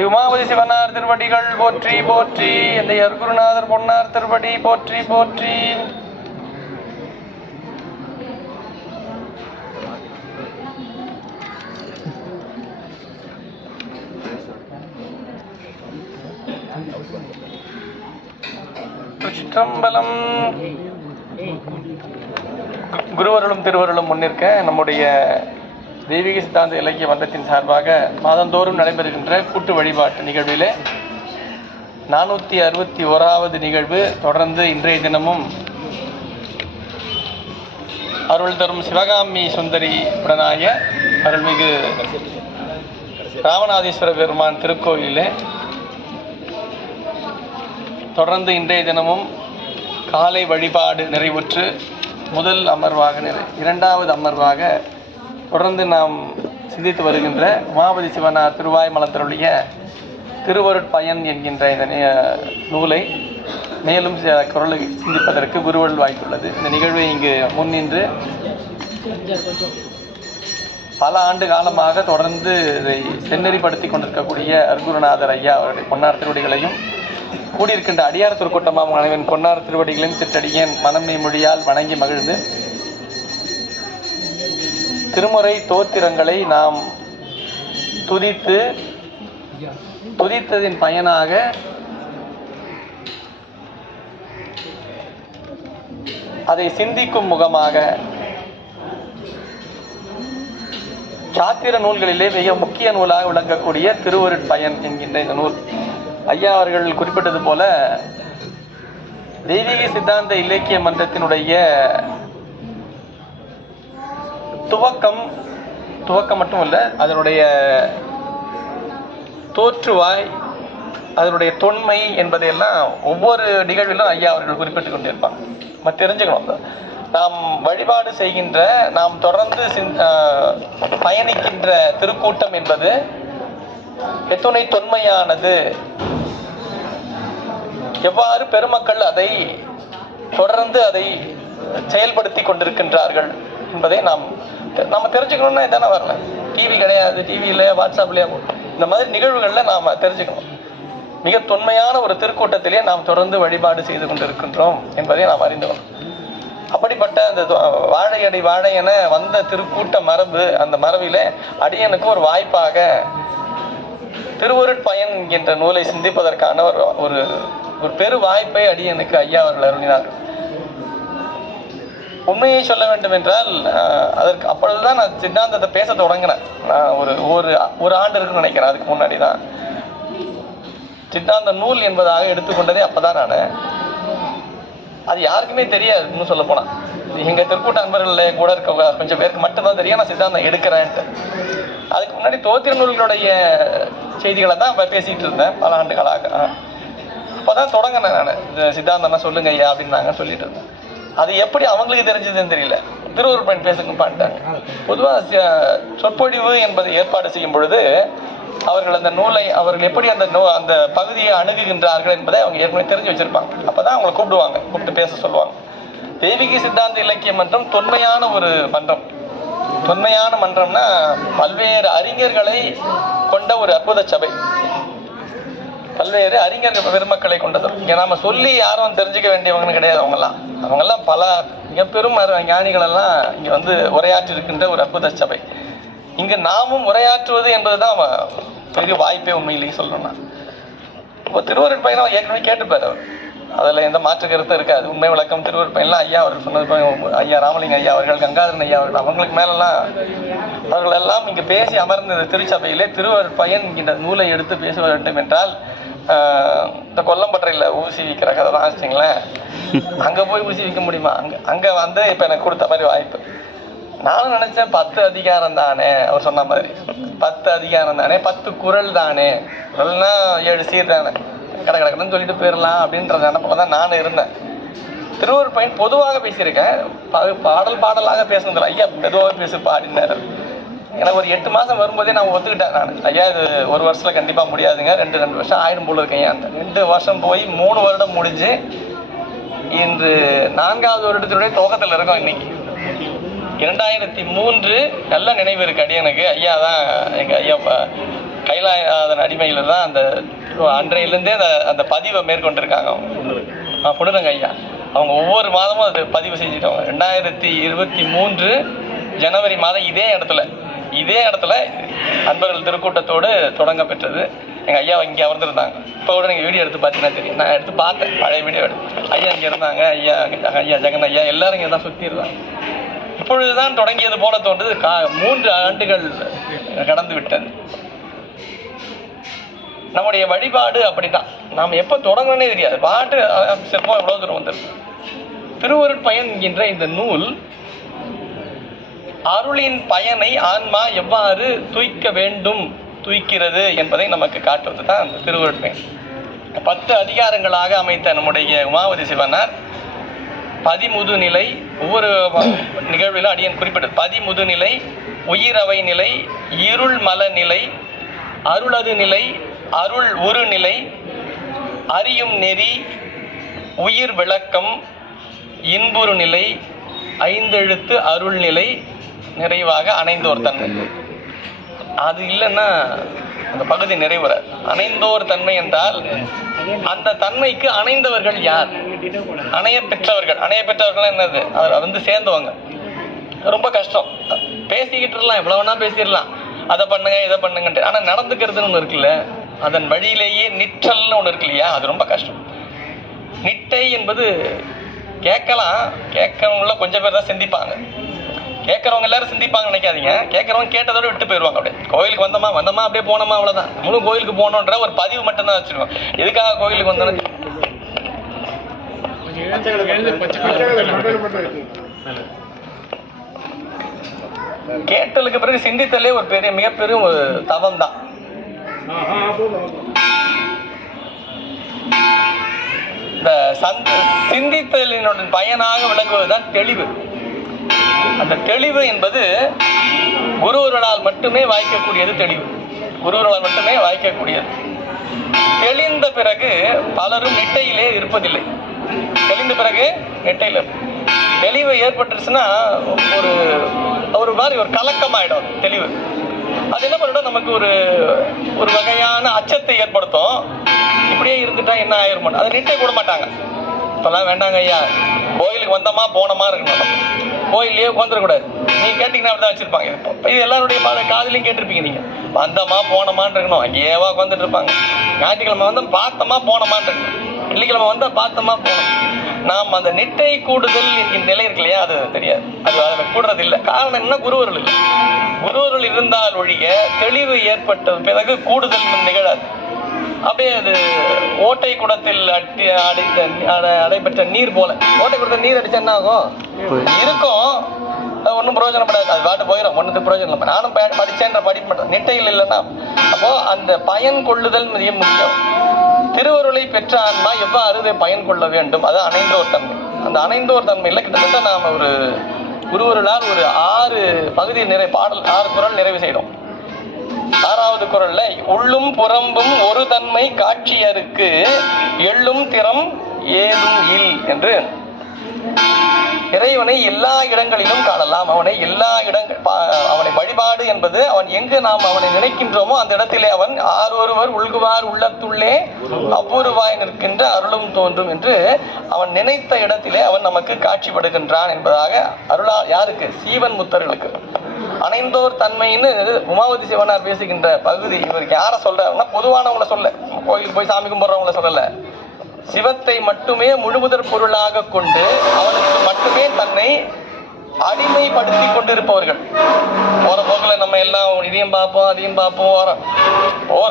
உமாபதி சிவனார் திருவடிகள் போற்றி போற்றி. இந்த குருநாதர் பொன்னார் திருவடி போற்றி போற்றி. சிற்றம்பலம். குருவருளும் திருவருளும் முன்னிற்க நம்முடைய தெய்வீக சித்தாந்த இலக்கிய மன்றத்தின் சார்பாக மாதந்தோறும் நடைபெறுகின்ற கூட்டு வழிபாட்டு நிகழ்விலே 461வது நிகழ்வு தொடர்ந்து இன்றைய தினமும் அருள் தரும் சிவகாமி சுந்தரி உடனாய அருள்மிகு ராமநாதீஸ்வர பெருமான் திருக்கோயிலே தொடர்ந்து இன்றைய தினமும் காலை வழிபாடு நிறைவுற்று முதல் அமர்வாக இரண்டாவது அமர்வாக தொடர்ந்து நாம் சிந்தித்து வருகின்ற உமாபதி சிவனார் திருவாய் மலத்தருடைய திருவருட்பயன் என்கின்ற இந்த நூலை மேலும் குரலை சிந்திப்பதற்கு குருவருள் வாய்ப்புள்ளது. இந்த நிகழ்வை இங்கு முன்னின்று பல ஆண்டு காலமாக தொடர்ந்து இதை செந்நெறிப்படுத்தி கொண்டிருக்கக்கூடிய அருகுருநாதர் ஐயா அவருடைய பொன்னார் திருவடிகளையும் கூடியிருக்கின்ற அடியார் திருக்கூட்டமாம் அனைவன் பொன்னார் திருவடிகளையும் சிற்றடியேன் மனமே மொழியால் வணங்கி மகிழ்ந்து திருமுறை தோத்திரங்களை நாம் துதித்ததின் பயனாக அதை சிந்திக்கும் முகமாக சாத்திர நூல்களிலே மிக முக்கிய நூலாக விளங்கக்கூடிய திருவருட்பயன் என்கின்ற இந்த நூல் ஐயா அவர்கள் குறிப்பிட்டது போல தெய்வீக சித்தாந்த இலக்கிய மன்றத்தினுடைய துவக்கம் மட்டும் இல்லை, அதனுடைய தோற்றுவாய், அதனுடைய தொன்மை என்பதையெல்லாம் ஒவ்வொரு நிகழ்விலும் ஐயா அவர்கள் குறிப்பிட்டு கொண்டிருப்பாங்க. நம்ம தெரிஞ்சுக்கணும், நாம் வழிபாடு செய்கின்ற, நாம் தொடர்ந்து பயணிக்கின்ற திருக்கூட்டம் என்பது எத்துணை தொன்மையானது, எவ்வாறு பெருமக்கள் அதை தொடர்ந்து அதை செயல்படுத்தி கொண்டிருக்கின்றார்கள் என்பதை நம்ம தெரிஞ்சுக்கணும்னா இதானே வரல. டிவி கிடையாது, டிவியில் வாட்ஸ்அப்லேயே இந்த மாதிரி நிகழ்வுகளில் நாம் தெரிஞ்சுக்கணும். மிக தொன்மையான ஒரு திருக்கூட்டத்திலே நாம் தொடர்ந்து வழிபாடு செய்து கொண்டிருக்கின்றோம் என்பதை நாம் அறிந்துக்கணும். அப்படிப்பட்ட அந்த வாழையடி வாழையென வந்த திருக்கூட்ட மரபு, அந்த மரபிலே அடியனுக்கு ஒரு வாய்ப்பாக திருவருட்பயன் என்கின்ற நூலை சிந்திப்பதற்கான ஒரு பெரு வாய்ப்பை அடியனுக்கு ஐயா அவர்கள் அருளினார்கள். உண்மையை சொல்ல வேண்டும் என்றால் அதற்கு அப்பொழுதுதான் நான் சித்தாந்தத்தை பேச தொடங்கினேன். நான் ஒரு ஆண்டு இருக்குன்னு நினைக்கிறேன். அதுக்கு முன்னாடி தான் சித்தாந்த நூல் என்பதாக எடுத்துக்கொண்டதே அப்போதான். நான் அது யாருக்குமே தெரியாது. இன்னும் சொல்ல போனால் எங்கள் திருக்கூட்ட அன்பர்களில் கூட இருக்க கொஞ்சம் பேருக்கு மட்டும்தான் தெரியும் நான் சித்தாந்தம் எடுக்கிறேன்ட்டு. அதுக்கு முன்னாடி தோத்திர நூல்களுடைய செய்திகளை தான் பேசிகிட்டு இருந்தேன் பல ஆண்டுகளாக. அப்போ தான் தொடங்கினேன் நான். சித்தாந்தம்னா சொல்லுங்க ஐயா அப்படின்னு சொல்லிட்டு இருந்தேன். அது எப்படி அவங்களுக்கு தெரிஞ்சதுன்னு தெரியல. திருவருட்பயன் பேசுங்கப்பான்ட்டாங்க. பொதுவாக சொற்பொழிவு என்பதை ஏற்பாடு செய்யும் பொழுது அவர்கள் அந்த நூலை அவர்கள் எப்படி அந்த பகுதியை அணுகுகின்றார்கள் என்பதை அவங்க ஏற்கனவே தெரிஞ்சு வச்சிருப்பாங்க. அப்போதான் அவங்களை கூப்பிட்டு பேச சொல்லுவாங்க. தெய்வீக சித்தாந்த இலக்கியம் மன்றம் தொன்மையான ஒரு மன்றம். தொன்மையான மன்றம்னா பல்வேறு அறிஞர்களை கொண்ட ஒரு அற்புத சபை. பல்வேறு அறிஞர்கள் பெருமக்களை கொண்டது. இங்கே நாம சொல்லி யாரும் தெரிஞ்சுக்க வேண்டியவங்கன்னு கிடையாது. அவங்கெல்லாம் பல மிக பெரும் ஞானிகளெல்லாம் இங்கே வந்து உரையாற்றி இருக்கின்ற ஒரு அற்புத சபை. இங்கே நாமும் உரையாற்றுவது என்பதுதான் பெரிய வாய்ப்பே உண்மையிலேயே சொல்லணும்னா. இப்போ திருவருட்பயனை ஏற்கனவே கேட்டுப்பார் அவர். அதில் எந்த மாற்று கருத்து இருக்காது. உண்மை விளக்கம் திருவருட்பயன்லாம் ஐயா அவர்கள் சொன்னது, ஐயா ராமலிங்க ஐயா அவர்கள், கங்காதரன் ஐயா அவர்கள், அவங்களுக்கு மேலெல்லாம் அவர்களெல்லாம் இங்கே பேசி அமர்ந்த திருச்சபையிலே திருவருட்பயன் என்கின்ற நூலை எடுத்து பேச வேண்டும் என்றால் இந்த கொல்லம்பற்றையில் ஊசி விற்கிற கதைலாம் வச்சிங்களேன், அங்கே போய் ஊசி விற்க முடியுமா? அங்கே வந்து இப்போ எனக்கு கொடுத்த மாதிரி வாய்ப்பு. நானும் நினச்சேன் 10 அதிகாரம் தானே, அவர் சொன்ன மாதிரி 10 அதிகாரம் தானே, 10 குறள் தானே, குறள்னா 7 சீர் தானே, கடன்னு சொல்லிட்டு போயிடலாம் அப்படின்ற நினைப்பில் தான் நானும் இருந்தேன். திருவருட்பயன் பொதுவாக பேசியிருக்கேன், பாடலாக பேசுனதில்லை. ஐயா மெதுவாக பேசுப்பா அப்படின்னாரு. எனக்கு ஒரு 8 மாதம் வரும்போதே நான் ஒத்துக்கிட்டேன். நான் ஐயா இது 1 வருஷத்தில் கண்டிப்பாக முடியாதுங்க, 2 வருஷம் ஆயிடும் போல இருக்கேன். அந்த 2 வருஷம் போய் 3 வருடம் முடிஞ்சு இன்று 4வது வருடத்தினுடைய துவக்கத்தில் இருக்கோம். இன்னைக்கு 2003 நல்ல நினைவு இருக்கு அடியனுக்கு. ஐயா தான் எங்கள் ஐயா கைலாயநாதன் அடிமையில் தான் அந்த அன்றையிலேருந்தே அந்த பதிவை மேற்கொண்டிருக்காங்க அவங்க. புடுறங்க ஐயா அவங்க ஒவ்வொரு மாதமும் அது பதிவு செஞ்சுட்டாங்க. 2023 ஜனவரி மாதம் இதே இடத்துல அன்பர்கள் திருக்கூட்டத்தோடு தொடங்க பெற்றது. எங்கள் ஐயா இங்கே அமர்ந்துருந்தாங்க. இப்போ கூட நீங்கள் வீடியோ எடுத்து பார்த்தீங்கன்னா தெரியும். நான் எடுத்து பார்த்தேன், பழைய வீடியோ எடுத்து. ஐயா இங்கே இருந்தாங்க, ஐயா ஜெகன் ஐயா எல்லாரும் இங்கே தான் சுற்றி இருந்தாங்க. இப்பொழுதுதான் தொடங்கியது போல தோன்றது. 3 ஆண்டுகள் கடந்து விட்டது. நம்முடைய வழிபாடு அப்படித்தான். நாம் எப்போ தொடங்கணும்னே தெரியாது. பாட்டு சிற்பம் எவ்வளோ தூரம் வந்துருக்கு. திருவருட்பயன் என்கின்ற இந்த நூல் அருளின் பயனை ஆன்மா எவ்வாறு தூய்க்கிறது என்பதை நமக்கு காட்டுவது தான் அந்த திருவருட்பயன். 10 அதிகாரங்களாக அமைத்த நம்முடைய உமாவதி சிவனார் பதிமுதுநிலை, ஒவ்வொரு நிகழ்விலும் அடியன் குறிப்பிட்டது. பதிமுதுநிலை, உயிரவை நிலை, இருள் மல நிலை, அருளது நிலை, அருள் உரு நிலை, அறியும் நெறி, உயிர் விளக்கம், இன்புறு நிலை, 5 எழுத்து அருள் நிலை, நிறைவாக அணைந்தோர் தன்மை. அது இல்லைன்னா அந்த பகுதி நிறைவுற. அணைந்தோர் தன்மை என்றால் அந்த தன்மைக்கு அணைந்தவர்கள் யார்? அணைய பெற்றவர்கள் என்னது? அதை சேர்ந்தவங்க. ரொம்ப கஷ்டம். பேசிக்கிட்டு இருக்கலாம், எவ்வளோ வேணா பேசிடலாம், அதை பண்ணுங்க இதை பண்ணுங்கன்ட்டு. ஆனால் நடந்துக்கிறதுன்னு ஒன்று இருக்குல்ல, அதன் வழியிலேயே நிற்றல்னு ஒன்று இருக்கு இல்லையா, அது ரொம்ப கஷ்டம். நிட்டை என்பது கேட்கறவங்கள கொஞ்சம் பேர் தான் சிந்திப்பாங்க. கேட்கறவங்க எல்லாரும் சிந்திப்பாங்க நினைக்காதீங்க. கேட்கறவங்க கேட்டதோட விட்டு போயிடுவாங்க. அப்படியே கோயிலுக்கு வந்தோமா அப்படியே போனோமா, அவ்வளோதான். நம்மளும் கோயிலுக்கு போகணுன்ற ஒரு பதிவு மட்டும்தான் வச்சிருக்கோம். எதுக்காக கோயிலுக்கு வந்தோன்னு கேட்டலுக்கு பிறகு சிந்தித்தலே ஒரு மிகப்பெரிய ஒரு தவம் தான். இந்த சிந்தித்தலினுடைய பயனாக விளங்குவதுதான் தெளிவு. அந்த தெளிவு என்பது குருவர்களால் மட்டுமே வாய்க்கக்கூடியது. குருவர்களால் மட்டுமே வாய்க்கக்கூடியது. தெளிந்த பிறகு பலரும் நெட்டையிலே இருப்பதில்லை. தெளிவு ஏற்பட்டுருச்சுன்னா ஒரு மாதிரி ஒரு கலக்கமாயிடும் தெளிவு. அது என்ன பண்ணிடும், நமக்கு ஒரு வகையான அச்சத்தை ஏற்படுத்தும். இப்படியே இருந்துட்டா என்ன ஆயிரும், அதை நிட்டை கூட மாட்டாங்க. இப்பெல்லாம் வேண்டாங்க ஐயா, கோயிலுக்கு வந்தோமா போனோமா இருக்கணும், கோயிலே உட்காந்துடக்கூடாது. நீங்கள் கேட்டிங்கன்னா அப்படி தான் வச்சுருப்பாங்க. இது எல்லாருடைய காதலையும் கேட்டிருப்பீங்க. நீங்கள் வந்தோமா போனோமான்னு இருக்கணும், அங்கேயேவா உட்காந்துட்டு இருப்பாங்க. ஞாயிற்றுக்கிழமை வந்து பார்த்தோமா போனோமான்னு இருக்கணும், வெள்ளிக்கிழமை வந்தால் பார்த்தோமா போனோம். நாம் அந்த நிட்டை கூடுதல் நிலை இருக்கு இல்லையா, அது தெரியாது. அதில் கூடுறது இல்லை. காரணம் என்ன, குருவர்கள் இல்லை. குருவர்கள் இருந்தால் ஒழிய தெளிவு ஏற்பட்ட பிறகு கூடுதல் நிகழாது. அப்படியே அது ஓட்டை குடத்தில் அடைபெற்ற நீர் போல. ஓட்டை குடத்தில் நீர் அடிச்சா என்ன ஆகும், இருக்கும், அது ஒன்றும் பிரயோஜனப்படாது. அது பாட்டு போயிடும், ஒன்றுத்துக்கு பிரயோஜனம் இல்லை. நானும் படித்தேன்ற படிப்பு மட்டும் நிட்டையில் இல்லைன்னா. அப்போது அந்த பயன் கொள்ளுதல் மிக முக்கியம். திருவருளை பெற்ற ஆன்மா எவ்வாறு பயன் கொள்ள வேண்டும், அது அணைந்தோர் தன்மை. அந்த அணைந்தோர் தன்மையில் கிட்டத்தட்ட நாம் ஒரு குருவருளால் ஒரு 6 பகுதி 6 குறள் நிறைவு செய்தோம். 6வது குறள்ல உள்ளும் புறம்பும் ஒரு தன்மை காட்சியருக்கு எள்ளும் திறம் ஏதும் இல் என்று இறைவனை எல்லா இடங்களிலும் காணலாம். அவனை வழிபாடு என்பது அவன் எங்கு நாம் அவனை நினைக்கின்றோமோ அந்த இடத்திலே அவன் ஆரொருவர் உள்குவார் உள்ளத்துள்ளே அவ்வொருவாய் நிற்கின்ற அருளும் தோன்றும் என்று அவன் நினைத்த இடத்திலே அவன் நமக்கு காட்சிப்படுகின்றான் என்பதாக அருளா யாருக்கு, சீவன் முத்தர்களுக்கு. அணைந்தோர் தன்மைன்னு உமாவதி சிவனார் பேசுகின்ற பகுதி இவருக்கு யாரை சொல்றாருன்னா பொதுவானவங்களை சொல்ல, கோயிலுக்கு போய் சாமி கும்பிட்றவங்களை சொல்லல. சிவத்தை மட்டுமே முழுமுதற் பொருளாக கொண்டு அவனுக்கு மட்டுமே தன்னை அடிமைப்படுத்தி கொண்டிருப்பவர்கள். போற போக்கில் நம்ம எல்லாம் இதையும் பார்ப்போம் அதையும் பார்ப்போம்,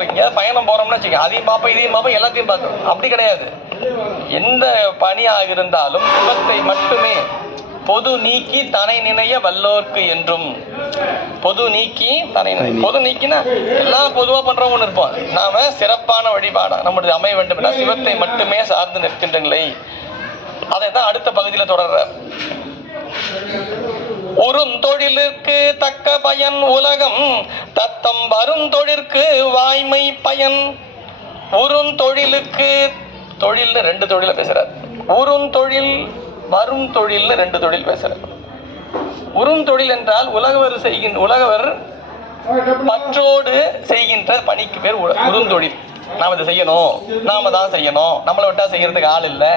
எங்கேயாவது பயணம் போறோம்னு வச்சுக்கோங்க, அதையும் பார்ப்போம் இதையும் பார்ப்போம் எல்லாத்தையும் பார்க்கணும். அப்படி கிடையாது. எந்த பணியாக இருந்தாலும் சிவத்தை மட்டுமே பொது நீக்கி தனை நினைய வல்லோர்க்கு என்றும். பொது நீக்கி தனை பொது நீக்கினா எல்லாம் பொதுவாக பண்றவங்க ஒன்று இருப்போம். நாம சிறப்பான வழிபாடா நம்முடைய அமைய வேண்டும் என்றால் சிவத்தை மட்டுமே சார்ந்து நிற்கின்ற நிலை. அதை தான் அடுத்த பகுதியில் தொடர்றார். உறும் தொழிலுக்கு தக்க பயன் உலகம் தத்தம் வரும் தொழிற்கு வாய்மை பயன். உறும் தொழிலுக்கு, தொழில் 2 தொழில பேசுறார். உறும் தொழில் வரும் தொழில்னு 2 தொழில் பேசுறார். உறும் தொழில் என்றால் உலகவர் பற்றோடு செய்கின்ற பணிக்கு பேர் உறுந்தொழில். நாம இதை செய்யணும், நாம தான் செய்யணும், நம்மளை விட்டா செய்யறதுக்கு ஆள் இல்லை,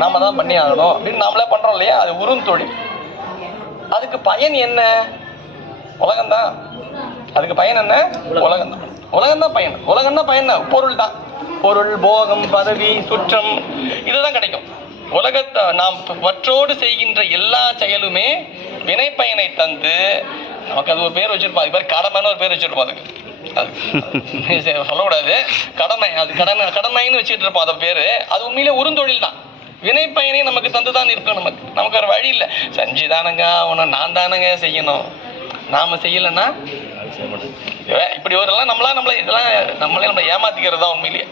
நாம தான் பண்ணி ஆகணும் அப்படின்னு நாமளே பண்றோம் இல்லையா, அது உறுந்தொழில். அதுக்கு பயன் என்ன? உலகம்தான். அதுக்கு பயன் என்ன? உலகம்தான். உலகம்தான் பயன். உலகம்தான் பயன். பொருள் தான். பொருள், போகம், பதவி, சுற்றம், இதுதான் கிடைக்கும். உலகத்தை நாம் பற்றோடு செய்கின்ற எல்லா செயலுமே வினை பயனை தந்து நமக்கு அது ஒரு பேர் வச்சிருப்போம். அது பேர் கடமைன்னு ஒரு பேர் வச்சிருப்போம். அதுக்கு சொல்லக்கூடாது, கடமை. அது கடமைன்னு வச்சுட்டு இருப்போம் அதை பேரு. அது உண்மையிலே உறுந்தொழில் தான். வினை பயனை நமக்கு தந்துதான் இருக்கும். நமக்கு ஒரு வழி இல்லை. செஞ்சுதானுங்க அவனை நான் தானுங்க செய்யணும். நாம செய்யலைன்னா இப்படி வரலாம். நம்மளே இதெல்லாம் நம்மளை ஏமாத்திக்கிறது தான் உண்மையிலேயே.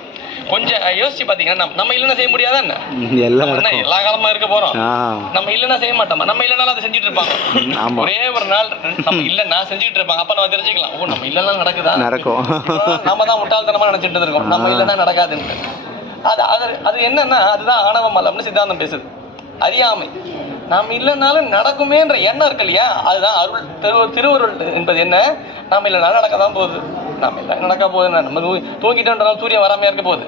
கொஞ்சம் யோசிச்சு பாத்தீங்கன்னா நம்ம இல்லைன்னா செய்ய முடியாதா என்ன? எல்லா காலமா இருக்க போறோம். நம்ம இல்லைன்னா செய்ய மாட்டோமா? நம்ம இல்லைனாலும் அதை செஞ்சுட்டு இருப்பாங்க. ஒரே ஒரு நாள் நம்ம இல்லைன்னா செஞ்சுட்டு இருப்பாங்க. அப்ப நம்ம தெரிஞ்சுக்கலாம், ஓ நம்ம இல்லைன்னா நடக்குதா, நடக்கும். நம்ம தான் முட்டாள்தனமா நினைச்சிட்டு இருக்கோம் நம்ம இல்லைன்னா நடக்காதுன்னு. அது என்னன்னா அதுதான் ஆணவ மலம்னு சித்தாந்தம் பேசுது. அறியாமை. நாம் இல்லைனாலும் நடக்குமேன்ற எண்ணம் இருக்கு இல்லையா, அதுதான் அருள். திருவருள் என்பது என்ன? நாம இல்லைனாலும் நடக்க தான் போகுது. நாம இல்லை நடக்க போகுது. நம்ம தூங்கிட்டோம்ன்றாலும் சூரியன் வராமையா இருக்க போகுது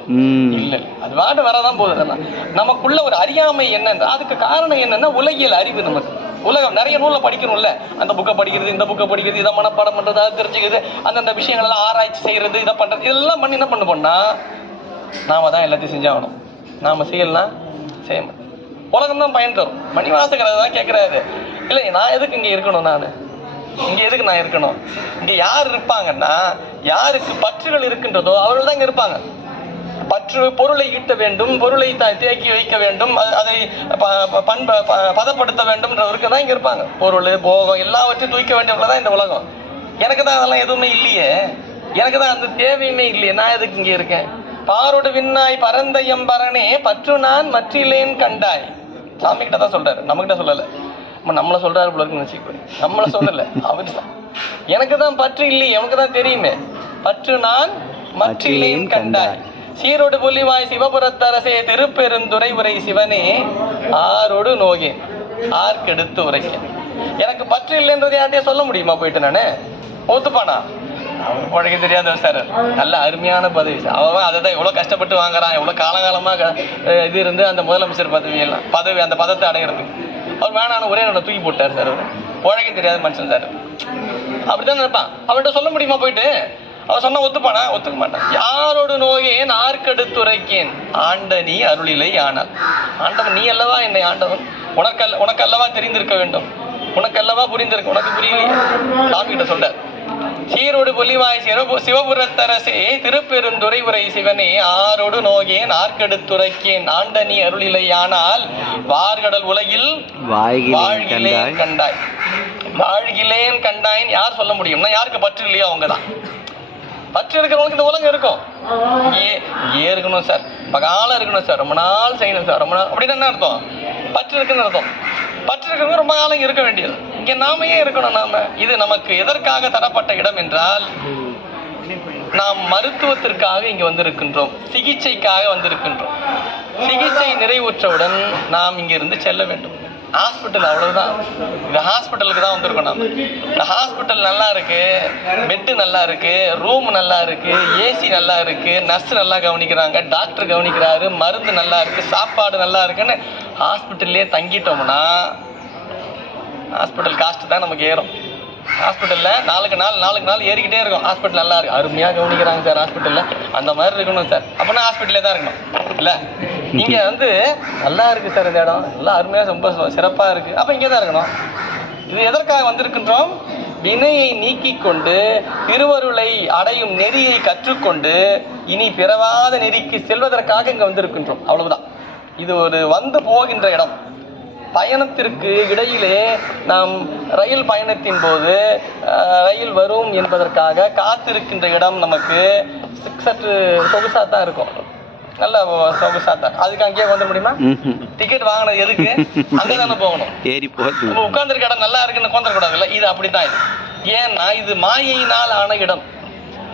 இல்லை, அது பாட்டு வரதான் போகுது. நமக்குள்ள ஒரு அறியாமை என்னன்ற அதுக்கு காரணம் என்னன்னா உலகியல் அறிவு. நமக்கு உலகம் நிறைய நூலை படிக்கணும்ல, அந்த புக்கை படிக்கிறது, இந்த புக்கை படிக்கிறது, இதை மனப்பாடம் பண்றது, அதை தெரிஞ்சுக்கிறது, அந்தந்த விஷயங்கள் எல்லாம் ஆராய்ச்சி செய்யறது, இதை பண்றது, இதெல்லாம் பண்ணி என்ன பண்ண நாம தான் எல்லாத்தையும் செஞ்சாகணும். நாம செய்யலாம் செய்ய மாட்டோம். உலகம் தான் பயன் தரும். மணிவாசகர் தான் கேட்கிறாரு, இல்லை நான் எதுக்கு இங்க இருக்கணும்? இங்க எதுக்கு நான் இருக்கணும்? இங்க யார் இருப்பாங்கன்னா, யாருக்கு பற்றுகள் இருக்கின்றதோ அவர்கள் தான் இங்க இருப்பாங்க. பற்று பொருளை ஈட்ட வேண்டும், பொருளை தேக்கி வைக்க வேண்டும், அதை பதப்படுத்த வேண்டும்ன்றவருக்கு தான் இங்க இருப்பாங்க. பொருள், போகம் எல்லாவற்றையும் தூக்க வேண்டியவங்களதான் இந்த உலகம். எனக்கு தான் அதெல்லாம் எதுவுமே இல்லையே, எனக்கு தான் அந்த தேவையுமே இல்லையே, நான் எதுக்கு இங்க இருக்கேன்? பாரோடு விண்ணாய் பரந்த எம்பரனே பற்று நான் மற்றிலேன் கண்டாய். சாமி கிட்ட தான் சொல்றாரு, நம்ம கிட்ட சொல்லல. நம்மள சொல்றாரு போல இருக்குன்னு நினைச்சுக்கோ. நம்மள சொல்லல, அவரு தான். எனக்கு தான் பற்று இல்லையே, எனக்கு தான் தெரியுமே. பற்று நான் மற்றிலேன் கண்டாய். சீரோடு பொலிவாய் சிவபுரத்தரசே திருப்பெருந்துறை உரை சிவனே ஆரோடு நோகேன் ஆர்க்கெடுத்து உரைக்கேன். எனக்கு பற்று இல்லைன்றது யார்ட்டையே சொல்ல முடியுமா? போயிட்டு நானு ஒத்துப்பானா? அவன் உழைக்க தெரியாத சார். நல்ல அருமையான பதவி. அவன் அதை தான் எவ்வளோ கஷ்டப்பட்டு வாங்குறான், எவ்வளோ காலகாலமாக இது இருந்து அந்த முதலமைச்சர் பதவி அந்த பதத்தை அடைகிறதுக்கு. அவர் வேணான்னு ஒரே நாள் தூக்கி போட்டார் சார். அவர் உழைக்க தெரியாத மனுஷன் சார். அப்படித்தான் நினைப்பான். அவன்கிட்ட சொல்ல முடியுமா? போயிட்டு அவன் சொன்னா ஒத்துப்பானா? ஒத்துக்க மாட்டான். யாரோடு நோயேன் ஆர்க்கெடுத்துரைக்கேன் ஆண்ட நீ அருளிலை ஆனால். ஆண்டவன் நீ அல்லவா என்னை ஆண்டவன், உனக்கு அல்லவா தெரிந்திருக்க வேண்டும், உனக்கு அல்லவா புரிந்திருக்க, உனக்கு புரியலையே. சாமி கிட்ட சொல்றார். சீரோடு பொலிவாய் சிவபுரத்தரசே திருப்பெருந்துறை உரை சிவனே ஆரோடு நோகேன் ஆர்க்கெடுத்துரைக்கேன் ஆண்ட நீ அருளிலை ஆனால் வார்கடல் உலகில் வாழ்கிலேன் கண்டாய். வாழ்கிலேன் கண்டாயின்னு யார் சொல்ல முடியும்னா, யாருக்கு பற்று இல்லையோ அவங்கதான். பற்று இருக்கிறவங்களுக்கு இந்த உலகம் இருக்கும். இங்கே இருக்கணும் சார், பகாலம் இருக்கணும் சார், ரொம்ப நாள் செய்யணும் சார், ரொம்ப நாள் அப்படின்னு என்ன அர்த்தம்? பற்று இருக்குன்னு அர்த்தம். பற்று இருக்கிறவங்க ரொம்ப காலம் இருக்க வேண்டியது. இங்க நாம ஏன் இருக்கணும்? இது நமக்கு எதற்காக தரப்பட்ட இடம் என்றால், நாம் மருத்துவத்திற்காக இங்க வந்திருக்கின்றோம், சிகிச்சைக்காக வந்திருக்கின்றோம். சிகிச்சை நிறைவுற்றவுடன் நாம் இங்கிருந்து செல்ல வேண்டும். ஹாஸ்பிட்டல் அவ்வளவுதான். இந்த ஹாஸ்பிட்டலுக்கு தான் வந்திருக்கோம் நாம். இந்த ஹாஸ்பிட்டல் நல்லா இருக்கு, பெட்டு நல்லா இருக்கு, ரூம் நல்லா இருக்கு, ஏசி நல்லா இருக்கு, நர்ஸ் நல்லா கவனிக்கிறாங்க, டாக்டர் கவனிக்கிறாரு, மருந்து நல்லா இருக்கு, சாப்பாடு நல்லா இருக்குன்னு ஹாஸ்பிட்டல்லே தங்கிட்டோம்னா ஹாஸ்பிட்டல் காஸ்ட் தான் நமக்கு ஏறும். ஹாஸ்பிட்டல்ல நாளுக்கு நாள் ஏறிக்கிட்டே இருக்கும். ஹாஸ்பிட்டல் நல்லா இருக்கு, அருமையா கவனிக்கிறாங்க சார் ஹாஸ்பிட்டல்ல, அந்த மாதிரி இருக்கணும் சார். அப்பனா ஹாஸ்பிட்டல்லே தான் இருக்கணும் இல்ல. இங்க நல்லா இருக்கு சார், இந்த இடம் நல்லா அருமையா ரொம்ப சிறப்பா இருக்கு, அப்ப இங்கே தான் இருக்கணும். இது எதற்காக வந்திருக்கின்றோம்? வினையை நீக்கி கொண்டு திருவருளை அடையும் நெறியை கற்றுக்கொண்டு இனி பிறவாத நெறிக்கு செல்வதற்காக இங்க வந்திருக்கின்றோம். அவ்வளவுதான். இது ஒரு வந்து போகின்ற இடம். பயணத்திற்கு இடையிலே நாம் ரயில் பயணத்தின் போது ரயில் வரும் என்பதற்காக காத்திருக்கின்ற இடம் நமக்கு சற்று சொகுசா தான் இருக்கும், நல்ல சொகுசா தான். அதுக்கு அங்கேயே வந்துட முடியுமா? டிக்கெட் வாங்கினது எதுக்கு? அங்கதானே போகணும். உட்கார்ந்துருக்க இடம் நல்லா இருக்குன்னு உட்காந்துடக்கூடாது இல்லை. இது அப்படித்தான். இது ஏன்னா இது மாயையினால் ஆன இடம்.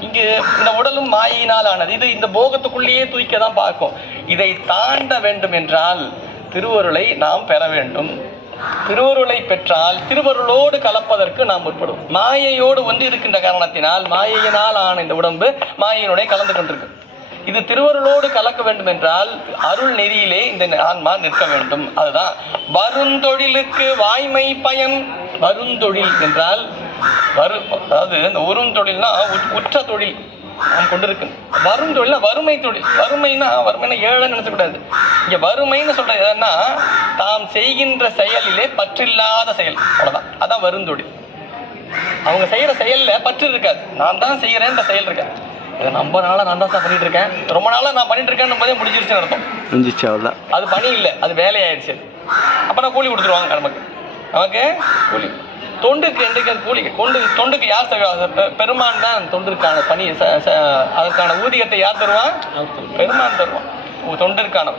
இங்கு இந்த உடலும் மாயையினால் ஆனது. இது இந்த போகத்துக்குள்ளேயே தூய்க்க தான் பார்க்கும். இதை தாண்ட வேண்டும் என்றால் திருவருளை நாம் பெற வேண்டும். திருவருளை பெற்றால் திருவருளோடு கலப்பதற்கு நாம் முற்படும். மாயையோடு ஒன்று இருக்கின்ற காரணத்தினால் மாயையினால் ஆன இந்த உடம்பு மாயையினுடைய கலந்து கொண்டிருக்கு. இது திருவருளோடு கலக்க வேண்டும் என்றால் அருள் நெறியிலே இந்த ஆன்மா நிற்க வேண்டும். அதுதான் வருந்தொழிலுக்கு வாய்மை பயன். வருந்தொழில் என்றால் அதாவது இந்த உறும் தொழில்னா உற்ற தொழில் நாம் கொண்டிருக்கு. வரும் தொழில்னா வறுமை தொழில். வறுமைனா ஏழைன்னு நினைச்சக்கூடாது. இங்க வறுமைன்னு சொல்றது எதுன்னா தாம் செய்கின்ற செயலிலே பற்றில்லாத செயல், அவ்வளவுதான். அதான் வருந்தொழில். அவங்க செய்யற செயல்ல பற்று இருக்காது. நான் தான் செய்யறேன்ற செயல் இருக்காது. இதை ரொம்ப நாளா நான் தான் பண்ணிட்டு இருக்கேன், ரொம்ப நாளா நான் பண்ணிட்டு இருக்கேன்னு போதே முடிஞ்சிருச்சுன்னு அர்த்தம். அது பணி இல்லை, அது வேலையாயிடுச்சு. அப்ப நான் கூலி கொடுத்துருவாங்க. நமக்கு கூலி. தொண்டுக்கு என்றைக்கு கூலி தொண்டுக்கு யார் பெருமான் தான் தொண்டிற்கான பணி, அதற்கான ஊதியத்தை யார் தருவான்? பெருமான் தருவான். தொண்டிற்கான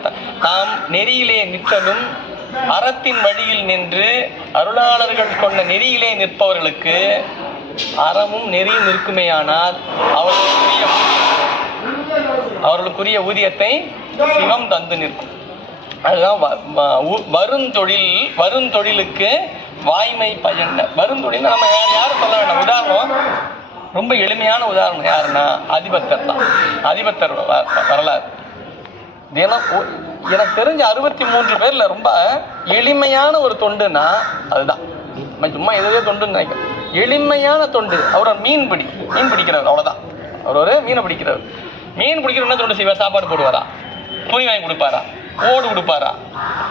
தாம் நெறியிலே நிற்றலும் அறத்தின் வழியில் நின்று அருளாளர்கள் கொண்ட நெறியிலே நிற்பவர்களுக்கு அறமும் நெறியும் இருக்குமேயானால் அவர்களுக்குரிய ஊதியத்தை சிவம் தந்து நிற்கும். அதுதான் வருந்தொழிலுக்கு வாய்மை பயன். வருந்தொழில் நம்ம வேற யாரும் சொல்ல வேண்டாம். உதாரணம், ரொம்ப எளிமையான உதாரணம் யாருன்னா அதிபத்தர் தான். அதிபத்தர் வரலாறு தினம் எனக்கு தெரிஞ்ச 63 பேர்ல ரொம்ப எளிமையான ஒரு தொண்டுன்னா அதுதான். சும்மா எதுவே தொண்டுன்னு நினைக்கிறேன். எளிமையான தொண்டு. அவர் மீன் பிடிக்கிறவர், அவ்வளவுதான். அவர் ஒரு மீனை பிடிக்கிறவர். மீன் பிடிக்கிற என்ன தொண்டு செய்வார்? சாப்பாடு போடுவாரா? துணி வாங்கி கொடுப்பாரா? ஓடு கொடுப்பாரா?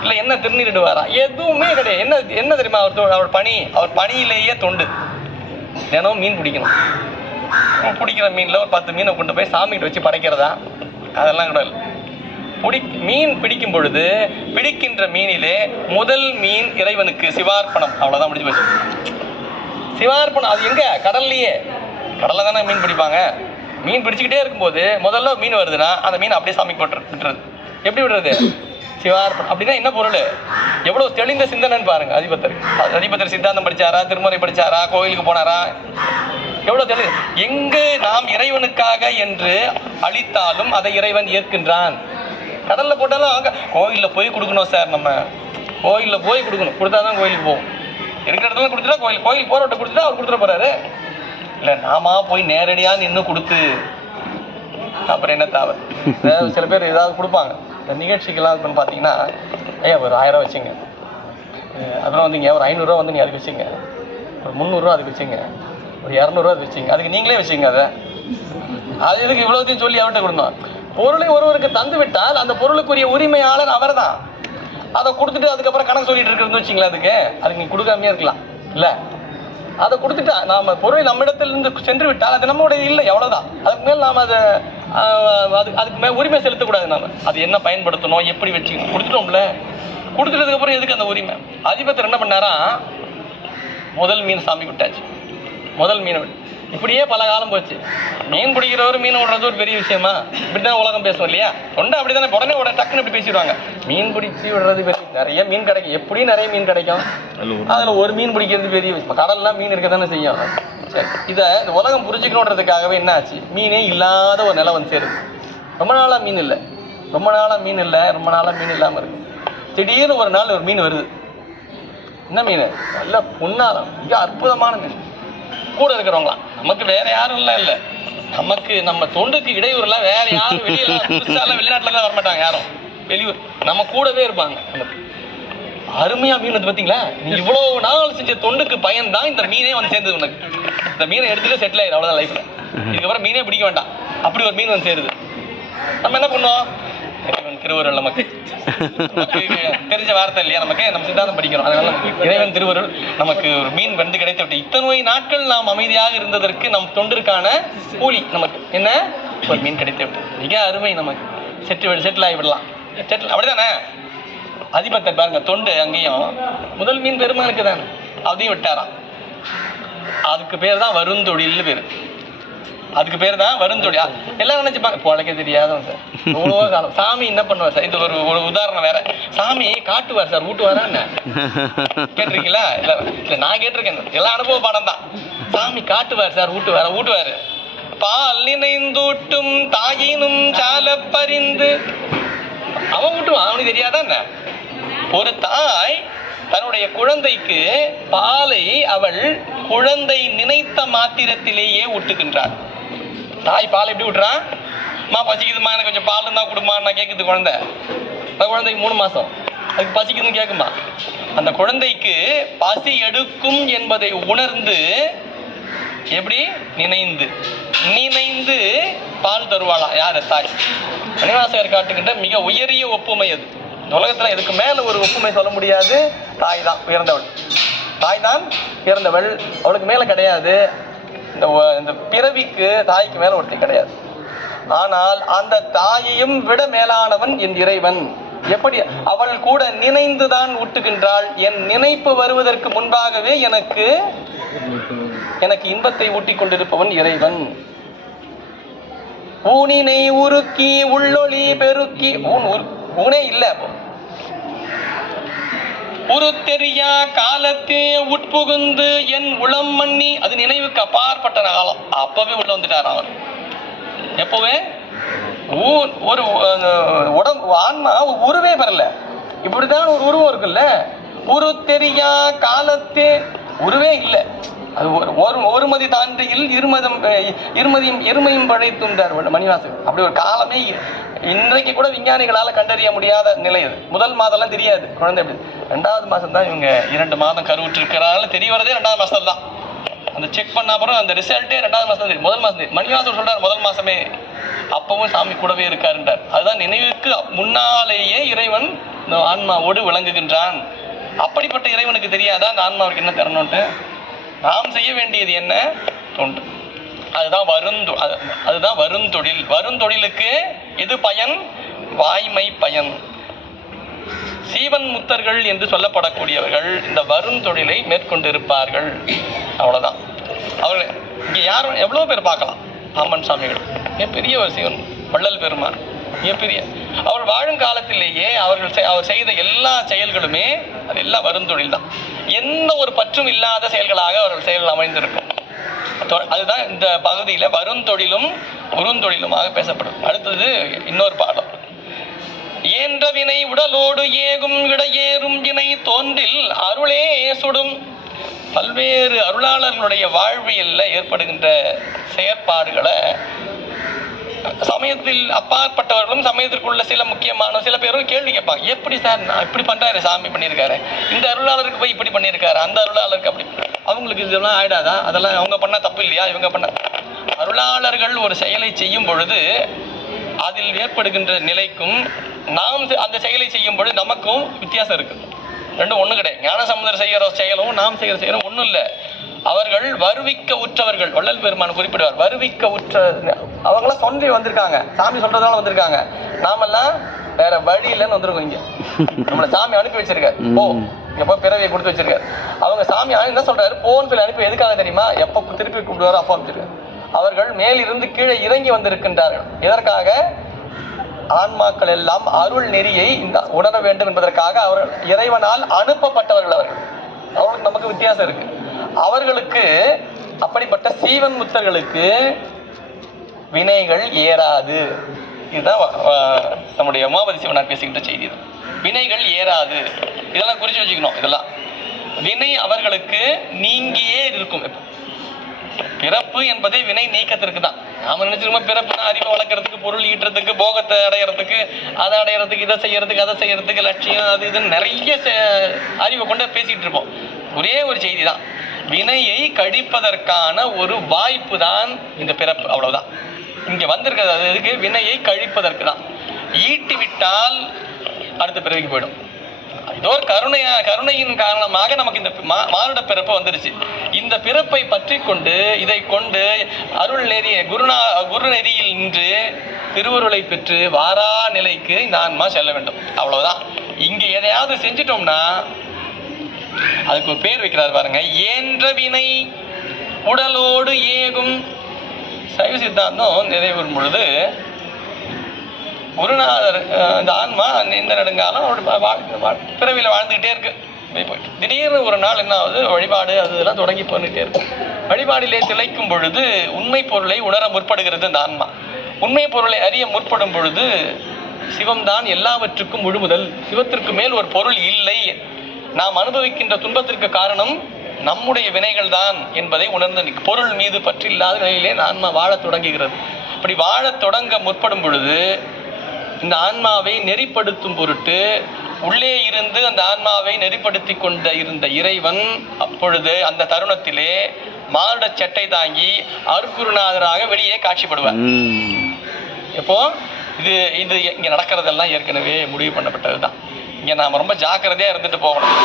இல்லை என்ன திருநீரிடுவாரா? எதுவுமே கிடையாது. என்ன தெரியுமா அவர் பணி? அவர் பணியிலேயே தொண்டு. தினம் மீன் பிடிக்கணும். பிடிக்கிற மீனில் ஒரு 10 மீனை கொண்டு போய் சாமிகிட்ட வச்சு படைக்கிறதா? அதெல்லாம் கூட இல்லை. மீன் பிடிக்கும் பொழுது பிடிக்கின்ற மீனிலே முதல் மீன் இறைவனுக்கு சிவார்ப்பணம். அவ்வளோதான், முடிஞ்சு போச்சு. சிவார்ப்பணம். அது எங்க? கடல்லையே. கடல்ல தானே மீன் பிடிப்பாங்க. மீன் பிடிச்சிக்கிட்டே இருக்கும்போது முதல்ல மீன் வருதுன்னா அந்த மீன் அப்படியே சாமிக்கு விட்டுறது. எப்படி விடுறது? சிவார்ப்பணம். அப்படின்னா என்ன பொருள்? எவ்வளவு தெளிந்த சிந்தனைன்னு பாருங்க. அதிபத்தர் சித்தாந்தம் படிச்சாரா? திருமுறை படிச்சாரா? கோயிலுக்கு போனாரா? எவ்வளவு தெளிவு. எங்கு நாம் இறைவனுக்காக என்று அளித்தாலும் அதை இறைவன் ஏற்கின்றான். கடல்ல போட்டாலும் கோயிலில் போய் கொடுக்கணும் சார். நம்ம கோயிலில் போய் கொடுக்கணும். கொடுத்தாதான் கோயிலுக்கு போவோம். இருக்கிற இடத்துல கொடுத்துட்டா கோயில் போறவட்ட கொடுத்துட்டா அவர் கொடுத்துட போறாரு. இல்லை நாம போய் நேரடியாக நின்று கொடுத்து அப்புறம் என்ன தேவை? சில பேர் ஏதாவது கொடுப்பாங்க. இந்த நிகழ்ச்சிக்கெல்லாம் இருக்குன்னு பார்த்தீங்கன்னா, ஒரு 1000 வச்சுங்க, அப்புறம் வந்துங்க ஒரு 500 வந்து நீ அதுக்கு வச்சுங்க, ஒரு 300 அதுக்கு வச்சுங்க, ஒரு 200 அது வச்சுங்க, அதுக்கு நீங்களே வச்சுங்க. அது எதுக்கு இவ்வளோத்தையும் சொல்லி அவர்கிட்ட கொடுக்கணும்? பொருளை ஒருவருக்கு தந்து விட்டால் அந்த பொருளுக்குரிய உரிமையாளர் அவர் தான். அதை கொடுத்துட்டு அதுக்கப்புறம் கணக்கு சொல்லிட்டு இருக்கிறது வச்சுங்களேன். அதுக்கு நீ கொடுக்காமையே இருக்கலாம். இல்லை, அதை கொடுத்துட்டா நாம பொருளை நம்மிடத்திலிருந்து சென்று விட்டால் அது நம்மளுடைய இல்லை, எவ்வளோதான். அதுக்கு மேல் நாம் அதை அதுக்கு மேலே உரிமை செலுத்தக்கூடாது. நாம அது என்ன பயன்படுத்தணும், எப்படி வச்சுக்கணும், கொடுத்துட்டோம்ல. கொடுத்துட்டதுக்கு அப்புறம் எதுக்கு அந்த உரிமை? அதிபத்தர் என்ன பண்ணாரா? முதல் மீன் சாமி விட்டாச்சு. முதல் மீனை விட்டு இப்படியே பல காலம் போச்சு. மீன் பிடிக்கிறவர் மீன் விடுறது ஒரு பெரிய விஷயமா? இப்படிதான் உலகம் பேசும் இல்லையா? தொண்டை அப்படித்தானே உடனே டக்குன்னு இப்படி பேசிடுவாங்க. மீன் பிடிச்சி விடுறது பெரிய, நிறைய மீன் கிடைக்கும். எப்படியும் நிறைய மீன் கிடைக்கும். அதுல ஒரு மீன் பிடிக்கிறது பெரிய விஷயம். கடல்லாம் மீன் இருக்க தானே செய்யும். சரி, இதை உலகம் புரிஞ்சுக்கணுன்றதுக்காகவே என்ன ஆச்சு? மீனே இல்லாத ஒரு நிலை வந்து சேருது. ரொம்ப நாளா மீன் இல்லை, ரொம்ப நாளா மீன் இல்லாம இருக்கு. திடீர்னு ஒரு நாள் ஒரு மீன் வருது. என்ன மீன்? நல்ல பொன்னாரம், மிக அற்புதமான மீன். கூட இருக்கிறவங்களாம் நமக்கு வேற யாரும் இல்லை. நமக்கு நம்ம தொண்டுக்கு இடையூறுலாம் வேற யாரும் வெளிநாட்டுல வரமாட்டாங்க. யாரும் வெளியூர் நம்ம கூடவே இருப்பாங்க. நமக்கு அருமையா மீன் வந்து பாத்தீங்களா? நீ இவ்வளவு நாள் செஞ்ச தொண்டுக்கு பயன் தான் இந்த மீனே வந்து சேர்ந்தது. உனக்கு இந்த மீனை எடுத்துட்டு செட்டில் ஆயிடும், அவ்வளவுதான் லைஃப்ல. இதுக்கப்புறம் மீனே பிடிக்க வேண்டாம். அப்படி ஒரு மீன் வந்து சேருது. நம்ம என்ன பண்ணுவோம்? திருவருள் நமக்கு தெரிஞ்ச வார்த்தை இல்லையா? நமக்கு நம்ம சித்தாந்தம் படிக்கிறோம். அதனால இறைவன் திருவருள் நமக்கு ஒரு மீன் வந்து கிடைத்து விட்டு இத்தனை நாட்கள் நாம் அமைதியாக இருந்ததற்கு நம் தொண்டிற்கான கூலி நமக்கு என்ன? ஒரு மீன் கிடைத்து விட்டு மிக அருமை. நமக்கு செட்டில் ஆகிவிடலாம். செட்டில் அப்படிதானே? அதிபத்தர் பாருங்க, தொண்டு அங்கேயும் முதல் மீன் பெருமானுக்கு தானே, அதையும் விட்டாராம். அதுக்கு பேர் தான் வருந்தொழில்னு பேரு. அதுக்கு பேர் தான் வருந்தொழில். எல்லாரும் நினைச்சுப்பாங்க பொழைக்க தெரியாதான் சார். எவ்வளோ காலம் சாமி என்ன பண்ணுவார் சார்? இது ஒரு உதாரணம் வேற. சாமி காட்டுவார் சார், ஊட்டுவாரா என்ன கேட்டிருக்கீங்களா? இல்லை நான் கேட்டிருக்கேன். எல்லாம் அனுபவ பாடம் தான். சாமி காட்டுவார் சார், ஊட்டுவாரு. பால் நினைந்தூட்டும் தாயினும் சால பறிந்து அவன் ஊட்டுவான். அவனுக்கு தெரியாதான் என்ன? ஒரு தாய் தன்னுடைய குழந்தைக்கு பாலை அவள் குழந்தை நினைத்த மாத்திரத்திலேயே ஊட்டுகின்றாள். தாய் பால் எப்படி விட்டுறான்? அம்மா பசிக்குதுமா, எனக்கு கொஞ்சம் பால் இருந்தால் கொடுமா, நான் கேட்குது குழந்தை. அந்த குழந்தைக்கு 3 மாதம், அதுக்கு பசிக்குதுன்னு கேட்குமா? அந்த குழந்தைக்கு பசி எடுக்கும் என்பதை உணர்ந்து எப்படி நினைந்து பால் தருவாளாம். யாரு? தாய். மணிவாசகர் காட்டுகின்ற மிக உயரிய ஒப்புமை அது. உலகத்துல இதுக்கு மேல ஒரு ஒப்புமை சொல்ல முடியாது. தாய் தான் உயர்ந்தவள், தாய் தான் உயர்ந்தவள், அவளுக்கு மேல கிடையாது. இந்த பிறவிக்கு தாய்க்கு மேல ஒருத்தி கிடையாது. ஆனால் அந்த தாயையும் விட மேலானவன் என் இறைவன். எப்படி? அவள் கூட நினைந்துதான் ஊட்டுகின்றாள். என் நினைப்பு வருவதற்கு முன்பாகவே எனக்கு இன்பத்தை ஊட்டிக் கொண்டிருப்பவன் இறைவன். ஊனினை உருக்கி உள்ளொளி பெருக்கி, ஊனே இல்ல, உருத்தெரியா காலத்தே உட்புகுந்து என் உளம் மண்ணி, அது நினைவுக்கு அப்பாற்பட்ட காலம். அப்பவே உள்ள வந்துட்டார் அவர். எப்பவே ஒரு உடம்பு ஆன்மா உருவே பெறல. இப்படிதான் ஒரு உருவம் இருக்குல்ல. உரு தெரியா காலத்தே உருவே இல்லை. அது ஒரு மதி தாண்டியில் இருமையும் படைத்துண்டார் மணிவாசகர். அப்படி ஒரு காலமே இன்றைக்கு கூட விஞ்ஞானிகளால கண்டறிய முடியாத நிலை. அது முதல் மாதம்லாம் தெரியாது குழந்தை. எப்படி 2வது மாதம் தான் இவங்க 2 மாதம் கருவுற்று இருக்கிறாங்க. தெரிய வரதே 2வது மாதம் தான். அந்த செக் பண்ண அப்புறம் அந்த ரிசல்ட்டே 2வது மாதம் தெரியும். முதல் மாதம் மணிவாசகர் சொல்றாரு முதல் மாசமே. அப்பவும் சாமி கூடவே இருக்காருன்றார். அதுதான் நினைவுக்கு முன்னாலேயே இறைவன் இந்த ஆன்மாவோடு விளங்குகின்றான். அப்படிப்பட்ட இறைவனுக்கு தெரியாதா அந்த ஆன்மாவுக்கு என்ன தரணும்ட்டு? நாம் செய்ய வேண்டியது என்ன? தொண்டு. அதுதான் வருந்தொழில். வருந்தொழிலுக்கு எது பயன்? வாய்மை பயன். சீவன் முத்தர்கள் என்று சொல்லப்படக்கூடியவர்கள் இந்த வருந்தொழிலை மேற்கொண்டிருப்பார்கள். அவ்வளவுதான். அவர்கள் இங்கே யாரும் எவ்வளவு பேர் பார்க்கலாம். பாம்பன் சாமிகள் மிகப்பெரிய ஒரு சிவன், வள்ளல் பெருமான் மிகப்பெரிய. அவர் வாழும் காலத்திலேயே அவர் செய்த எல்லா செயல்களுமே அது எல்லாம் வருந்தொழில் தான். எந்த ஒரு பற்றும் இல்லாத செயல்களாக அவர்கள் செயல்கள் அமைந்திருக்கும். அதுதான் இந்த பகுதியில வருந்தொழிலும் உருந்தொழிலுமாக பேசப்படும். அடுத்தது இன்னொரு பாடம். ஏன்ற வினை உடலோடு ஏகும் இடையேறும் வினை தோன்றில் அருளே சுடும். பல்வேறு அருளாளர்களுடைய வாழ்வியல்ல ஏற்படுகின்ற செயற்பாடுகளை சமயத்தில் அப்பாற்பட்டவர்களும் சமயத்திற்குள்ள சில முக்கியமான சில பேரும் கேள்வி கேட்பாங்க. எப்படி சார் நான் இப்படி பண்றாரு, சாமி பண்ணியிருக்காரு, இந்த அருளாளருக்கு போய் இப்படி பண்ணியிருக்காரு, அந்த அருளாளருக்கு அப்படி. அவங்களுக்கு இதெல்லாம் ஆயிடாதா? அதெல்லாம் அவங்க பண்ண தப்பு இல்லையா? இவங்க பண்ண. அருளாளர்கள் ஒரு செயலை செய்யும் பொழுது அதில் ஏற்படுகின்ற நிலைக்கும் நாம் அந்த செயலை செய்யும் பொழுது நமக்கும் வித்தியாசம் இருக்கு. ரெண்டும் ஒண்ணு கிடையாது. ஞானசம்பந்தர் செய்கிற செயலும் நாம் செய்கிற செயலும் ஒன்றும் இல்லை. அவர்கள் வருவிக்க உற்றவர்கள். வள்ளல் பெருமான் குறிப்பிடுவார். வருவிக்க உற்ற அவங்களாம் சொல்லி வந்திருக்காங்க, சாமி சொல்றதால வந்திருக்காங்க. நாமெல்லாம் வேற வழி இல்லைன்னு வந்திருக்கோம். இங்க நம்மளை சாமி அனுப்பி வச்சிருக்காரு. போ இங்க போய் பிறவியை கொடுத்து வச்சிருக்காரு. அவங்க சாமி என்ன சொல்றாரு? போன்னு சொல்லி அனுப்பி எதுக்காக தெரியுமா? எப்ப திருப்பி கூப்பிடுவாரோ அப்போ அமைச்சிருக்காரு. அவர்கள் மேலிருந்து கீழே இறங்கி வந்திருக்கின்றார்கள். இதற்காக ஆன்மாக்கள் எல்லாம் அருள் நெறியை உணர வேண்டும் என்பதற்காக அவர்கள் இறைவனால் அனுப்பப்பட்டவர்கள். அவர்களுக்கு நமக்கு வித்தியாசம் இருக்கு. அவர்களுக்கு அப்படிப்பட்ட சீவன் முத்தர்களுக்கு வினைகள் ஏறாது. இதுதான் நம்முடைய உமாபதி சிவனார் பேசுகின்ற செய்தி. வினைகள் ஏறாது. இதெல்லாம் குறிச்சு வச்சுக்கணும். இதெல்லாம் வினை அவர்களுக்கு நீங்கியே இருக்கும். பிறப்பு என்பதே வினை நீக்கத்திற்கு தான். நாம நினைச்சிருக்கோம் பிறப்புனா அறிவை வளர்க்கறதுக்கு, பொருள் ஈட்டுறதுக்கு, போகத்தை அடையிறதுக்கு, அதை அடையிறதுக்கு, இதை செய்யறதுக்கு, அதை செய்யறதுக்கு, லட்சியம் அது இதுன்னு நிறைய அறிவை கொண்டு பேசிட்டு இருப்போம். ஒரே ஒரு செய்தி தான், வினையை கழிப்பதற்கான ஒரு வாய்ப்பு தான் இந்த பிறப்பு. அவ்வளவுதான் இங்க வந்திருக்கிறது. அது எதுக்கு? வினையை கழிப்பதற்கு தான். ஈட்டி விட்டால் அடுத்த பிறவிக்கு போயிடும். இதோ கருணையின் காரணமாக நமக்கு இந்த மானுட பிறப்பு வந்துருச்சு. இந்த பிறப்பை பற்றி கொண்டு இதை கொண்டு அருள் நெறி குரு நெறியில் நின்று திருவருளை பெற்று வாரா நிலைக்கு இந்த ஆன்மா செல்ல வேண்டும். அவ்வளவுதான். இங்க எதையாவது செஞ்சிட்டோம்னா அதுக்கு ஒரு பேர் வைக்கிறார் பாருங்க. ஏன்ற வினை உடலோடு ஏகும். சைவ சித்தாந்தம் நிறைவேறும் பொழுது குருநாதர் இந்த ஆன்மா இந்த நெடுங்காலம் பிறவியில் வாழ்ந்துகிட்டே இருக்கு. திடீர்னு ஒரு நாள் என்ன ஆகுது? வழிபாடு அதெல்லாம் தொடங்கி போயிட்டே இருக்கு. வழிபாடிலே திளைக்கும் பொழுது உண்மை பொருளை உணர முற்படுகிறது இந்த ஆன்மா. உண்மை பொருளை அறிய முற்படும் பொழுது சிவம்தான் எல்லாவற்றுக்கும் முழுமுதல், சிவத்திற்கு மேல் ஒரு பொருள் இல்லை நாம் அனுபவிக்கின்ற துன்பத்திற்கு காரணம் நம்முடைய வினைகள் தான் என்பதை உணர்ந்து பொருள் மீது பற்றி இல்லாத நிலையிலே ஆன்மா வாழத் தொடங்குகிறது. அப்படி வாழத் தொடங்க முற்படும் பொழுது இந்த ஆன்மாவை நெறிப்படுத்தும் பொருட்டு உள்ளே இருந்து அந்த ஆன்மாவை நெறிப்படுத்தி கொண்ட இருந்த இறைவன் அப்பொழுது அந்த தருணத்திலே மானுட சட்டை தாங்கி அருட்குருநாதராக வெளியே காட்சிப்படுவார். இப்போ இது இது இங்க நடக்கிறதெல்லாம் ஏற்கனவே முடிவு பண்ணப்பட்டது தான். இங்க நாம ரொம்ப ஜாக்கிரதையா இருந்துட்டு போகணும்.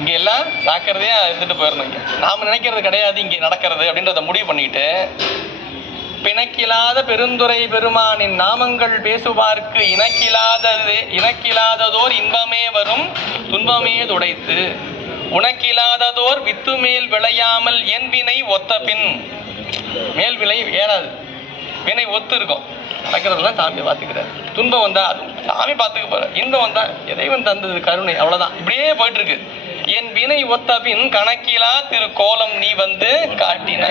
இங்க எல்லாம் ஜாக்கிரதையா இருந்துட்டு போயிடணும். இங்க நாம நினைக்கிறது கிடையாது இங்க நடக்கிறது அப்படின்றத முடிவு பண்ணிட்டு, பிணக்கிலாத பெருந்துரை பெருமானின் நாமங்கள் பேசுவார்க்கு இணக்கிலாததோர் இன்பமே வரும் துன்பமே துடைத்து உனக்கிலாததோர் வித்து மேல் விளையாமல் என் வினை ஒத்த பின். மேல் விலை ஏறாது, வினை ஒத்து இருக்கும். நடக்கிறதெல்லாம் சாமி பார்த்துக்கிறார். துன்பம் வந்தா அது சாமி பார்த்துக்க போற, இன்பம் வந்தா இறைவன் தந்தது கருணை, அவ்வளவுதான். இப்படியே போயிட்டு இருக்கு. என் வினை ஒத்த பின் கணக்கிலா திரு கோலம் நீ வந்து காட்டின.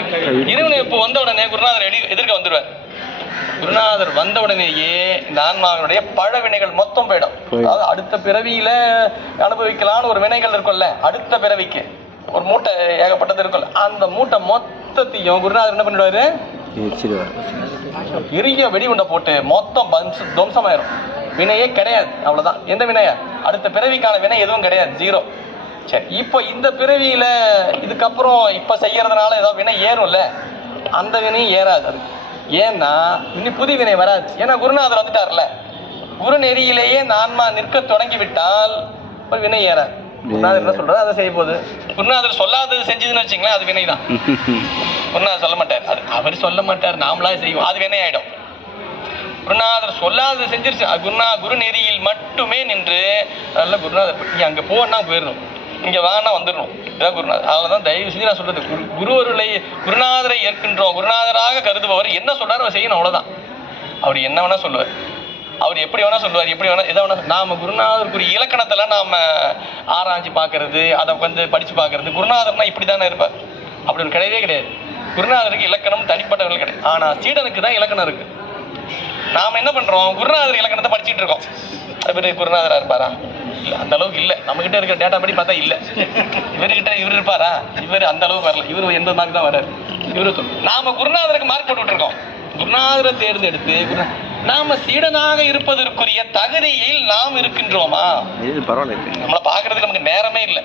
இறைவனை இப்போ வந்த உடனே குருநாதர் எதிர்க்க வந்துடுவார். குருநாதர் வந்த உடனேயே இந்த ஆன்மாவினுடைய பழ வினைகள் மொத்தம் போயிடும். அதாவது அடுத்த பிறவியில அனுபவிக்கலான்னு ஒரு வினைகள் இருக்கும்ல, அடுத்த பிறவிக்கு ஒரு மூட்டை ஏகப்பட்டது இருக்கும்ல, அந்த மூட்டை மொத்தத்தையும் குருநாதர் என்ன பண்ணிடுவாரு, இறுகிய வெடிகுண்டை போட்டு மொத்தம் துவம்சமாயிரும். வினையே கிடையாது, அவ்வளவுதான். எந்த வினையா? அடுத்த பிறவிக்கான வினை எதுவும் கிடையாது, ஜீரோ. சரி, இப்போ இந்த பிறவியில இதுக்கப்புறம் இப்ப செய்யறதுனால ஏதோ வினை ஏறும்ல, அந்த வினையும் ஏறாது. அது ஏன்னா இன்னும் புது வினை வராது. ஏன்னா குருநாதர் வந்துட்டார்ல. குரு நெறியிலேயே இந்த ஆன்மா நிற்க தொடங்கி விட்டால் ஒரு வினை ஏறாது. குருநாதர் என்ன சொல்றாரு அதை செய்ய போகுது. குருநாதர் சொல்லாதது செஞ்சதுன்னு வச்சுங்களேன், அது வினை தான். குருநாதர் சொல்ல மாட்டார், அது அவர் சொல்ல மாட்டார், நாமளா செய்வோம், அது வினை ஆயிடும். குருநாதர் சொல்லாதது செஞ்சிருச்சு. குரு நெறியில் மட்டுமே நின்று நல்ல குருநாதர் நீ அங்க போனா போயிடணும், இங்க வானா வந்துடணும், இதான் குருநாதர். அதனாலதான் தயவு செஞ்சு நான் சொல்றது, குருவருளை குருநாதரை ஏற்கின்றோம், குருநாதராக கருதுபவர் என்ன சொல்றாரு அவர் செய்யணும், அவ்வளவுதான். அவர் என்ன வேணா சொல்லுவார், அவர் எப்படி வேணா சொல்லுவார், எப்படி வேணா எதை வேணா. நாம குருநாதருக்குரிய இலக்கணத்துல நாம ஆராய்ச்சி பார்க்கறது, அதை வந்து படிச்சு பார்க்கறது. குருநாதர்னா இப்படித்தானே இருப்பார், அப்படி ஒரு கிடையவே கிடையாது. குருநாதருக்கு இலக்கணம் தனிப்பட்டவர்கள் கிடையாது. ஆனா சீடனுக்கு தான் இலக்கணம் இருக்கு. நாம என்ன பண்றோம், குருநாதர் இலக்கணத்தை படிச்சுட்டு இருக்கோம். இவரு குருநாதரா இருப்பாரா? இல்ல, அந்த அளவுக்கு இல்ல. நம்ம கிட்ட இருக்கிற டேட்டா படி பார்த்தா இல்ல. இவர்கிட்ட இவர் இருப்பாரா? இவர் அந்த அளவுக்கு வரல. இவரு 80 மார்க் தான் வராரு. இவரு நாம குருநாதருக்கு மார்க் போட்டு இருக்கோம். குருநாதரை தேர்ந்தெடுத்து நாம சீடனாக இருப்பதற்குரிய தகுதியில் நாம் இருக்கின்றோமா? நம்மளை பாக்குறதுக்கு நமக்கு நேரமே இல்லை.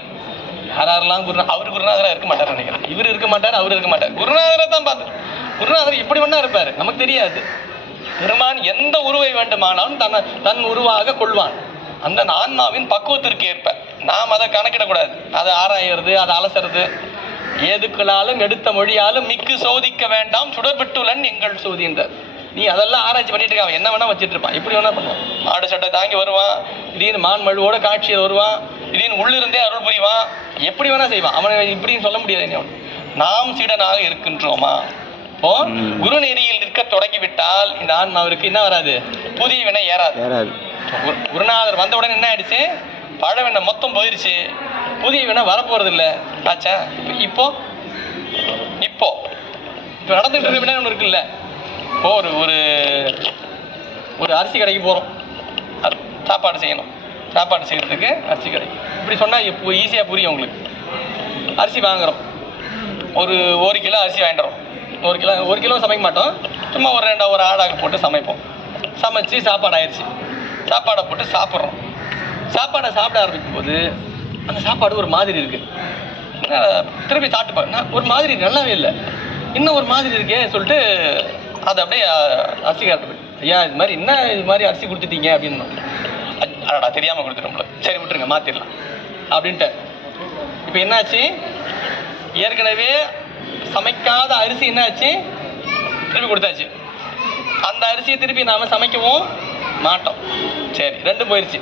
யாரெல்லாம் அவரு குருநாதரா இருக்க மாட்டார் நினைக்கிறேன். இவர் இருக்க மாட்டார், அவரு இருக்க மாட்டார். குருநாதரை தான் பார்த்து. குருநாதர் எப்படி வேணா இருப்பாரு, நமக்கு தெரியாது. பெருமான் எந்த உருவை வேண்டுமானாலும் தன் உருவாக கொள்வான். அந்த ஆன்மாவின் பக்குவத்திற்கு ஏற்ப நாம் அதை கணக்கிடக்கூடாது. அதை ஆராயறது, அதை அலசறது. ஏதுக்களாலும் எடுத்த மொழியாலும் மிக்கு சோதிக்க வேண்டாம் சுடர்பட்டுலன் எங்கள் சோதின்றார். நீ அதெல்லாம் ஆராய்ச்சி பண்ணிட்டு இருக்க, என்ன வேணா வச்சுட்டு இருப்பான், எப்படி வேணா பண்ணுவான். மாடு சட்டை தாங்கி வருவான், திடீர்னு மான் மழுவோட காட்சியில் வருவான், திடீர்னு உள்ளிருந்தே அருள் புரிவான், எப்படி வேணா செய்வான். அவனை இப்படின்னு சொல்ல முடியாது. நாம் சீடனாக இருக்கின்றோமா? இப்போ குரு நெறியில் நிற்க தொடங்கிவிட்டால் இந்த ஆன்மாவிற்கு என்ன வராது, புதிய வினை ஏறாது. குருநாதர் வந்த உடனே என்ன ஆயிடுச்சு, பழ வினை மொத்தம் போயிடுச்சு, புதிய வினை வரப்போறது இல்லை. ஆச்சா? இப்போ இப்போ இப்போ நடந்துட்டு இருக்க வினை ஒன்று இருக்குல்ல. இப்போ ஒரு அரிசி கடைக்கு போகிறோம், சாப்பாடு செய்யணும். சாப்பாடு செய்யறதுக்கு அரிசி கடைக்கு இப்படி சொன்னால் இப்போ ஈஸியாக புரியும் உங்களுக்கு. அரிசி வாங்குகிறோம், ஒரு கிலோ அரிசி வாங்கிடுறோம். ஒரு கிலோ சமைக்க மாட்டோம், சும்மா ஒரு ஆடாக போட்டு சமைப்போம். சமைச்சு சாப்பாடு ஆயிடுச்சு. சாப்பாடை போட்டு சாப்பிட்றோம். சாப்பாடை சாப்பிட ஆரம்பிக்கும் போது அந்த சாப்பாடு ஒரு மாதிரி இருக்கு. திருப்பி சாப்பிட்டு பாருங்க, ஒரு மாதிரி நல்லாவே இல்லை, இன்னும் ஒரு மாதிரி இருக்கே சொல்லிட்டு அதை அப்படியே அரிசி காட்டு, ஐயா இது மாதிரி அரிசி கொடுத்துட்டீங்க அப்படின்னு. அடடா தெரியாமல் கொடுத்துட்டோம்ல, சரி விட்டுருங்க மாற்றிடலாம் அப்படின்ட்டு. இப்போ என்னாச்சு, ஏற்கனவே சமைக்காத அரிசி என்னாச்சு, திருப்பி கொடுத்தாச்சு. அந்த அரிசியை திருப்பி நாம சமைக்கவும் மாட்டோம். சரி, ரெண்டும் போயிடுச்சு.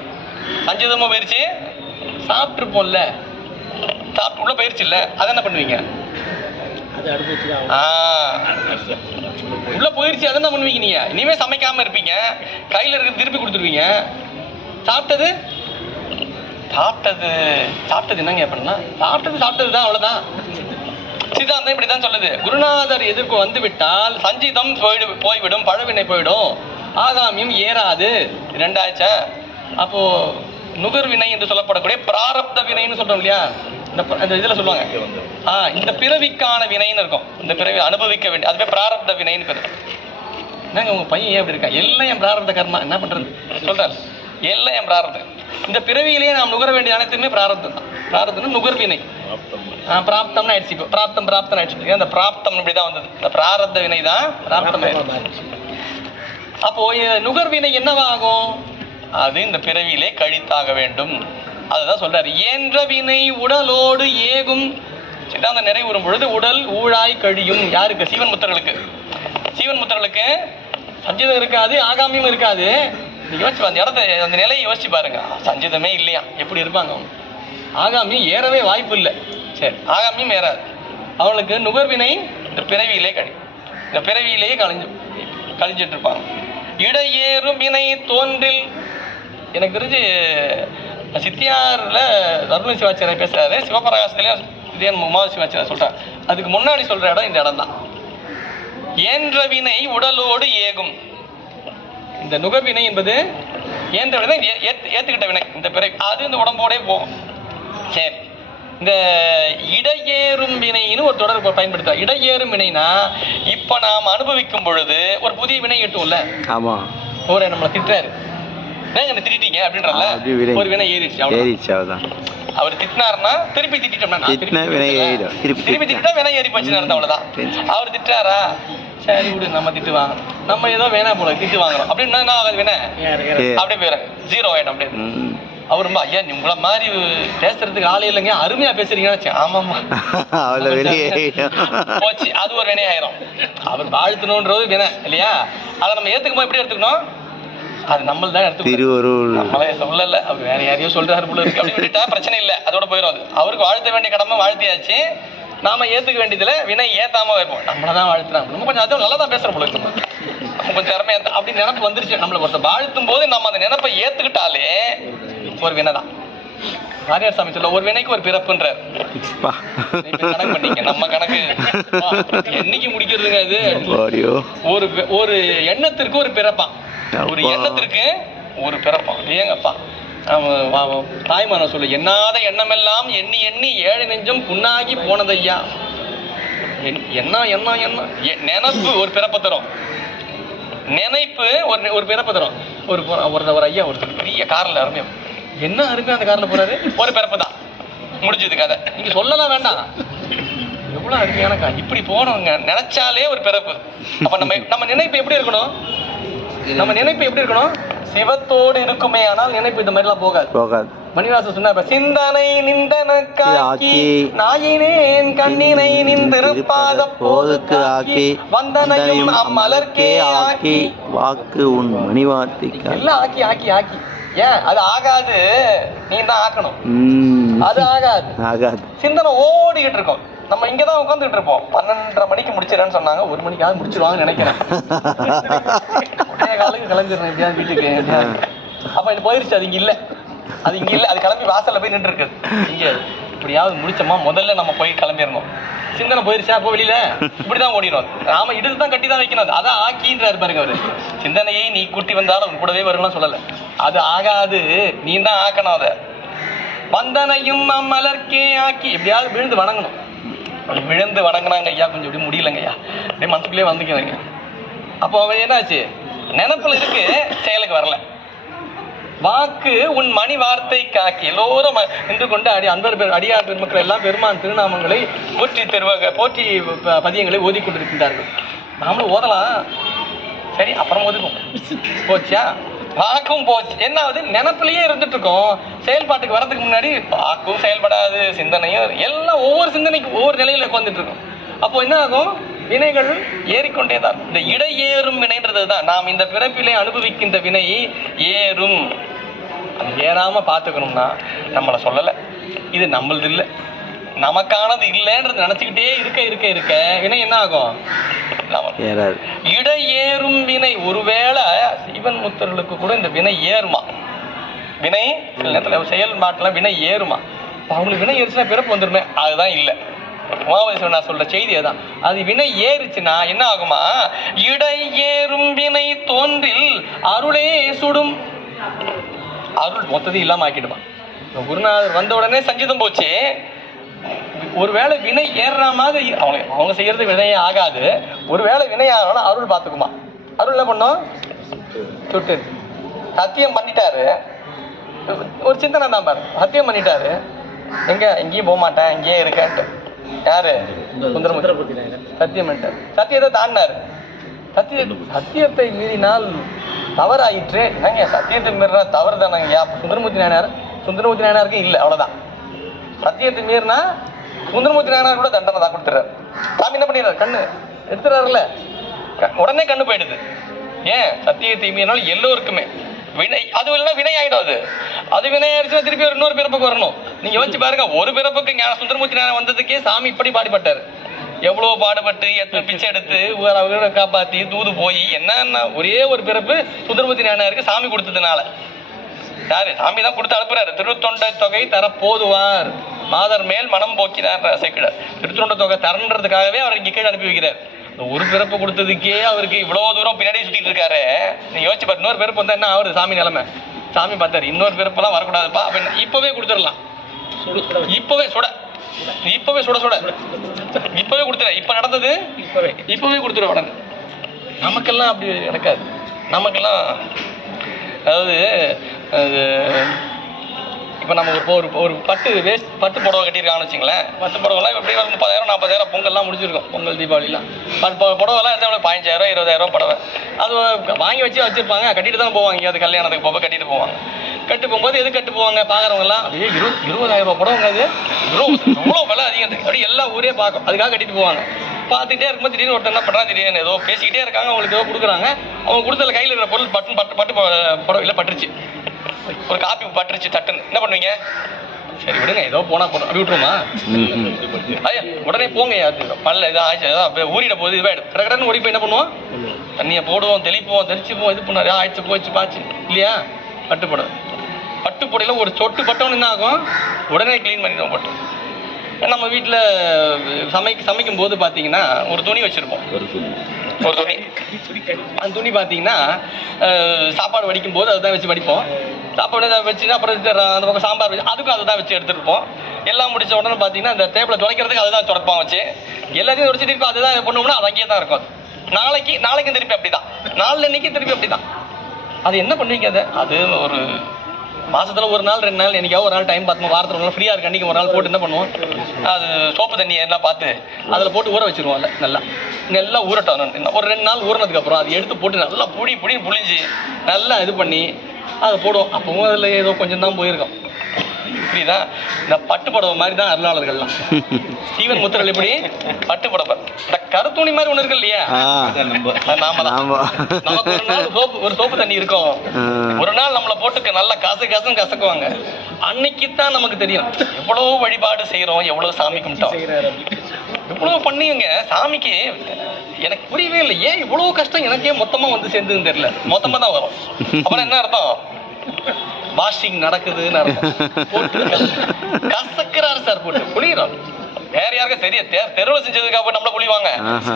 சஞ்சீதமும் போயிடுச்சு, சாப்பிட்டுருப்போம்ல, சாப்பிட்டு உள்ள போயிடுச்சு இல்லை, அதை என்ன பண்ணுவீங்க? உள்ள போயிடுச்சு, அதை என்ன பண்ணுவீங்க? நீங்க இனிமே சமைக்காம இருப்பீங்க, கையில இருக்க திருப்பி கொடுத்துருவீங்க. சாப்பிட்டது என்னங்க பண்ணலாம், சாப்பிட்டது தான், அவ்வளவுதான். சித்தாந்தம் இப்படிதான் சொல்லுது. குருநாதர் எதிர்ப்பு வந்து விட்டால் சஞ்சீதம் போய்விடும், பழவினை போயிடும், ஆகாமியம் ஏறாது. 2 ஆச்சா? அப்போ நுகர்வினை என்று சொல்லப்படக்கூடிய பிராரப்த வினைன்னு சொல்றோம் இல்லையா, இந்த இதுல சொல்லுவாங்க இந்த பிறவிக்கான வினைன்னு இருக்கும். இந்த பிறவி அனுபவிக்க வேண்டிய அதுவே பிராரப்த வினைன்னு பேரு. என்னங்க உங்க பையன் ஏன் அப்படி இருக்கா? எல்லாம் என் பிராரப்த கர்மா, என்ன பண்றது சொல்றாரு. எல்லாம் என் பிராரப்தம். இந்த பிறவியிலேயே நாம் நுகர வேண்டிய அனைத்துமே பிராரப்தம் தான். பிராரப்தம் நுகர்வினை. பிராப்தம்னு ஆயிடுச்சு. இப்போ பிராப்தம் ஆயிடுச்சு. அந்த பிராப்தம் இப்படிதான் வந்தது. இந்த பிராரப்த வினை தான் பிராப்தம் ஆயிடுச்சு. அப்போ நுகர்வினை என்னவாகும்? அது இந்த பிறவியிலே கழித்தாக வேண்டும். அதுதான் சொல்றாரு. ஏன்ற வினை உடலோடு ஏகும் சித்தாந்த நிறைவு வரும் பொழுது உடல் ஊழாய் கழியும். யாருக்கு? சீவன் முத்தர்களுக்கு. சீவன் முத்தர்களுக்கு சஞ்சிதம் இருக்காது, ஆகாமியும் இருக்காது. யோசிச்சு அந்த இடத்த அந்த நிலையை யோசிச்சு பாருங்க. சஞ்சிதமே இல்லையா, எப்படி இருப்பாங்க அவங்க? ஆகாமியும் ஏறவே வாய்ப்பு இல்லை. சரி, ஆகாமியும் ஏறாது. அவங்களுக்கு நுகர்வினை இந்த பிறவியிலே இந்த பிறவியிலேயே கழிஞ்சிட்டு இருப்பாங்க. இடையேறும் வினை தோன்றில். எனக்கு தெரிஞ்சு சித்தியார்ல தர்ம சிவாச்சாரிய பேசுறாரு, சிவபிரகாசத்துல இதே உமா சிவாச்சாரிய சொல்றாரு. அதுக்கு முன்னாடி சொல்ற இடம் இந்த இடம் தான். ஏன்ற வினை உடலோடு ஏகும். இந்த நுகர்வினை என்பது ஏன்ற வினை, ஏத்துக்கிட்ட வினை. இந்த பிறகு அது இந்த உடம்போடே போகும். சரி, இந்த இடையேறும் வினைன்னு ஒரு தொடர்பு பயன்படுத்த. இடையேறும் வினைனா இப்ப நாம் அனுபவிக்கும் பொழுது ஒரு புதிய வினை எட்டும்ல. ஆமா, ஒரு நம்மளை திட்டுறாரு, திட்டீங்க அப்படின்றல ஒரு வினை ஏறிடுச்சு. அவர் திட்டினாருன்னா திருப்பி திட்டோம்னா திருப்பி திட்டா வினை ஏறி போச்சுன்னு அர்த்தம். அவ்வளவுதான். அவர் திட்டாரா, சரி விடு, நம்ம திட்டு வாங்க, நம்ம ஏதோ வேணா போல திட்டு வாங்குறோம் அப்படின்னா என்ன ஆகாது? வேணா அப்படியே போயிடும், ஜீரோ ஆயிடும். அப்படியே அவர் ரொம்ப ஐயா உங்களை மாதிரி பேசுறதுக்கு ஆளே இல்லைங்க, அருமையா பேசுறீங்கன்னு. ஆமாமா போச்சு, அது ஒரு வினை ஆயிரும். அவர் வாழ்த்தணும்ன்றது வினை இல்லையா? அதை நம்ம ஏத்துக்கும்போது எப்படி எடுத்துக்கணும்? அது நம்மள தான் எடுத்துக்கணும். நம்மளே சொல்லல, அவர் வேற யாரையோ சொல்றாரு போல இருக்கு அப்படி விட்டுட்டா பிரச்சனை இல்லை, அதோட போயிடும். அது அவருக்கு வாழ்த்த வேண்டிய கடமை வாழ்த்தியாச்சு. நாம ஏத்துக்க வேண்டியதுல வினை ஏத்தாம இருப்போம். நம்மளதான் வாழ்த்துறாங்க, நம்ம கொஞ்சம் அதுவும் நல்லா தான் பேசுறோம் போல இருக்கு, நம்ம கொஞ்சம் திறமையா அப்படி நினைப்பு வந்துருச்சு. நம்மள ஒருத்தர் வாழ்த்தும் போது நம்ம அந்த நினைப்பை ஏத்துக்கிட்டாலே ஒரு வினை தான். வாரியார் சாமி சொல்ல ஒரு வினைக்கு ஒரு பிறப்புன்ற கணக்கு பண்ணீங்க. நம்ம கணக்கு என்னைக்கு முடிக்கிறதுங்க? இது ஒரு எண்ணத்திற்கு ஒரு பிறப்பான், ஒரு எண்ணத்திற்கு ஒரு பிறப்பான். ஏங்கப்பா தாய்மான சொல்லு, எண்ணாத எண்ணமெல்லாம் எண்ணி எண்ணி ஏழை நெஞ்சம் புண்ணாகி போனதையா. நினைப்பு ஒரு பிறப்பை தரும். நினைப்பு ஒரு பிறப்பை தரும். ஒரு ஐயா ஒருத்தர் பெரிய கார்ல அருமையா, என்ன அருமையா அந்த கார்ல போறாரு, ஒரு பிறப்பு தான் முடிஞ்சது கதை. நீங்க சொல்லலாம் வேண்டாம், எவ்வளவு அருமையான கார். இப்படி போனவங்க நினைச்சாலே ஒரு பிறப்பு. அப்ப நம்ம நினைப்பு எப்படி இருக்கணும்? நம்ம நினைப்பு எப்படி இருக்கணும்? சிவத்தோடு இருக்குமே. ஆனால் நினைப்பு இந்த மாதிரி எல்லாம் போகாது. மணிவாசன் சொன்னார், சிந்தனை நிந்தனக்காக்கி நாயினேன் கண்ணினை நின்றிருப்பாத போதுக்கு ஆக்கி வந்தனையும் அம்மலர்க்கே ஆக்கி வாக்கு உன் மணிவார்த்தைக்கு எல்லாம் ஆக்கி ஏன் அது ஆகாது? நீ தான் ஆக்கணும். அது ஆகாது. சிந்தனை ஓடிக்கிட்டு இருக்கும். நம்ம இங்கதான் உட்காந்துட்டு இருப்போம். 12:30 மணிக்கு முடிச்சிடறேன்னு சொன்னாங்க, 1 மணிக்காவது முடிச்சிருவாங்கன்னு நினைக்கிறேன். காலுக்கு கிளம்பிடுறேன் எப்படியாவது வீட்டுக்கு. அப்ப இது போயிருச்சு, அது இங்க இல்ல. அது கிளம்பி வாசல்ல போய் நின்று இருக்குது. இங்க இப்படியாவது முடிச்சோமா, முதல்ல நம்ம போய் கிளம்பிடணும். சிந்தனை போயிருச்சா, அப்போ வெளியில இப்படிதான் ஓடிடும். நாம இடுத்து தான் கட்டி தான் வைக்கணும். அதான் ஆக்கின்றாரு பாருங்க அவரு. சிந்தனையை நீ கூட்டி வந்தாலும் அவன் கூடவே வரும்லாம் சொல்லல. அது ஆகாது, நீ தான் ஆக்கணும். அதை வந்தனையும் மலர்க்கே ஆக்கி எப்படியாவது விழுந்து வணங்கணும். விழுந்து வணங்கினாங்க ஐயா, கொஞ்சம் இப்படி முடியலங்க ஐயா, அப்படியே மனசுக்குள்ளே வந்துக்கிறேங்க. அப்போ அவன் என்னாச்சு, நினைப்புல இருக்கு, செயலுக்கு வரல. வாக்கு உன் மணி வார்த்தை காக்கி எல்லோரும் நின்று கொண்டு அடியார் பெருமக்கள் எல்லாம் பெருமான் திருநாமங்களை போற்றி பதியங்களை ஓதிக்கொண்டிருக்கின்றார்கள். நாமளும் ஓதலாம், சரி அப்புறம் ஒதுக்கும். போச்சா, வாக்கும் போச்சு. என்ன ஆகுது, நினப்பிலேயே இருந்துட்டு இருக்கோம். செயல்பாட்டுக்கு வரதுக்கு முன்னாடி வாக்கும் செயல்படாது, சிந்தனையும் எல்லாம் ஒவ்வொரு சிந்தனைக்கு ஒவ்வொரு நிலையில உட்காந்துட்டு இருக்கோம். அப்போ என்ன ஆகும், வினைகள் ஏறிக்கொண்டேதான். இந்த இடையேறும் வினைன்றது தான் நாம் இந்த பிறப்பிலே அனுபவிக்கின்ற வினை ஏறும். அது ஏறாம பார்த்துக்கணும்னா நம்மளை சொல்லலை, இது நம்மளது இல்லை, நமக்கானது இல்லைன்றது நினைச்சுக்கிட்டே இருக்க வினை என்ன ஆகும், இடையேறும் வினை. ஒருவேளை சிவன் முத்தர்களுக்கு கூட இந்த வினை ஏறுமா? வினை சில நேரத்தில் செயல்பாட்டுலாம் வினை ஏறுமா? அவங்களுக்கு வினை ஏறிச்சுன்னா பிறப்பு வந்துருமே, அதுதான் இல்லை. உமாவதி நான் சொல்ற செய்தி அதான். அது வினை ஏறிச்சுன்னா என்ன ஆகுமா, இடை ஏறும் வினை தோன்றில் அருளே சுடும். அருள் மொத்தத்தையும் இல்லாமல் ஆக்கிடுவான். குருநாதர் வந்த உடனே சஞ்சிதம் போச்சு. ஒருவேளை வினை ஏறுற மாதிரி அவங்க செய்யறது வினையே ஆகாது. ஒருவேளை வினை ஆகணும் அருள் பார்த்துக்குமா. அருள் என்ன பண்ணோம், சுட்டு சத்தியம் பண்ணிட்டாரு. ஒரு சிந்தனை தான் பாரு, சத்தியம் பண்ணிட்டாரு, எங்கேயும் போக மாட்டேன் இங்கேயே இருக்கேன்ட்டு. யாரு? சுந்தரமூர்த்தி சத்தியம் பண்ணிட்டாரு. சத்தியத்தை தாண்டினாரு. சத்தியத்தை மீறினால் தவறாயிற்று. என்னங்க சத்தியத்தை மீறினா தவறு தானங்கய்யா. சுந்தரமூர்த்தி நாயனாருக்கு இல்லை, அவ்வளோதான். சத்தியத்தை மீறினா சுந்தரமூர்த்தி நாயனார் கூட தண்டனை தான் கொடுத்துறாரு. சாமி என்ன பண்ணிடுறாரு, கண்ணு எடுத்துறாருல, உடனே கண்ணு போயிடுது. ஏன்? சத்தியத்தை மீறினாலும் எல்லோருக்குமே வினை. அது இல்லைன்னா வினை ஆகிடும். அது வினை ஆயிடுச்சுன்னா திருப்பி ஒரு இன்னொரு பிறப்புக்கு வரணும். நீங்கள் யோசிச்சு பாருங்க, ஒரு பிறப்புக்கு சுந்தரமூர்த்தி நாயனார் வந்ததுக்கே சாமி இப்படி பாடுபட்டார். எவ்வளோ பாடுபட்டு எத்தனை பிச்சை எடுத்து அவரை காப்பாற்றி தூது போய் என்னன்னா ஒரே ஒரு பிறப்பு சுந்தரமூர்த்தி நாயனாருக்கு சாமி கொடுத்ததுனால. யாரு? சாமி தான் கொடுத்து அனுப்புறாரு. திருத்தொண்டை தொகை தர போதுவார் மாதர் மேல் மனம் போக்கினார் சேக்கிழார். திருத்தொண்டை தொகை தரன்றதுக்காகவே அவர் இங்கே கீழே அனுப்பி வைக்கிறார். ஒரு பிறப்பு கொடுத்ததுக்கே அவருக்கு இவ்வளோ தூரம் பின்னாடி சுற்றிட்டு இருக்காரு. நீ யோசிச்சு பாரு, இன்னொரு பிறப்பு வந்தா என்ன ஆகுது சாமி நிலைமை? சாமி பார்த்தாரு, இன்னொரு பிறப்பெல்லாம் வரக்கூடாதுப்பா அப்படின்னு இப்பவே கொடுத்துடலாம். இப்பவே சுட இப்பவே கொடுத்துற. இப்ப நடந்தது இப்பவே கொடுத்துட உடனே. நமக்கெல்லாம் அப்படி நடக்காது. நமக்கெல்லாம் அதாவது இப்போ நம்ம ஒரு பட்டு புடவை கட்டியிருக்காங்கன்னு வச்சுங்களேன். பட்டு புடவைலாம் எப்படி ஒரு 30,000 40,000 பொங்கல்லாம் முடிச்சிருக்கோம். பொங்கல் தீபாவளிலாம் புடவைலாம் எத்தனை 15,000 20,000 புடவை அது வாங்கி வச்சுருப்பாங்க. கட்டிட்டு தான் போவாங்க. அது கல்யாணத்துக்கு போக கட்டிட்டு போவாங்க. கட்டு போகும்போது எது கட்டு போவாங்க பார்க்குறவங்கலாம், அப்படியே 20,000 புடவைங்க. அது எவ்வளோ விலை அதிகம், அப்படி எல்லா ஊரே பார்க்கும். அதுக்காக கட்டிட்டு போவாங்க. பார்த்துக்கிட்டே இருக்கும்போது திடீர்னு ஒருத்தர் என்ன பண்ணுறாங்க, திடீர்னு ஏதோ பேசிக்கிட்டே இருக்காங்க. அவங்களுக்கு ஏதோ கொடுக்குறாங்க. அவங்க கொடுத்தல கையில் இருக்கிற பொருள் பட்டு புடவையில் பட்டுருச்சு. ஒரு காப்பி பட்டுருச்சு. தட்டுன்னு என்ன பண்ணுவீங்க? சரி விடுங்க, ஏதோ போனால் போட்டோம் அப்படி விட்டுருமா? ஐயா உடனே போங்க. பல்ல இதாக ஆயிடுச்சு, ஏதாவது ஊறிட போகுது, இதுவாகிடும். கடன்னு ஓடி போய் என்ன பண்ணுவோம், தண்ணியை போடுவோம், தெளிச்சுப்போம், இது பண்ண ஆயிடுச்சு போச்சு பாச்சு இல்லையா? பட்டுப்புடையில் ஒரு சொட்டு பட்டோன்னு என்ன ஆகும், உடனே க்ளீன் பண்ணிடுவோம். பட்டு நம்ம வீட்டில் சமைக்கும் போது பார்த்தீங்கன்னா ஒரு துணி வச்சுருப்போம். ஒரு துணி, அந்த துணி பார்த்தீங்கன்னா சாப்பாடு வடிக்கும் போது அதுதான் வச்சு வடிப்போம். சாப்பாடு வச்சுன்னா அப்புறம் அந்த பக்கம் சாம்பார் வச்சு அதுக்கும் அதை தான் வச்சு எடுத்துருப்போம். எல்லாம் முடிச்ச உடனே பார்த்தீங்கன்னா அந்த டேபிளை துடைக்கிறதுக்கு அதுதான் துடைப்போம் வச்சு. எல்லாத்தையும் துடைச்சி திருப்பி அதுதான் பண்ணுவோம்னா அது அங்கேயே தான் இருக்கும். நாளைக்கும் திருப்பி அப்படி தான், நாளைக்கு திருப்பி அப்படி தான். அது என்ன பண்ணுவீங்க? அது ஒரு மாதத்தில் ஒரு நாள் 2 நாள் என்னைக்காவது ஒரு நாள் டைம் பார்த்து வாரத்தில் ஒரு நாள் ஃப்ரீயாக இருக்கு அன்றைக்கி ஒரு நாள் போட்டு என்ன பண்ணுவோம், அது சோப்பு தண்ணி எல்லாம் பார்த்து அதில் போட்டு ஊற வச்சுருவோம். நல்லா ஊறட்டும். ஒரு 2 நாள் ஊறினதுக்கப்புறம் அதை எடுத்து போட்டு நல்லா புளிஞ்சு நல்லா இது பண்ணி அதை போடுவோம். அப்பவும் அதில் ஏதோ கொஞ்சம் தான் போயிருக்கோம். இப்படிதான் இந்த பட்டு புடவை மாதிரி தான் அருளாளர்கள்லாம். சீவன் முத்திரல் எப்படி பட்டு புடவை, இந்த கருத்துணி மாதிரி ஒண்ணு இருக்கு இல்லையா? நமக்கு ஒரு நாள் ஒரு சோப்பு தண்ணி இருக்கும். ஒரு நாள் நம்மளை போட்டு நல்லா கசன்னு கசக்குவாங்க. அன்னைக்குத்தான் நமக்கு தெரியும் எவ்வளவு வழிபாடு செய்யறோம், எவ்வளவு சாமி கும்பிட்டோம், இவ்வளவு பண்ணியுங்க சாமிக்கு. எனக்கு புரியவே இல்லை, ஏன் இவ்வளவு கஷ்டம் எனக்கே மொத்தமா வந்து சேர்ந்துன்னு தெரியல. மொத்தமா தான் வரும். அப்புறம் என்ன அர்த்தம், வாஷிங் நடக்குதுன்னு போட்டு கசக்கிறாரு சார், போட்டு புளிகிறோம். வேற யாருக்கும் தெரிய தெருவில் செஞ்சதுக்காக நம்மள புளிவாங்க,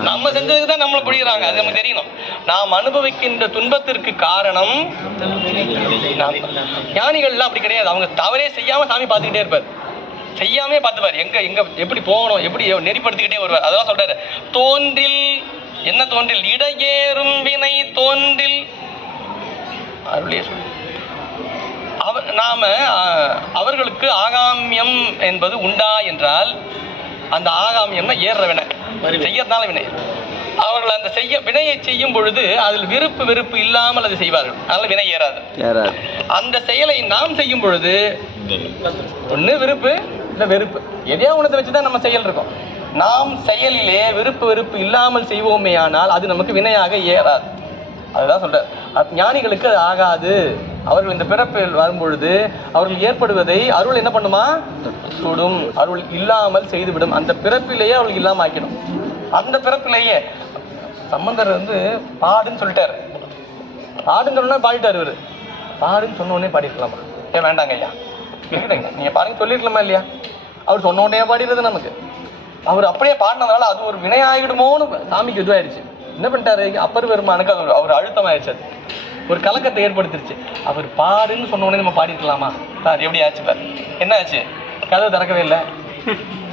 நம்ம செஞ்சதுக்கு தான் நம்மள புளிகிறாங்க. அது நமக்கு தெரியணும். நாம் அனுபவிக்கின்ற துன்பத்திற்கு காரணம் ஞானிகள்லாம் அப்படி கிடையாது. அவங்க தவறே செய்யாம சாமி பார்த்துக்கிட்டே இருப்பார், செய்யாமே பார்த்துப்பார். எங்க எப்படி போகணும், எப்படி நெறிப்படுத்திக்கிட்டே வருவார். அதெல்லாம் சொல்றாரு, தோன்றில் என்ன தோன்றில் இடையேறும் வினை தோன்றில் அருளே சொல்லு. நாம அவர்களுக்கு ஆகாமியம் என்பது உண்டா என்றால், அந்த ஆகாமியம்னா ஏறுற வினை, செய்யறதுனால வினை. அவர்கள் அந்த வினையை செய்யும் பொழுது அதில் வெறுப்பு இல்லாமல் அதை செய்வார்கள், அதனால வினை ஏறாது. அந்த செயலை நாம் செய்யும் பொழுது ஒண்ணு விருப்பு இல்ல வெறுப்பு, எதையோ உணத்தை வச்சுதான் நம்ம செயல் இருக்கும். நாம் செயலிலே வெறுப்பு இல்லாமல் செய்வோமே ஆனால் அது நமக்கு வினையாக ஏறாது. அதுதான் சொல்றார், ஞானிகளுக்கு அது ஆகாது. அவர்கள் இந்த பிறப்பில் வரும்பொழுது அவர்கள் ஏற்படுவதை அருள் என்ன பண்ணுமா, சுடும். அருள் இல்லாமல் செய்துவிடும். அந்த பிறப்பிலேயே அவர்கள் இல்லாமல் ஆக்கிடும். அந்த பிறப்பிலேயே சம்பந்தர் பாடுன்னு சொல்லிட்டாரு. பாடுன்னு சொன்னா பாடிட்டாரு இவரு. பாடுன்னு சொன்ன உடனே பாடிருக்கலாமா? ஏன் வேண்டாங்க ஐயா, நீங்க பாருங்க சொல்லிருக்கலாமா இல்லையா? அவர் சொன்ன உடனே பாடிடுறது நமக்கு. அவர் அப்படியே பாடினதுனால அது ஒரு வினை ஆகிடுமோன்னு சாமிக்கு இதுவாயிடுச்சு. என்ன பண்ணிட்டாரு, அப்பர் பெருமானுக்கு அது அவர் அழுத்தமாயிடுச்சு. அது ஒரு கலக்கத்தை ஏற்படுத்திருச்சு. அவர் பாடுன்னு சொன்ன உடனே நம்ம பாடிருக்கலாமா சார்? எப்படி ஆச்சு பாரு, என்ன ஆச்சு? கதவு திறக்கவே இல்லை.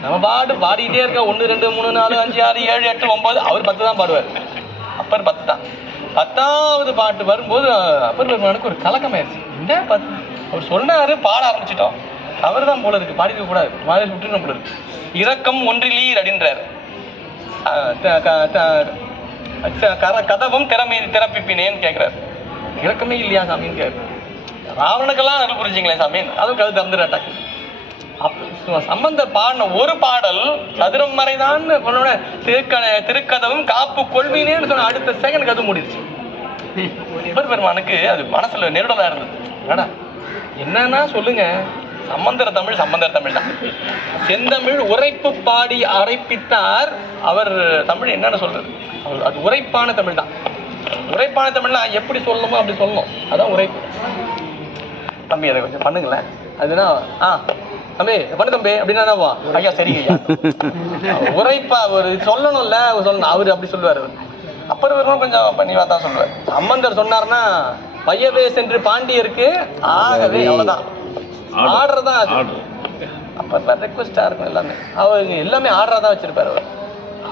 நம்ம பாடிக்கிட்டே இருக்க 1 2 3 4 5 6 7 8 9. அவர் 10 தான் பாடுவார். அப்பர் 10 தான். 10வது பாட்டு வரும்போது அப்பர் பெருமானுக்கு ஒரு கலக்கமாயிருச்சு. என்ன 10? அவர் சொன்னாரு, பாட ஆரம்பிச்சிட்டோம். அவர் தான் போல இருக்கு, பாடிக்க கூடாது, மாதிரி விட்டுருக்க போல இருக்கு. இரக்கம் ஒன்றிலீர் அப்படின்றார். கதவும் திறப்பிப்பினேன்னு கேட்கிறாரு. இரக்கமே இல்லையா சாமின்னு கேட்குறாரு. ராவணனுக்கெல்லாம் அருள் புரிஞ்சிங்களே சாமி, அதுவும் கதை திறந்துட்டாக்கு. சம்பந்தர் பாடின ஒரு பாடல் சதுரம் மறைதான் திருக்கதவும் காப்பு கொள்வீனேன்னு சொன்ன அடுத்த செகண்ட் கதவு மூடிடுச்சு. பெருமானுக்கு அது மனசுல நெருடலா இருந்தது. என்னன்னா சொல்லுங்க, சம்பந்தர் தமிழ் தான். செந்தமிழ் உரைப்பு பாடி அரைப்பித்தார். அவர் தமிழ் என்னன்னு சொல்றது, அது உரைப்பான தமிழ் தான். உரைப்பான தமிழ்னா எப்படி சொல்லணுமோ அப்படி சொல்லணும், அதான் உரைப்பு. தம்பி அதை கொஞ்சம் பண்ணுங்களேன். அதுனா தம்பி பண்ணு தம்பி அப்படின்னா ஐயா சரிங்க ஐயா. உரைப்பா ஒரு சொல்லணும்ல, சொல்லணும். அவரு அப்படி சொல்லுவார். அப்புறம் கொஞ்சம் பண்ணிவா தான் சொல்லுவார். சம்பந்தர் சொன்னார்னா பையவே சென்று பாண்டியருக்கு ஆகவே, அவ்வளவுதான். ஆர்டர் தான் அது. அப்ப ரெக்வஸ்டா இருக்கும் எல்லாமே. அவரு எல்லாமே ஆர்டரா தான் வச்சிருப்பாரு.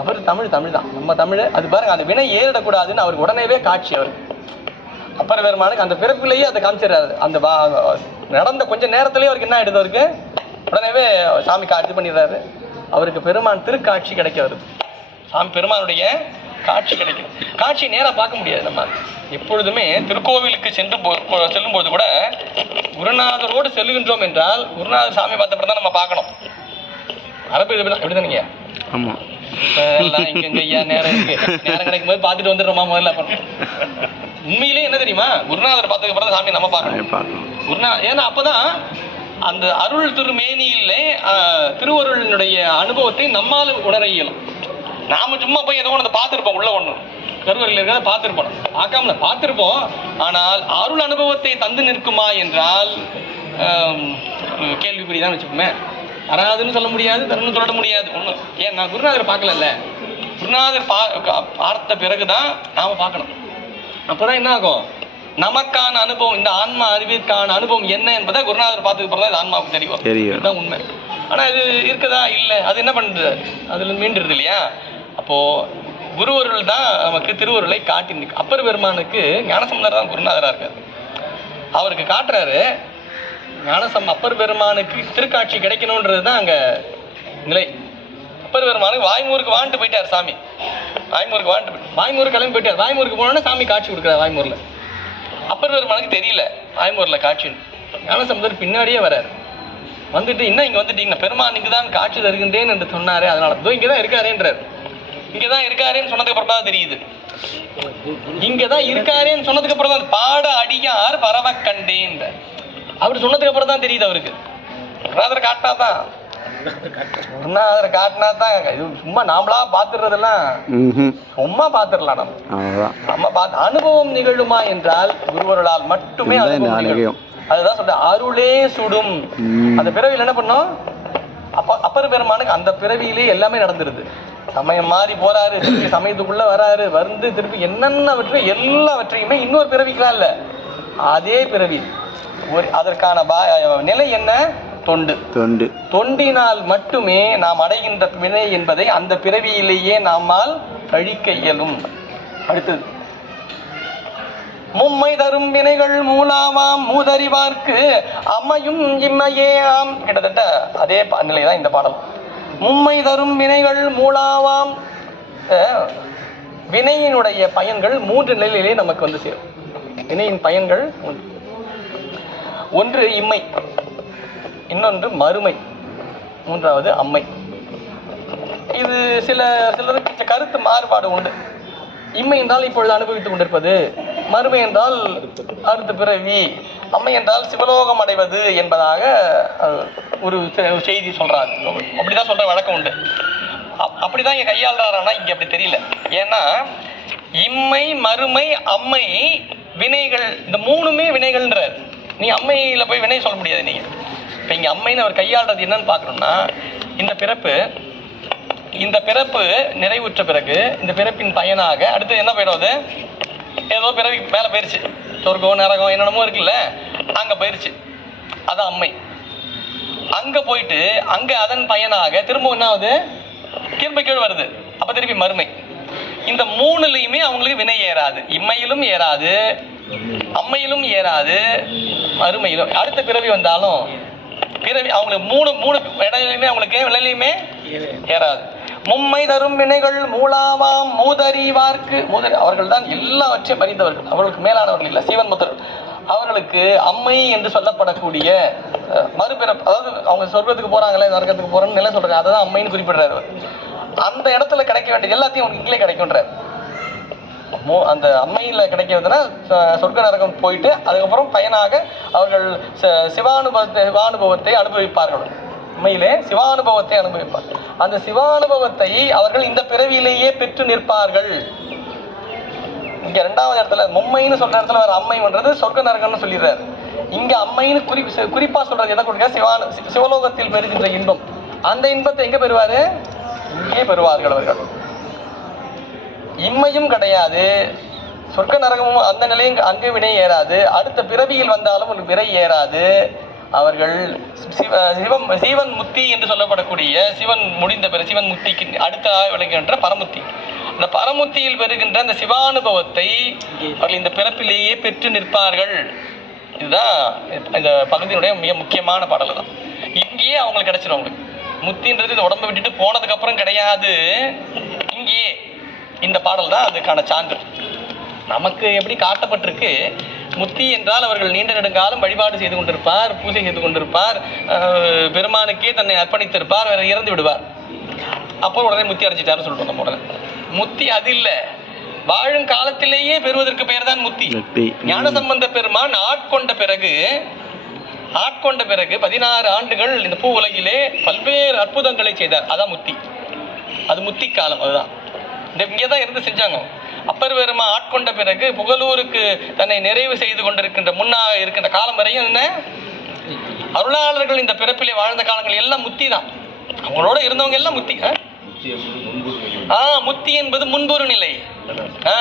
அவர் தமிழ் தான், நம்ம தமிழ். அது பாருங்க, அந்த வினை ஏறிடக்கூடாதுன்னு அவருக்கு உடனேவே காட்சி. அவருக்கு அப்பர் பெருமானுக்கு அந்த பிறப்பிலேயே அதை காமிச்சிடறாரு. அந்த நடந்த கொஞ்ச நேரத்திலேயே அவருக்கு என்ன ஆயிடுது, அவருக்கு உடனேவே சாமி காட்சி பண்ணிடுறாரு. அவருக்கு பெருமான் திருக்காட்சி கிடைக்கிறது. சாமி பெருமானுடைய காட்சி கிடைக்கும். காட்சி நேராக பார்க்க முடியாது. நம்ம எப்பொழுதுமே திருக்கோவிலுக்கு செல்லும்போது கூட குருநாதரோடு செல்லுகின்றோம் என்றால் குருநாதர் சாமி பார்த்தப்பறம் தான் நம்ம பார்க்கணும். அரபு எப்படிதானீங்க? ஆமாம். எல்லாம் இங்க ஐயா நேரம் இருக்கு, நேரம் கிடைக்கும் போது பார்த்துட்டு வந்துடுறோமா முதல்ல. உண்மையிலே என்ன தெரியுமா, குருநாதர் பார்த்ததுக்கு அப்புறம் தான் சாமி நம்ம பார்க்கணும். ஏன்னா அப்பதான் அந்த அருள் திருமேனியிலே திருவருளினுடைய அனுபவத்தை நம்மால் உணர இயலும். நாம சும்மா போய் ஏதோ ஒன்று பார்த்துருப்போம், உள்ள ஒன்று கருவறையில் இருக்கிறத பார்த்துருப்போம், பார்க்காமல பார்த்துருப்போம். ஆனால் அருள் அனுபவத்தை தந்து நிற்குமா என்றால் கேள்விக்குறிதான் வச்சுக்கோமே. வராதுன்னு சொல்ல முடியாது, தருன்னு சொல்ல முடியாது. ஒன்றும் ஏன் நான் குருநாதர் பார்க்கல. குருநாதர் பார்த்த பிறகுதான் நாம பார்க்கணும். அப்போதான் என்ன ஆகும், நமக்கான அனுபவம், இந்த ஆன்மா அறிவிற்கான அனுபவம் என்ன என்பதை குருநாதர் பார்த்ததுக்கு அப்புறம் தான் ஆன்மாவுக்கு தெரியும். இதுதான் உண்மை. ஆனால் இது இருக்குதா இல்லை, அது என்ன பண்ணுறது, அதுல மீண்டுருது இல்லையா. அப்போ குருவருள் தான் நமக்கு திருவருளை காட்டி நிற்கும். அப்பர் பெருமானுக்கு ஞானசம்பந்தர் தான் குருநாதராக இருக்காரு. அவருக்கு காட்டுறாரு. அப்பர் பெருமானுக்கு திருக்காட்சி கிடைக்கணுன்றது தான் அங்கே நிலை. அப்பர் பெருமானுக்கு வாய்மூருக்கு வாழ்ந்து போயிட்டார் சாமி. வாய்மூருக்கு கிளம்பி போயிட்டார். வாய்மூருக்கு போனோன்னா சாமி காட்சி கொடுக்குறாரு வாய்மூரில். அப்பர் பெருமானுக்கு தெரியல வாய்மூரில் காட்சின்னு. ஞானசம்பந்தர் பின்னாடியே வர்றாரு. வந்துட்டு இன்னும் இங்கே வந்துட்டீங்கன்னா பெருமான் இங்கே தான் காட்சி தருகின்றேன் என்று சொன்னாரு. அதனால இங்கே தான் இருக்காரேன்றார். இங்கே தான் இருக்காரேன்னு சொன்னதுக்கு அப்புறம் தான் தெரியுது. இங்கே தான் இருக்காரேன்னு சொன்னதுக்கு அப்புறம் தான் பாட அடியார் பரவ கண்டேன் அவர் சொன்னதுக்கு அப்புறம் தான் தெரியுது அவருக்கு. குருநாதர் காட்டினா தான் இது சும்மா நாமளா பாத்துறதெல்லாம் சும்மா பாத்துடலாம். நம்ம பார்த்து அனுபவம் நிகழுமா என்றால் குருவருளால் மட்டுமே நிகழும். அதுதான் சொல்ற அருளே சுடும். அந்த பிறவியில் என்ன பண்ணோம், அப்பர் பெருமானுக்கு அந்த பிறவியிலே எல்லாமே நடந்துருது. சமயம் மாறி போறாரு, திருப்பி சமயத்துக்குள்ள வராரு, வந்து திருப்பி என்னென்னவற்றை எல்லாவற்றையுமே இன்னொரு பிறவிக்கலாம் இல்ல, அதே பிறவி. அதற்கான நிலை என்ன, தொண்டினால் மட்டுமே நாம் அடைகின்ற வினை என்பதை அந்த பிறவியிலேயே நம்மால் கழிக்க இயலும். அடுத்தது மும்மை தரும் வினைகள் மூலாவாம் மூதறிவார்க்கு அமையும் இம்மையே ஆம். கிட்டத்தட்ட அதே நிலைதான் இந்த பாடல். மும்மை தரும் வினைகள் மூலாவாம். வினையினுடைய பயன்கள் 3 நிலையிலே நமக்கு வந்து சேரும். வினையின் பயன்கள் ஒன்று இம்மை, இன்னொன்று மறுமை, மூன்றாவது அம்மை. இது சிலருக்கு கருத்து மாறுபாடு உண்டு. இம்மை என்றால் இப்பொழுது அனுபவித்துக் கொண்டிருப்பது, மறுமை என்றால் அடுத்த பிறவி, அம்மை என்றால் சிவலோகம் அடைவது என்பதாக ஒரு செய்தி சொல்றாரு. அப்படிதான் சொல்ற வழக்கம் உண்டு. அப்படிதான் இங்க கையாளுறாருன்னா இங்க அப்படி தெரியல. ஏன்னா இம்மை மறுமை அம்மை வினைகள், இந்த 3மே வினைகள்ன்றார். நீ அம்மையில போய் வினை சொல்ல முடியாது. நீங்க இப்ப இங்க அம்மைன்னு அவர் கையாளுறது என்னன்னு பாக்கணும்னா, இந்த பிறப்பு நிறைவுற்ற பிறகு இந்த பிறப்பின் பயனாக அடுத்து என்ன போயிடும், ஏதோ பிறவி மேல போயிருச்சு, சொர்க்கம் நரகம் என்னென்னமோ இருக்குல்ல, அங்கே போயிடுச்சு. அதான் அம்மை. அங்கே போயிட்டு அங்கே அதன் பயனாக திரும்ப என்ன ஆகுது, திரும்ப கீழ் வருது. அப்போ திருப்பி மறுமை. இந்த மூணுலையுமே அவங்களுக்கு வினை ஏறாது. இம்மையிலும் ஏறாது, அம்மையிலும் ஏறாது, மறுமையிலும். அடுத்த பிறவி வந்தாலும் பிறவி அவங்களுக்கு மூணு இடையிலுமே அவங்களுக்கு வினையிலுமே ஏறாது. மும்மை தரும் வினைகள் மூலாமாம் மூதறிவார்க்கு. அவர்கள் தான் எல்லாவற்றையும் அறிந்தவர்கள், அவர்களுக்கு மேலானவர்கள் இல்லை, சீவன் முத்தர். அவர்களுக்கு அம்மை என்று சொல்லப்படக்கூடிய மறுபிறப்பு, அதாவது அவங்க சொர்க்கத்துக்கு போறாங்களே நரகத்துக்கு போறோம்னு நிலை சொல்றாங்க, அதை தான் அம்மைன்னு குறிப்பிடுறாரு. அந்த இடத்துல கிடைக்க வேண்டியது எல்லாத்தையும் அவங்களுக்கு இங்கே கிடைக்கும்ன்றார். அந்த அம்மையில் கிடைக்கிறதுனா சொர்க்க நரகம் போயிட்டு அதுக்கப்புறம் பயனாக அவர்கள் சிவானுபவத்தை அனுபவிப்பார்கள். உண்மையிலே சிவானுபவத்தை அனுபவிப்பார். அந்த சிவானுபவத்தை அவர்கள் இந்த பிறவியிலேயே பெற்று நிற்பார்கள். இங்க இரண்டாவது இடத்துல மும்மைன்னு சொல்ற இடத்துல வேற அம்மைன்றது சொர்க்க நரகம்னு சொல்லிடுறாரு. இங்க அம்மைன்னு குறிப்பா சொல்றது எதை கொடுக்க, சிவலோகத்தில் பெறுகின்ற இன்பம். அந்த இன்பத்தை எங்க பெறுவாரு, இங்கே பெறுவார்கள் அவர்கள். இம்மையும் கிடையாது, சொர்க்க நரகமும் அந்த நிலையும் அங்கு வினை ஏறாது. அடுத்த பிறவியில் வந்தாலும் ஒரு விரை ஏறாது. அவர்கள் சீவன் முத்தி என்று சொல்லப்படக்கூடிய சிவன் முடிந்த பிறகு சிவன் முத்திக்கு அடுத்த விளங்குகின்ற பரமுத்தி. அந்த பரமுத்தியில் பெறுகின்ற அந்த சிவானுபவத்தை அவர்கள் இந்த பிறப்பிலேயே பெற்று நிற்பார்கள். இதுதான் இந்த பகுதியினுடைய மிக முக்கியமான பாடல் தான். இங்கேயே அவங்களுக்கு கிடைச்சிடும். அவங்களுக்கு முத்தின்றது இந்த உடம்பை விட்டுட்டு போனதுக்கு அப்புறம் கிடையாது, இங்கேயே. இந்த பாடல் தான் அதுக்கான சான்று. நமக்கு எப்படி காட்டப்பட்டிருக்கு, முத்தி என்றால் அவர்கள் நீண்ட நெடுங்காலம் வழிபாடு செய்து கொண்டிருப்பார், பூஜை செய்து கொண்டிருப்பார், பெருமானுக்கே தன்னை அர்ப்பணித்திருப்பார், வேற இறந்து விடுவார். அப்போ உடனே முத்தி அடைஞ்சிட்டாருன்னு சொல்லிட்டு நம்ம உடனே முத்தி அது இல்லை, வாழும் காலத்திலேயே பெறுவதற்கு பெயர் தான் முத்தி. ஞானசம்பந்த பெருமான் ஆட்கொண்ட பிறகு 16 ஆண்டுகள் இந்த பூ உலகிலே பல்வேறு அற்புதங்களை செய்தார். அதான் முத்தி, அது முத்தி காலம். அதுதான் இங்கே தான் இருந்து செஞ்சாங்க. அப்பர் பெருமா ஆட்கொண்ட பிறகு புகழூருக்கு தன்னை நிறைவு செய்து கொண்டிருக்கின்ற முன்னாக இருக்கின்ற காலம் வரையும் என்ன, அருளாளர்கள் இந்த பிறப்பிலே வாழ்ந்த காலங்கள் எல்லாம் முத்தி தான். அவங்களோட இருந்தவங்க எல்லாம் முத்தி. முத்தி என்பது முன்பொரு நிலை.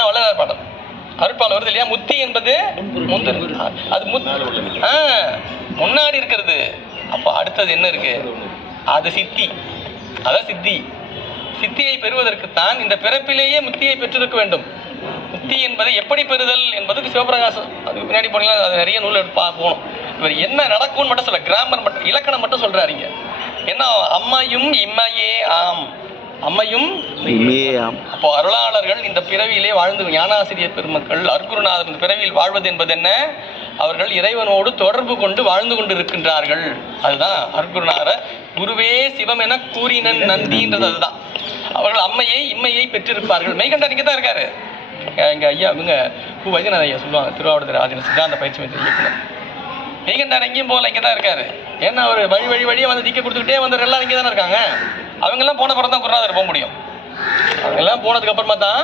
வள்ளலார் பாடம் அருட்பால் வருது இல்லையா, முத்தி என்பது அது முன்னாடி இருக்கிறது. அப்போ அடுத்தது என்ன இருக்கு, அது சித்தி. அதான் சித்தி. சித்தியை பெறுவதற்குத்தான் இந்த பிறப்பிலேயே முத்தியை பெற்றிருக்க வேண்டும். முத்தி என்பதை எப்படி பெறுதல் என்பதுக்கு சிவபிரகாசம் அதுக்கு பின்னாடி போனீங்கன்னா அது நிறைய நூல் போகணும். இவர் என்ன நடக்கும்னு மட்டும் சொல்ல, கிராமர் மட்டும் இலக்கணம் மட்டும் சொல்றாருங்க. என்ன அம்மையும் இம்மையே ஆம், அம்மையும் அப்போ அருளாளர்கள் இந்த பிறவியிலே வாழ்ந்து ஞானாசிரியர் பெருமக்கள் அருட்குருநாதர் இந்த பிறவியில் வாழ்வது என்பது என்ன, அவர்கள் இறைவனோடு தொடர்பு கொண்டு வாழ்ந்து கொண்டு இருக்கின்றார்கள். அதுதான் அருட்குருநாதர் குருவே சிவம் என கூறினன் நந்தின்றது. அதுதான் அவர்கள் அம்மையை இம்மையை பெற்றிருப்பார்கள். மெய்கண்டார் இங்கே தான் இருக்காரு. எங்க ஐயா இவங்க வைத்தியநாத ஐயா சொல்லுவாங்க, திருவாவடுதுறை ஆதீன சித்தாந்த பயிற்சி மையத்தின் இயக்குனர். மெய்கண்டார் எங்கேயும் போகல, இங்கே தான் இருக்காரு. ஏன்னா அவர் வழியே வந்து திக்க கொடுத்துக்கிட்டே வந்து எல்லாம் இங்கே தானே இருக்காங்க. அவங்கெல்லாம் போன பிறகு தான் குருநாதர் போக முடியும். அவங்கெல்லாம் போனதுக்கு அப்புறமா தான்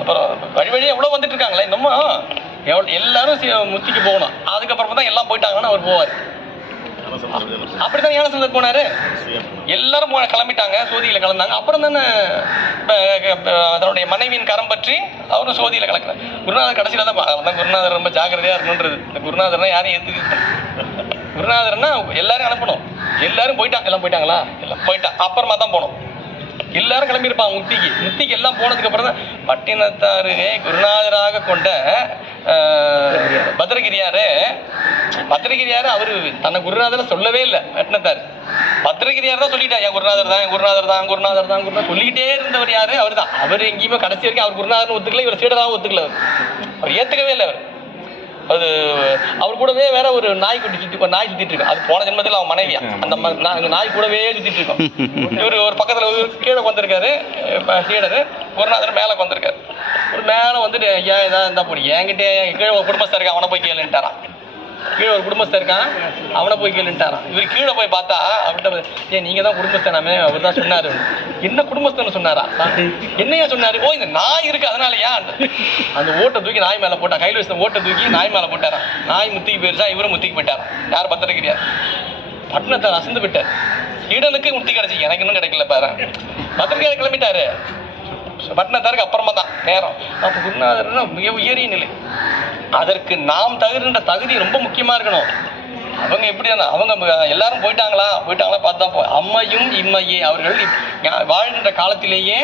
அப்புறம் வழியே எவ்வளோ வந்துட்டு இருக்காங்களே இன்னமும் எல்லாரும் முத்திக்கு போகணும். அதுக்கப்புறமா தான் எல்லாம் போயிட்டாங்கன்னா அவர் போவார். அப்படித்தான் ஞானசம்பந்தர் போனாரு. எல்லாரும் கிளம்பிட்டாங்க, சோதியில கலந்தாங்க. அப்புறம் தானே அதனுடைய மனைவியின் கரம் பற்றி அவரும் சோதியில கலக்கிறார். குருநாதர் கடைசியில தான் குருநாதர் ரொம்ப ஜாக்கிரதையா இருக்கணுன்றது. இந்த குருநாதர்னா யாரையும் எதுக்கு, குருநாதர்னா எல்லாரும் அனுப்பணும். எல்லாரும் எல்லாம் போயிட்டாங்களா, எல்லாம் போயிட்டா அப்புறமா தான் போனோம். எல்லாரும் கிளம்பியிருப்பாங்க முத்திக்கு எல்லாம் போனதுக்கு அப்புறம் தான் பட்டினத்தாரு குருநாதராக கொண்ட பத்திரகிரியாரு அவரு தன்னை குருநாதர் சொல்லவே இல்லை. பட்டினத்தார் பத்திரகிரியார் தான் சொல்லிட்டா, என் குருநாதர் தான் சொல்லிக்கிட்டே இருந்தவர் யாரு, அவர் தான். அவர் எங்கேயுமே கடைசி வரைக்கும் அவர் குருநாதர்னு ஒத்துக்கல, இவர் சீடராகவும் ஒத்துக்கல. அவர் ஏத்துக்கவே இல்லை. அது அவர் கூடவே வேற ஒரு நாய் சுத்திட்டு இருக்கு. அது போன ஜென்மத்தில் அவன் மனைவியா, அந்த நாய் கூடவே சுத்திட்டு இருக்கோம். இவர் ஒரு பக்கத்துல கீழே வந்திருக்காரு சீடரு, குருநாதர் மேல வந்திருக்காரு. ஒரு மேல வந்துட்டு ஐயா ஏதாவது இருந்தா போய் என்கிட்ட கீழே ஒரு குடும்பஸ்தர் இருக்கான் அவனை போய் கேளுன்ட்டாரான். கீழே ஒரு குடும்பஸ்தர் இருக்கான் அவனை போய் கேளுன்ட்டாரான். இவர் கீழே போய் பார்த்தா அவர்கிட்ட நீங்க தான் குடும்பஸ்தனாமே, அவர் தான் சொன்னாரு. என்ன குடும்பஸ்தன்னு சொன்னாரா, என்னையா சொன்னாரு, ஓ இந்த நாய் இருக்கு அதனாலயா. அந்த ஓட்டை தூக்கி நாய் மேல போட்டா, கையில் வச்ச ஓட்டை தூக்கி நாய் மேல போட்டாரா. நாய் முத்திக்கு போயிருச்சா, இவரும் முத்திக்கு போயிட்டாரா. யார் பத்திரகிரியார். பட்டினத்தார் அசந்து விட்டார். சீடனுக்கு முத்தி கிடைச்சி, எனக்கு இன்னும் கிடைக்கல பாரு. பத்திரகிரியார் கிளம்பிட்டாரு. பட்டினத்தாருக்கு அப்புறமா தான் நேரம். அப்போ குருநாதர்னா மிக உயரிய நிலை. அதற்கு நாம் தகுதி ரொம்ப முக்கியமா இருக்கணும். அவங்க எப்படி அவங்க எல்லாரும் போயிட்டாங்களா பார்த்தா அம்மையும் இம்மையே அவர்கள் வாழ்கின்ற காலத்திலேயே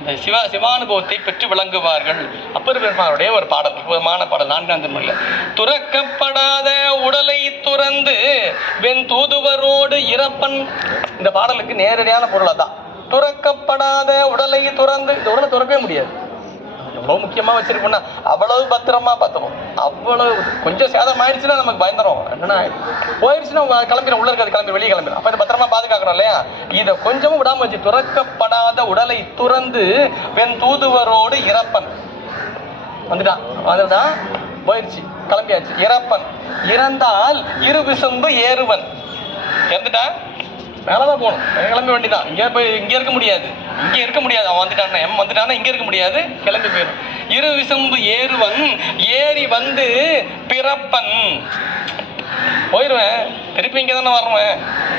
இந்த சிவானுபவத்தை பெற்று விளங்குவார்கள். அப்பர் பெருமானுடைய ஒரு பாடல், அற்புதமான பாடல், 4ஆம் திருமுறையில். துறக்கப்படாத உடலை துறந்து வெண் தூதுவரோடு இறப்பன். இந்த பாடலுக்கு நேரடியான பொருள் அதான். துறக்கப்படாத உடலை துறந்து, இந்த உடலை துறக்கவே முடியாது. எவ்வளவு முக்கியமா வச்சிருக்கோம்னா அவ்வளவு பத்திரமா பார்த்துவோம். அவ்வளவு கொஞ்சம் சேதம் ஆயிடுச்சுன்னா நமக்கு பயந்துரும். என்னன்னா போயிடுச்சுன்னா கிளம்பிடும், உள்ள இருக்காது, கிளம்பி வெளியே கிளம்பிடும். அப்ப இதை பத்திரமா பாதுகாக்கணும் இல்லையா? இதை கொஞ்சமும் விடாம வச்சு துறக்கப்படாத உடலை துறந்து வெண் தூதுவரோடு இறப்பன் வந்துட்டான். அதுதான் போயிடுச்சு, கிளம்பியாச்சு. இறப்பன் இறந்தால் இரு விசும்பு ஏறுவன். இறந்துட்டா மேலதான் போகணும், கிளம்ப வேண்டிதான். இங்க இருக்க முடியாது, அவன் வந்துட்டான்னா இங்க இருக்க முடியாது, கிளம்பி போயிடும். இரு விசும்பு ஏறுவன் ஏறி வந்து பிறப்பன். போயிடுவேன், திருப்பி இங்க தானே வருவேன்.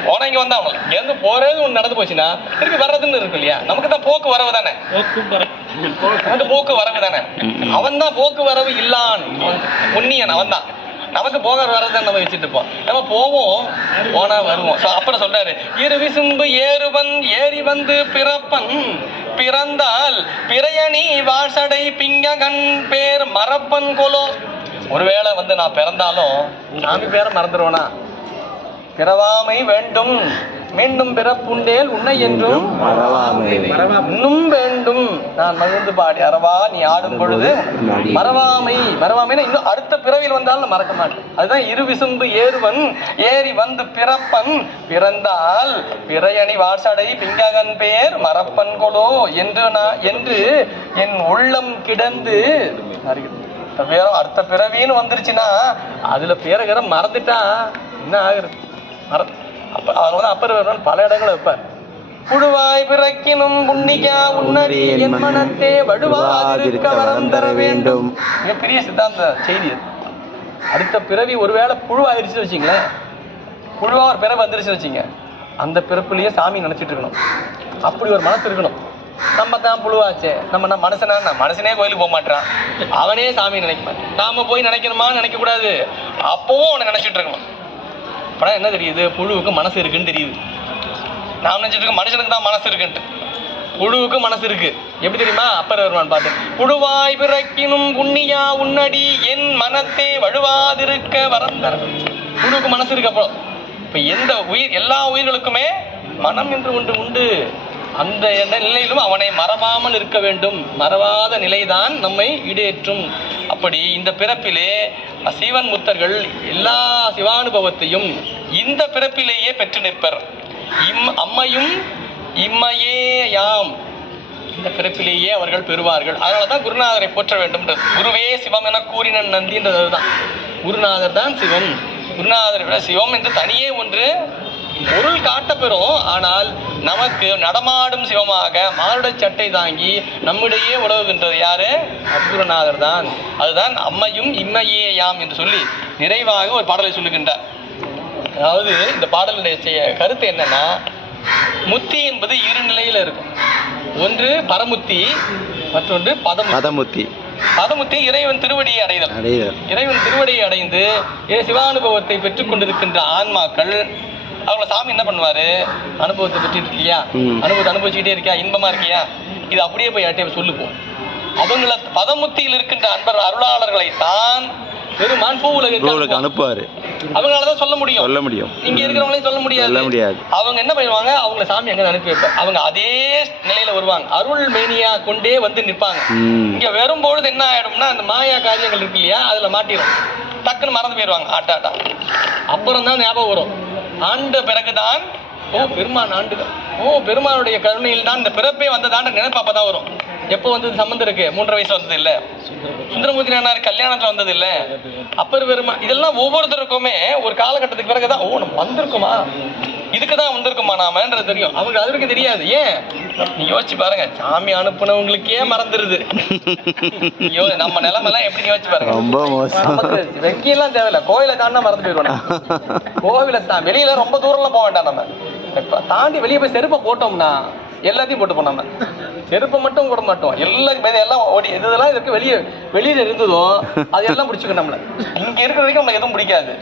போனா இங்க வந்தா அவன் இங்கேருந்து போறது ஒன்று நடந்து போச்சுன்னா திருப்பி வர்றதுன்னு இருக்கு இல்லையா? நமக்கு தான் போக்கு வரவு தானே, போக்கு வரவு தானே. அவன் தான் போக்கு வரவு இல்லான், உன்னியன் அவன் தான். நமக்கு போக வரதான் நம்ம வச்சுட்டு இருப்போம். நம்ம போவோம், போனா வருவோம். அப்புறம் சொல்றாரு, இரு விசும்பு ஏறுவன் ஏறி வந்து பிறப்பன் பிறந்தால் பிறையணி வாசடை பிங்ககன் பேர் மறப்பன் கொலோ. ஒருவேளை நான் பிறந்தாலும் சாமி பேரை மறந்துடுவேனா? பிறவாமை வேண்டும் மீண்டும் பிறப்புண்டேல் உன்னை என்றும் இன்னும் வேண்டும் நான் மகிழ்ந்து பாடி அறவா நீ ஆடும் பொழுது மறவாமைன்னா இன்னும் அடுத்த பிறவியில் வந்தாலும் மறக்க மாட்டேன். அதுதான் இரு விசும்பு ஏறுவன் ஏறி வந்து பிறப்பன் பிறந்தால் பிறையணி வாசடை பிங்ககன் பேர் மறப்பன் கொலோ என்று என் உள்ளம் கிடந்து. அடுத்த பிறவின்னு வந்துருச்சுன்னா அதுல பேரகிற மறந்துட்டா என்ன ஆகுறது? அப்பர் பல இடங்களை வைப்பார். புழுவாய் பிறக்கினும் புண்ணியா உன்னடி என் மனத்தே வடுவாதிருக்க வரம் தர வேண்டும். மிகப்பெரிய சித்தாந்த செய்தி அது. அடுத்த பிறவி ஒருவேளை புழுவாயிருச்சுன்னு வச்சுங்களேன், புழுவா ஒரு பிறவி வந்துருச்சுன்னு வச்சுங்க, அந்த பிறப்புலயே சாமி நினைச்சிட்டு இருக்கணும். அப்படி ஒரு மனசு இருக்கணும். நம்ம தான் புழுவாச்சே, நம்ம மனுஷனே கோயிலுக்கு போக மாட்டான், அவனே சாமி நினைக்க மாட்டான். நாம போய் நினைக்கணுமான்னு நினைக்க கூடாது, அப்பவும் அவனை நினைச்சிட்டு இருக்கணும். அப்புறம் என்ன தெரியுது? புழுவுக்கு மனசு இருக்குன்னு தெரியுது. நான் நினைச்சிட்டு இருக்க மனுஷனுக்கு தான் மனசு இருக்குன்ட்டு, புழுவுக்கு மனசு இருக்கு. எப்படி தெரியுமா? அப்பர் வருவான் பாட்டு. புழுவாய் பிறக்கினும் புண்ணியா உன்னடி என் மனத்தே வழுவாதிருக்க வரம் தர. புழுவுக்கு மனசு இருக்கு. அப்புறம் இப்ப எந்த உயிர், எல்லா உயிர்களுக்குமே மனம் என்று ஒன்று உண்டு. அந்த நிலையிலும் அவனை மறவாமல் இருக்க வேண்டும். மறவாத நிலைதான் நம்மை ஈடேற்றும். அப்படி இந்த பிறப்பிலே சிவன் முத்தர்கள் எல்லா சிவானுபவத்தையும் இந்த பிறப்பிலேயே பெற்று நிற்பர். அம்மையும் இம்மையே யாம், இந்த பிறப்பிலேயே அவர்கள் பெறுவார்கள். அதனாலதான் குருநாதரை போற்ற வேண்டும். குருவே சிவம் என கூறின நந்தின்றதுதான். குருநாதர் தான் சிவம். குருநாதரை விட சிவம் என்று தனியே ஒன்று பொருள் காட்டப்பெறும். ஆனால் நமக்கு நடமாடும் சிவமாக மானுட சட்டை தாங்கி நம்மிடையே உலவுகின்றது யாரு? அக்குருநாதர் தான். அதுதான் அம்மையும் இம்மையே யாம் என்று சொல்லி நிறைவாக ஒரு பாடலை சொல்லுகின்றார். அதாவது இந்த பாடலுடைய கருத்து என்னன்னா, முத்தி என்பது இரு நிலையில இருக்கும். ஒன்று பரமுத்தி, மற்றொன்று பதமுத்தி. பதமுத்தி இறைவன் திருவடியை அடைதல். இறைவன் திருவடியை அடைந்து சிவானுபவத்தை பெற்றுக் கொண்டிருக்கின்ற ஆன்மாக்கள் அவங்கள சாமி என்ன பண்ணுவாரு? அனுபவத்தை பெற்றுட்டு இருக்கியா, அனுபவத்தை அனுபவிச்சுக்கிட்டே இருக்கியா, இன்பமா இருக்கியா, இது அப்படியே போய் யார்ட்டையும் சொல்லுவோம். அவங்கள பதமுத்தியில் இருக்கின்ற அன்பர் அருளாளர்களை தான் பெருமான் பூவுலகுக்கு அனுப்புவாரு. அவங்களாலதான் சொல்ல முடியும். இங்க இருக்கிறவங்களையும் சொல்ல முடியாது. அவங்க என்ன பண்ணுவாங்க? அவங்கள சாமி அங்க அனுப்பி வைப்பாங்க. அவங்க அதே நிலையில வருவாங்க, அருள் மேனியா கொண்டே வந்து நிற்பாங்க. இங்க வரும்பொழுது என்ன ஆயிடும்னா, அந்த மாயா காரியங்கள் இருக்கு இல்லையா, அதுல மாட்டிடும். டக்குன்னு மறந்து போயிடுவாங்க. ஆட்டாட்டா அப்புறம் தான் ஞாபகம் வரும். ஆண்ட பிறகுதான் பெருமான் ஆண்டுகள், பெருமானுடைய கருணையில் தான் இந்த பிறப்பே வந்ததான்ற நினைப்பு அப்பதான் வரும். எப்போ வந்தது? சம்பந்தம் இருக்கு 3 வயசுல வந்தது இல்ல, சுந்தரமூர்த்தி நாயனார் கல்யாணத்துல வந்தது இல்ல, அப்பர் பெருமான். இதெல்லாம் ஒவ்வொருத்தருக்குமே ஒரு காலகட்டத்துக்கு பிறகுதான் நம்ம வந்திருக்குமா, இதுக்குதான் வந்திருக்குமா நாமன்றது தெரியும். அவங்க அதற்கு தெரியாது. ஏன் நீ யோசிச்சு பாருங்க, சாமி அனுப்புனவங்களுக்கே மறந்துருது. நம்ம நிலைமெல்லாம் எப்படி யோசிச்சு பாருங்க. வெக்கியெல்லாம் தேவையில்ல, கோயிலை தாண்டா மறந்து போயிடுவோம். கோவிலை தான் வெளியில ரொம்ப தூரம்லாம் போக வேண்டாம். நம்ம தாண்டி வெளியே போய் செருப்பை போட்டோம்னா எல்லாத்தையும் போட்டு போனோம். செருப்பை மட்டும் போட மாட்டோம், எல்லாம் ஓடி இதெல்லாம் இருக்கு. வெளியில இருந்ததோ அதெல்லாம் பிடிச்சிக்கணும். நம்மள இங்க இருக்கிற வரைக்கும் நம்மளுக்கு எதுவும் பிடிக்காது.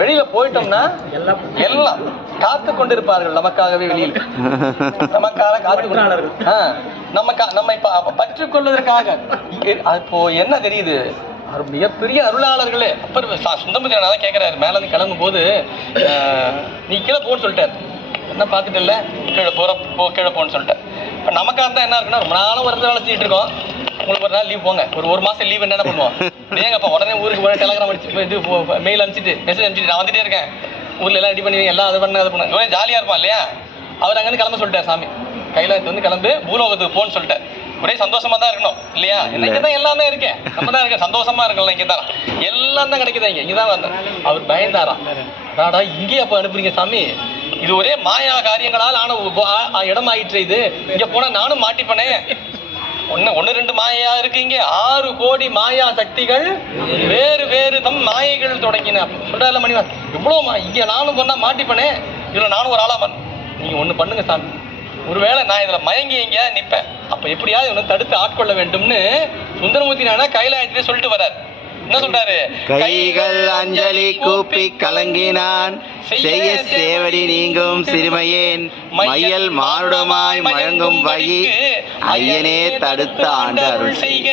வெளியில போயிட்டோம்னா எல்லாம் காத்து கொண்டிருப்பார்கள் நமக்காகவே. வெளியில் நமக்காக காத்து நம்ம இப்ப பற்றிக் கொள்வதற்காக. இப்போ என்ன தெரியுது, மிகப்பெரிய அருளாளர்களே. அப்புறம் சுந்தரமூர்த்தி நான் கேட்கிறாரு, மேல இருந்து கிளம்பும் போது நீ கீழே போன்னு சொல்லிட்டாரு. என்ன பார்த்துட்டு இல்லை, கீழே கீழே போன்னு சொல்லிட்டேன். இப்போ நமக்காக தான் என்ன இருக்குன்னா, ரொம்ப நாளும் ஒரு இடத்துல வேலை செஞ்சுட்டு இருக்கோம். உங்களுக்கு ஒரு நாள் லீவ் போங்க, ஒரு மாதம் லீவ் என்ன பண்ணுவோம், ஏங்கப்பா உடனே ஊருக்கு போய் டெலகிராம் அடிச்சு இது மெயில் அனுப்பிச்சிட்டு மெசேஜ் அனுப்பிச்சிட்டு நான் வந்துட்டே இருக்கேன், ஊரில் எல்லாம் ரெடி பண்ணுவீங்க, எல்லாம் அது பண்ண ஜாலியாக இருப்பான் இல்லையா. அவர் அங்கேருந்து கிளம்ப சொல்லிட்டார் சாமி, கைலாயத்து வந்து கிளம்பு பூலோகத்துக்கு போன்னு சொல்லிட்டேன். ஒரே சந்தோஷமா தான் இருக்கணும் இல்லையா. இங்கே தான் எல்லாமே இருக்கேன், நம்ம தான் இருக்கேன், சந்தோஷமா இருக்கலாம். இங்கே தான் எல்லாம் தான் கிடைக்குதா, இங்கே தான் வந்தேன். அவர் பயந்தாராம், அடாடா இங்கேயே அப்போ அனுப்புறீங்க சாமி, இது ஒரே மாயா காரியங்களால் ஆன இடம் ஆயிற்று, இது இங்க போனா நானும் மாட்டிப்பனே. ஒன்னு ரெண்டு மாயா இருக்கு, இங்க 6 கோடி மாயா சக்திகள் வேறு வேறு தம் மாயைகள் தொடங்கின சொல்றாருல மணிவா. இவ்வளவு இங்க நானும் பண்ணா மாட்டிப்பனே, இதுல நானும் ஒரு ஆளா. நீங்க ஒண்ணு பண்ணுங்க சாமி, ஒருவேளை நான் இதுல மயங்கி எங்க நிப்பேன், அப்ப எப்படியாவது இவனை தடுத்து ஆட்கொள்ள வேண்டும்னு சுந்தரமூர்த்தி நாயனா கைலாயத்திலே சொல்லிட்டு வர்றார். என்ன சொல்றாரு, கைகள் அஞ்சலி கூப்பி கலங்கினான் செய்ய சேவடி நீங்கும் சிறுமையேன் மையல் மானுடமாய் மயங்கும் வகி ஐயனே தடுத்த ஆண்டு அருள் செய்க.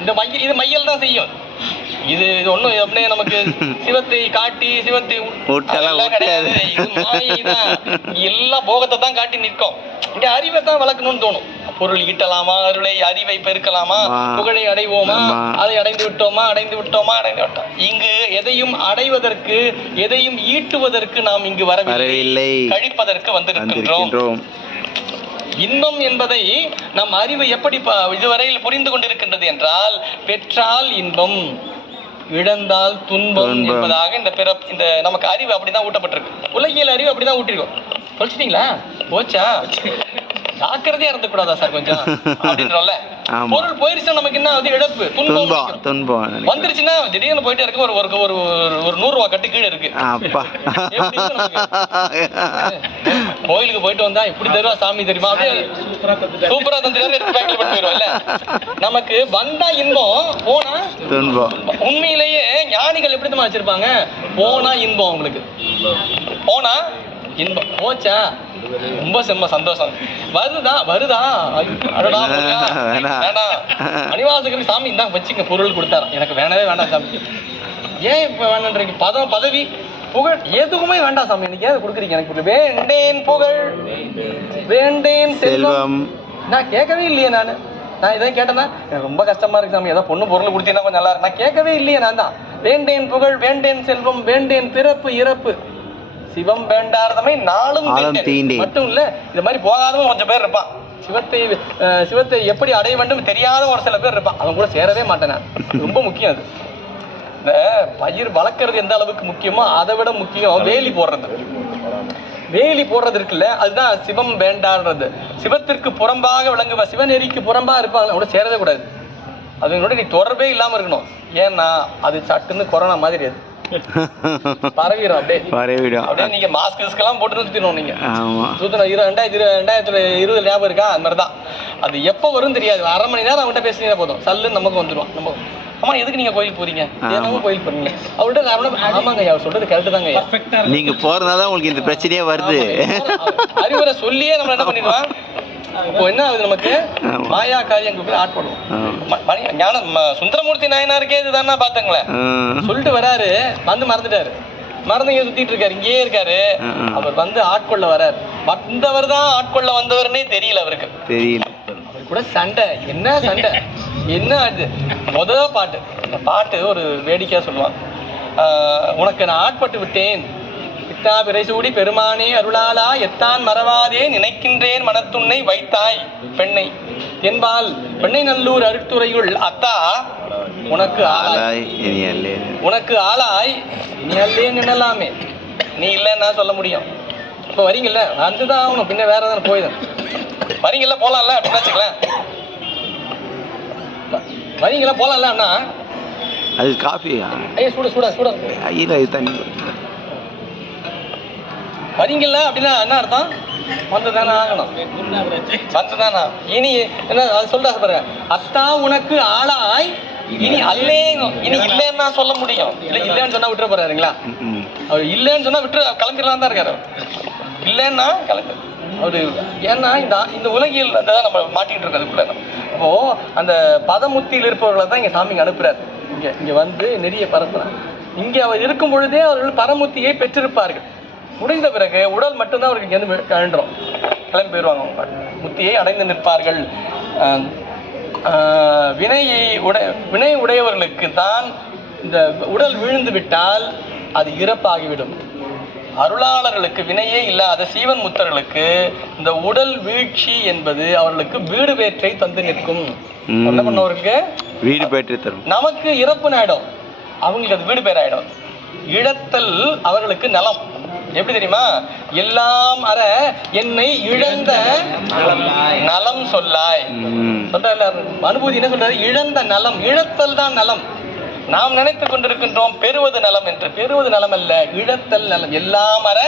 இந்த மையல், இது மையல் தான் செய்யும். இது ஒண்ணும் அப்படியே நமக்கு சிவத்தை காட்டி சிவத்தை கிடையாது, இது மாயைதான். எல்லா போகத்தை தான் காட்டி நிற்கும். இங்க அறிவை தான் வளர்க்கணும்னு தோணும். பொருள் ஈட்டலாமா, அருளை அறிவை பெருக்கலாமா, புகழை அடைவோமா, அதை அடைந்து விட்டோமா. இங்கு எதையும் அடைவதற்கு எதையும் ஈட்டுவதற்கு நாம் இங்கு வரவில்லை, கழிப்பதற்கு வந்திருக்கின்றோம். இன்பம் என்பதை நம் அறிவு எப்படி இதுவரையில் புரிந்து கொண்டிருக்கின்றது என்றால், பெற்றால் இன்பம் இழந்தால் துன்பம் என்பதாக இந்த நமக்கு அறிவு அப்படிதான் ஊட்டப்பட்டிருக்கு. உலகியல் அறிவு அப்படிதான் ஊட்டிருக்கோம். சொல்லிட்டீங்களா, போச்சா, ஜாக்கிரதையா இருக்க கூடாதா சார் கொஞ்சம் அப்படின்றோம்ல. பொருள் போயிருச்சுன்னா நமக்கு என்ன அது இழப்பு, துன்பம் வந்துருச்சுன்னா திடீர்னு போயிட்டே இருக்கு. ஒரு 100 ரூபா கட்டு கீழே இருக்கு, கோயிலுக்கு போயிட்டு வந்தா இப்படி தருவா சாமி தெரியுமா, சூப்பரா தந்துருவாரு. நமக்கு வந்தா இன்பம், போனா துன்பம். உண்மையிலேயே ஞானிகள் எப்படி தான் வச்சிருப்பாங்க, போனா இன்பம், உங்களுக்கு போனா இன்பம், போச்சா ரொம்ப சந்தோஷம், வருதா அடடா மணிவாசகருக்கு சாமி இதான் வச்சுக்க பொருள் கொடுத்தாரு, எனக்கு வேணவே வேண்டாம் சாமி. ஏன் இப்ப வேணான்றீங்க, பதவி புகழ் எதுவுமே வேண்டாம் சாமி, எனக்கு ஏன் கொடுக்குறீங்க, எனக்கு வேண்டேன் புகழ் வேண்டேன் செல்வம். நான் கேட்கவே இல்லையே, நான் இதை கேட்டேன்னா எனக்கு ரொம்ப கஷ்டமா இருக்கு சாமி, ஏதோ பொண்ணு பொருள் கொடுத்தீங்கன்னா கொஞ்சம் நல்லா இருக்கு. நான் கேட்கவே இல்லையே, நான் தான் வேண்டேன் புகழ் வேண்டேன் செல்வம் வேண்டேன் பிறப்பு இறப்பு சிவம் வேண்டாதமை நாளும் மட்டும் இல்ல, இது மாதிரி போகாதவங்க கொஞ்சம் பேர் இருப்பான். சிவத்தை எப்படி அடைய வேண்டும் தெரியாத ஒரு சில பேர் இருப்பான், அவங்க கூட சேரவே மாட்டேன் நான். ரொம்ப முக்கியம் அது. இந்த பயிர் வளர்க்கறது எந்த அளவுக்கு முக்கியமோ அதை விட முக்கியம் வேலி போடுறது. வேலி போடுறது இருக்குல்ல, அதுதான் சிவம் வேண்டான்றது. சிவத்திற்கு புறம்பாக விளங்குவ சிவநெறிக்கு புறம்பா இருப்பாங்க, கூட சேரவே கூடாது. அதுங்களோட நீ தொடர்பே இல்லாம இருக்கணும். ஏன்னா அது சட்டுன்னு கொரோனா மாதிரி அது பரவிடும், அப்படியே நீங்க மாஸ்க் எல்லாம் போட்டு சுத்தினோம். நீங்க 2020 ஞாபகம் இருக்கா, அந்த மாதிரிதான். அது எப்ப வரும் தெரியாது, அரை மணி நேரம் அவங்ககிட்ட பேசினீங்க போதும், சல்லுன்னு நமக்கு வந்துடும். நம்ம அம்மா எதுக்கு நீங்க கோயிலுக்கு போறீங்க, கோயில் போறீங்க அவர்கிட்ட, ஆமாங்க அவர் சொல்றது கரெக்ட் தாங்க, நீங்க போறதுனால உங்களுக்கு இந்த பிரச்சனையே வருது. அறிவுரை சொல்லியே நம்ம என்ன பண்ணிடுவோம். இப்போ என்ன ஆகுது, நமக்கு மாயா காரியங்களுக்கு ஆட்படும். சுந்தரமூர்த்தி நாயனாருக்கே இதுதானா பாத்துங்களேன், சொல்லிட்டு வராரு, வந்து மறந்துட்டாரு, மறந்து இங்க சுத்திட்டு இருக்காரு, இங்கேயே இருக்காரு. அவர் வந்து ஆட்கொள்ள வராரு, வந்தவர் தான் ஆட்கொள்ள வந்தவர்னே தெரியல அவருக்கு. அவர் கூட சண்டை, என்ன சண்டை, என்ன அது முதல் பாட்டு. இந்த பாட்டு ஒரு வேடிக்கையா சொல்லுவான், உனக்கு நான் ஆட்பட்டு விட்டேன் பித்தா பிறைசூடி பெருமானே அருளாளா எத்தான் மறவாதே நினைக்கின்றேன் மனத்துன்னை வைத்தாய் பெண்ணை என்பால் பெண்ணை நல்லூர் அருட்துறையுள் அத்தா உனக்கு ஆளாய் நீ அல்லேன்னு நினைலாமே, நீ இல்லைன்னா சொல்ல முடியும். இப்போ வரீங்கல்ல, வந்துதான் ஆகணும், பின்ன வேற எதாவது போயிடும். வரீங்கல்ல போலாம்ல அப்படின்னு வச்சுக்கலாம், வரீங்களா போலாம்ல அண்ணா, அது காஃபி ஐயா சூட தண்ணி வரீங்கல்ல அப்படின்னா என்ன அர்த்தம், வந்துதானே ஆகணும், வந்துதானே. இனி என்ன அது சொல்றாங்க பாருங்க, அத்தா உனக்கு ஆளாய் இனி அல்லேனும், இனி இல்லைன்னு நான் சொல்ல முடியும். இல்லைன்னு சொன்னா விட்டுற போறாருங்களா? அவர் இல்லைன்னு சொன்னா விட்டு கிளம்பிடலாம் தான் இருக்காரு. இல்லைன்னா கிளம்பி அவரு, ஏன்னா இந்த உலகில் தான் நம்ம மாட்டிக்கிட்டு இருக்கிறதுக்குள்ள. அப்போ அந்த பதமுத்தியில் இருப்பவர்களை தான் இங்க சாமிங்க அனுப்புறாரு. இங்க வந்து நெறிய பரப்புறாங்க. இங்கே அவர் இருக்கும் பொழுதே அவர்கள் பரமுத்தியை பெற்றிருப்பார்கள். முடிந்த பிறகு உடல் மட்டும்தான் அவருக்கு இங்கேருந்து கழன்றோம், கிளம்பி போயிடுவாங்க. அவங்க முத்தியை அடைந்து நிற்பார்கள். வினை உடையவர்களுக்கு தான் இந்த உடல் விழுந்து விட்டால் அது இறப்பாகிவிடும். அருளாளர்களுக்கு, வினையே இல்லாத சீவன் முத்தர்களுக்கு இந்த உடல் வீழ்ச்சி என்பது அவர்களுக்கு வீடு பேற்றை தந்து நிற்கும். என்ன பண்ணவருக்கு வீடு பேற்றை தரும், நமக்கு இறப்பு ஆயிடும், அவங்களுக்கு அது வீடு பேர் ஆயிடும். இழத்தல் அவர்களுக்கு நலம். எப்படி தெரியுமா? எல்லாம் அற என்னை இழந்த நலம் சொல்லாய் சொல்ற அனுபூதி. என்ன சொல்றாரு? இழந்த நலம். இழத்தல் தான் நலம். நாம் நினைத்துக் கொண்டிருக்கின்றோம் பெறுவது நலம் என்று. பெறுவது நலம் அல்ல, இழத்தல் நலம். எல்லாம் அற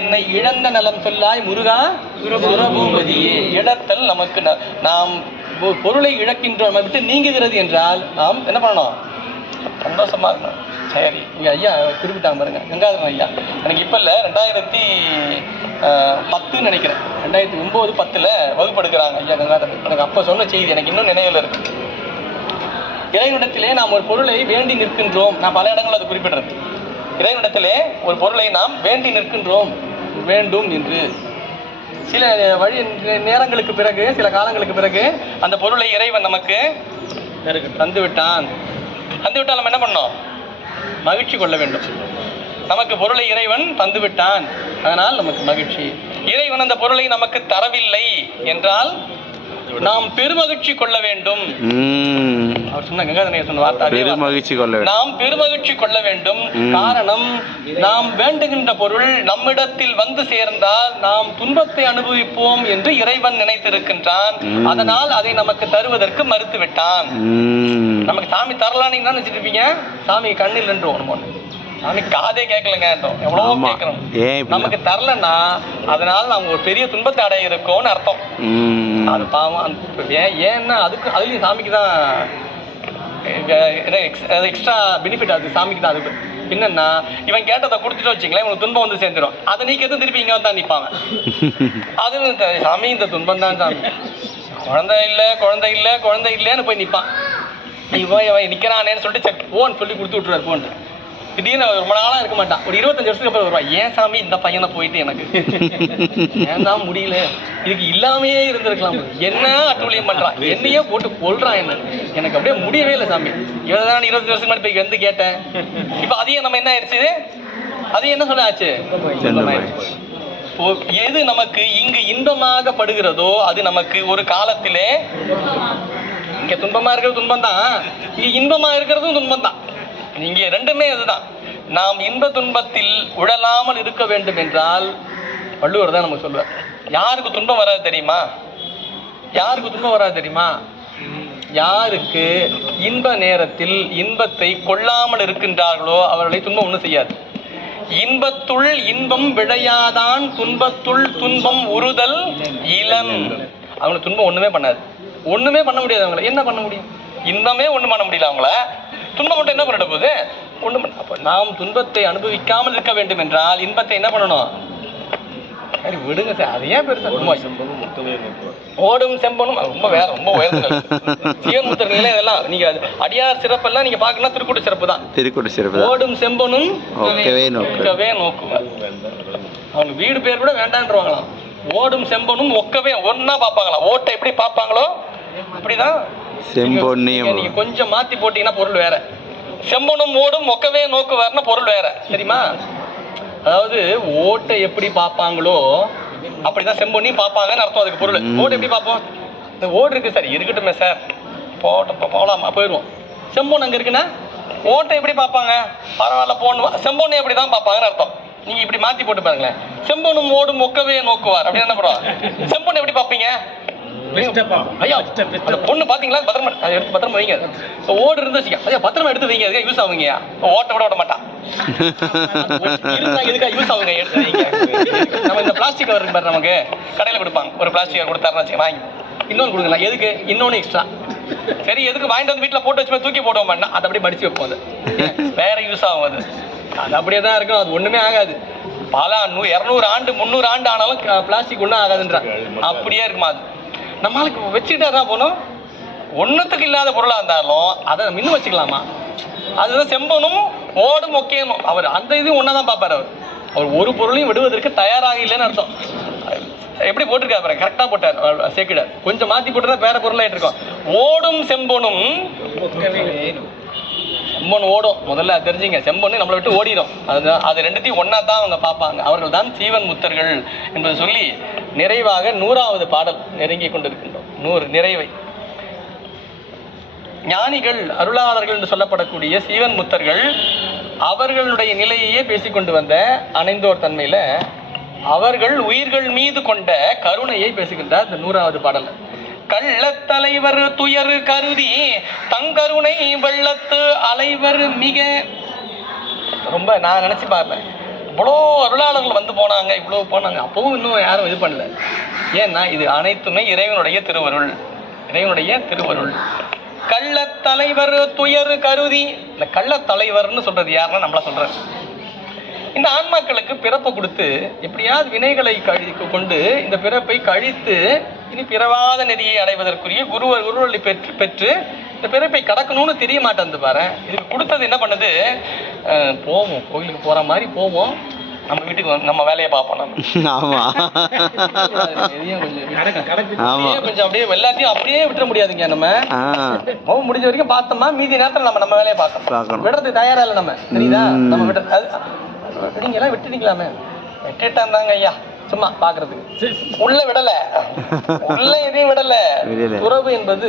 என்னை இழந்த நலம் சொல்லாய் முருகா சுரபூபதியே. இழத்தல் நமக்கு, நாம் பொருளை இழக்கின்றோம், நம்ம விட்டு நீங்குகிறது என்றால் நாம் என்ன பண்ணணும்? சந்தோஷமா இருக்கணும். சரி, இங்க ஐயா குறிப்பிட்டாங்க பாருங்க, கங்காதரன் ஐயா. எனக்கு இப்ப இல்ல, 2010 நினைக்கிறேன், 2009-10 வகுப்படுக்கிறாங்க ஐயா கங்காதரன். எனக்கு அப்ப சொன்ன செய்தி எனக்கு இன்னும் நினைவில் இருக்கு. இறைவனிடத்திலே நாம் ஒரு பொருளை வேண்டி நிற்கின்றோம். நான் பல இடங்கள் அதை குறிப்பிடுறது. இறைவனிடத்திலே ஒரு பொருளை நாம் வேண்டி நிற்கின்றோம் வேண்டும் என்று. சில நேரங்களுக்கு பிறகு, சில காலங்களுக்கு பிறகு அந்த பொருளை இறைவன் நமக்கு தந்துவிட்டான். தந்துவிட்டால் நம்ம என்ன பண்ணோம்? மகிழ்ச்சி கொள்ள வேண்டும். நமக்கு பொருளை இறைவன் தந்துவிட்டான், அதனால் நமக்கு மகிழ்ச்சி. இறைவன் அந்த பொருளை நமக்கு தரவில்லை என்றால் நாம் பெருமகிழ்ச்சி கொள்ள வேண்டும். அவர் சொன்ன நாம் பெருமகிழ்ச்சி கொள்ள வேண்டும். காரணம், நாம் வேண்டுகின்ற பொருள் நம்மிடத்தில் வந்து சேர்ந்தால் நாம் துன்பத்தை அனுபவிப்போம் என்று இறைவன் நினைத்திருக்கின்றான். அதனால் அதை நமக்கு தருவதற்கு மறுத்து விட்டான். நமக்கு சாமி தரலான்னு நினைச்சிருப்பீங்க. சாமி கண்ணில் நின்று ஒன்று, சாமி காதே கேட்கலங்க, எவ்வளவோ கேட்கணும். நமக்கு தரலன்னா அதனால நம்ம ஒரு பெரிய துன்பத்தை அடைய இருக்கோம்னு அர்த்தம். அது பாவம். ஏன்னா அதுலயும் சாமிக்கு தான் எக்ஸ்ட்ரா பெனிஃபிட். அது சாமிக்கு தான். அது என்னன்னா, இவன் கேட்டதை கொடுத்துட்டு வச்சுங்களேன், இவனுக்கு துன்பம் வந்து சேர்ந்துடும். அதை நீக்கிறது திருப்பி இங்க வந்தா நிற்பாங்க. அது சாமி இந்த துன்பம் தான் சாமி, குழந்தை இல்லைன்னு போய் நிற்பான். இவன் நிற்கிறானேன்னு சொல்லிட்டு சரி போன்னு சொல்லி கொடுத்து விட்டுருவார். போன் திடீர்னு ரொம்ப நாளாக இருக்க மாட்டான். ஒரு 25 வருஷத்துக்கு அப்புறம் வருவான். ஏன் சாமி இந்த பையனை போயிட்டு எனக்கு ஏன் தான் முடியல, இதுக்கு இல்லாமையே இருந்திருக்கலாம். என்ன அட்டூழியம் பண்றான், என்னையே போட்டு கொள்றான், எனக்கு அப்படியே முடியவே இல்லை சாமி. இவன் தான் 25 வருஷத்துக்கு முன்னாடி போய் வந்து கேட்டேன். இப்போ அதையே நம்ம என்ன ஆயிடுச்சு, அது என்ன சொல்ல ஆச்சு? எது நமக்கு இங்கு இன்பமாக படுகிறதோ அது நமக்கு ஒரு காலத்திலே, இங்க துன்பமா இருக்கிறது துன்பம் தான், இங்க இன்பமா இருக்கிறதும் துன்பம் தான். இங்கே ரெண்டுமே அதுதான். நாம் இன்ப துன்பத்தில் உழலாமல் இருக்க வேண்டும் என்றால் வள்ளுவர் தான் நம்ம சொல்லுவார். யாருக்கு துன்பம் வராது தெரியுமா? யாருக்கு துன்பம் வராது தெரியுமா? யாருக்கு இன்ப நேரத்தில் இன்பத்தை கொள்ளாமல் இருக்கின்றார்களோ அவர்களை துன்பம் ஒன்றும் செய்யாது. இன்பத்துள் இன்பம் விளையாதான் துன்பத்துள் துன்பம் உறுதல் இளன். அவங்களை துன்பம் ஒண்ணுமே பண்ணாது, ஒண்ணுமே பண்ண முடியாது. அவங்கள என்ன பண்ண முடியும்? இன்பமே ஒண்ணும் பண்ண முடியல. அவங்கள துன்பம் மட்டும் என்ன பண்ணிட போகுது? ஒண்ணும் பண்ண. அப்ப நாம் துன்பத்தை அனுபவிக்காமல் இருக்க வேண்டும் என்றால் இன்பத்தை என்ன பண்ணணும்? சரி விடுங்க சார், அது ஏன் பெருசா? ஓடும் செம்பனும் ரொம்ப வேற, ரொம்ப உயர்ந்த சீவன்முத்தர் நிலை. இதெல்லாம் நீங்க அடியார் சிறப்பெல்லாம் நீங்க பாக்கணும், திருக்கூட்டு சிறப்பு தான். திருக்கூட்டு சிறப்பு. ஓடும் செம்பனும் ஒக்கவே நோக்குவார். அவங்க வீடு பேர் கூட வேண்டான்றவாங்களாம். ஓடும் செம்பனும் ஒக்கவே ஒன்னா பாப்பாங்களாம். ஓட்டை எப்படி பாப்பாங்களோ அப்படிதான் செம்பொன்னையும். நீங்க கொஞ்சம் மாத்தி போட்டீங்கன்னா பொருள் வேற. செம்பனும் ஓடும் ஒக்கவே நோக்குவார்னா பொருள் வேற, தெரியுமா? அதாவது ஓட்டை எப்படி பார்ப்பாங்களோ அப்படிதான் செம்பொன்னையும் பார்ப்பாங்கன்னு அர்த்தம். அதுக்கு பொருள். ஓட்டை எப்படி பார்ப்போம்? இந்த ஓடு இருக்கு சார், இருக்கட்டுமே சார், போகலாமா, போயிடுவோம். செம்பொன் அங்க இருக்குன்னா ஓட்டை எப்படி பார்ப்பாங்க? பரவாயில்ல போகணும். செம்பொன்னை எப்படி தான் பார்ப்பாங்கன்னு அர்த்தம். நீங்க இப்படி மாத்தி போட்டு பாருங்களேன். செம்பனும் ஓடும் ஒக்கவே நோக்குவார் அப்படின்னு என்ன பண்ணுவோம்? செம்பொன்னை எப்படி பார்ப்பீங்க? ஐயா அந்த பொண்ணு பாத்தீங்களா, பத்திரமா அதை எடுத்து பத்திரமா வைங்க. ஓடு இருந்துச்சு ஐயா, பத்திரமா எடுத்து வைங்க, அதுக்காக யூஸ் ஆகுங்க. ஓட்ட விட மாட்டான். இதுக்காக யூஸ் ஆகுங்க, எடுத்து வைங்க. நம்ம இந்த பிளாஸ்டிக் கவர் பாரு, நமக்கு கடையில் கொடுப்பாங்க, ஒரு பிளாஸ்டிக் கவர் கொடுத்தாருன்னு வச்சுக்க, வாங்கி இன்னொன்று கொடுக்கலாம். எதுக்கு? இன்னொன்று எக்ஸ்ட்ரா. சரி, எதுக்கு வாங்கிட்டு வந்து வீட்டில் போட்டு வச்சு தூக்கி போடுவோம் மாட்டேன், அதை அப்படியே மடிச்சு வைப்போம். அது வேற யூஸ் ஆகும். அது அப்படியே தான் இருக்கும், அது ஒன்றுமே ஆகாது. பல 200 ஆண்டு 300 ஆண்டு ஆனாலும் பிளாஸ்டிக் ஒன்றும் ஆகாதுன்றாங்க. அப்படியே இருக்குமா? அது நம்மளுக்கு வச்சுக்கிட்டே தான் போகணும். ஒன்றுத்துக்கு இல்லாத பொருளாக இருந்தாலும் அதை இன்னும் வச்சுக்கலாமா? அதுதான் செம்பனும் ஓடும் முக்கியமும். அவர் அந்த இது ஒன்றா தான் பார்ப்பார். அவர் ஒரு பொருளையும் விடுவதற்கு தயாராக இல்லைன்னு அர்த்தம். எப்படி போட்டிருக்காரு பாருங்க, கரெக்டாக போட்டார் சேக்கிடார். கொஞ்சம் மாற்றி போட்டுதான் வேற பொருளாக இருக்கோம். ஓடும் செம்பனும், செம்பன் ஓடும், முதல்ல தெரிஞ்சுங்க. செம்பொன்னு நம்மளை விட்டு ஓடிடும். அது ரெண்டுத்தையும் ஒன்னா தான் அவங்க பார்ப்பாங்க. அவர்கள் தான் சீவன் முத்தர்கள் என்பது சொல்லி நிறைவாக 100வது பாடல் நெருங்கி கொண்டிருக்கின்றோம். 100 நிறைவை. ஞானிகள், அருளாளர்கள் என்று சொல்லப்படக்கூடிய சீவன் முத்தர்கள் அவர்களுடைய நிலையையே பேசிக்கொண்டு வந்த அணைந்தோர் தன்மையில அவர்கள் உயிர்கள் மீது கொண்ட கருணையை பேசுகின்றார் இந்த 100வது பாடல். கள்ளத்தலைவர் துயர் கருதி தங்கருணை வெள்ளத்து அலைவர் மிக. ரொம்ப நான் நினைச்சு பாருங்க, இவ்வளோ அருளாளர்கள் வந்து போனாங்க, இவ்வளோ போனாங்க, அப்பவும் இன்னும் யாரும் இது பண்ணல. ஏன்னா இது அனைத்துமே இறைவனுடைய திருவருள், இறைவனுடைய திருவருள். கள்ளத்தலைவர் துயர் கருதி. இந்த கள்ளத்தலைவர்னு சொல்றது யாருன்னா நம்மள சொல்றாரு. இந்த ஆன்மாக்களுக்கு பிறப்பை கொடுத்து எப்படியாவது வினைகளை கொண்டு இந்த பிறப்பை கழித்து இனி பிறவாத நெறியை அடைவதற்குரிய குருவருளை பெற்று இந்த பிறப்பை கடக்கணும்னு தெரிய மாட்டேன் பாரு. இதுக்கு கொடுத்தது என்ன பண்ணுது? போவோம், கோயிலுக்கு போற மாதிரி போவோம், நம்ம வீட்டுக்கு நம்ம வேலையை பார்ப்போம். நம்ம கொஞ்சம் அப்படியே எல்லாத்தையும் அப்படியே விட்டுற முடியாதுங்க. நம்ம முடிஞ்ச வரைக்கும் பார்த்தோமா, மீதி நேரத்தில் நம்ம வேலையை பார்க்கணும். விடுறதுக்கு தயாரா இல்லை நம்ம, தெரியுதா? நம்ம விட்டுறீங்களா? விட்டுட்டீங்களாமே, விட்டுட்டாந்தாங்க ஐயா, சும்மா பாக்குறதுக்கு. உள்ள விடல, உள்ள எதையும் விடல. துறவு என்பது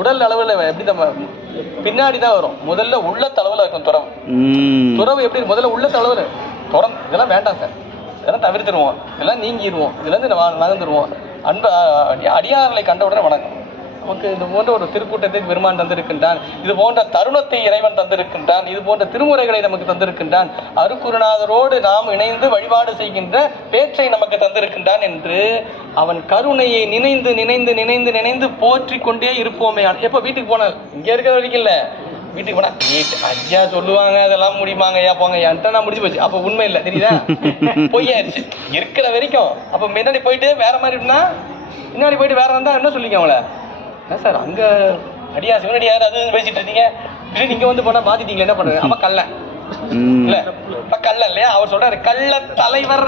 உடல் அளவுல எப்படி நம்ம பின்னாடிதான் வரும். முதல்ல உள்ள தளவுல இருக்கும் துறவு. துறவு எப்படி? முதல்ல உள்ள தளவுல துறம். இதெல்லாம் வேண்டாம் சார், இதெல்லாம் தவிர்த்துருவோம், இதெல்லாம் நீங்கிடுவோம், இதுல இருந்து நகர்ந்துருவோம். அன்பு அடியார்களை கண்டவுடனே வணக்கம். நமக்கு இது போன்ற ஒரு திருக்கூட்டத்தை பெருமான் தந்திருக்கின்றான், இது போன்ற தருணத்தை இறைவன் தந்திருக்கின்றான், இது போன்ற திருமுறைகளை நமக்கு தந்திருக்கின்றான், அருக்குருநாதரோடு நாம் இணைந்து வழிபாடு செய்கின்ற பேச்சை நமக்கு தந்திருக்கின்றான் என்று அவன் கருணையை நினைந்து நினைந்து நினைந்து நினைந்து போற்றி கொண்டே இருப்போமே. எப்போ வீட்டுக்கு போனால், இங்கே இருக்கிற வரைக்கும் இல்லை, வீட்டுக்கு போனா ஐயா சொல்லுவாங்க, அதெல்லாம் முடியுமாங்க ஐயா, போங்க ஐயான்ட்டு நான் முடிச்சு போச்சு. அப்போ உண்மை இல்லை, தெரியுதா? பொய்யாயிருச்சு இருக்கிற வரைக்கும். அப்போ முன்னாடி போயிட்டு வேற மாதிரி இருந்தா, முன்னாடி போயிட்டு வேற இருந்தா என்ன சொல்லிக்க அவங்கள? சார் அங்க அடியா சிவனடியார் அது பேசிட்டு இருந்தீங்க, நீங்க வந்து போனா மாத்திட்டீங்களா, என்ன பண்றது? அப்ப கள்ள இல்ல, அப்ப கள்ள இல்லையா? அவர் சொல்றாரு கள்ள தலைவர்.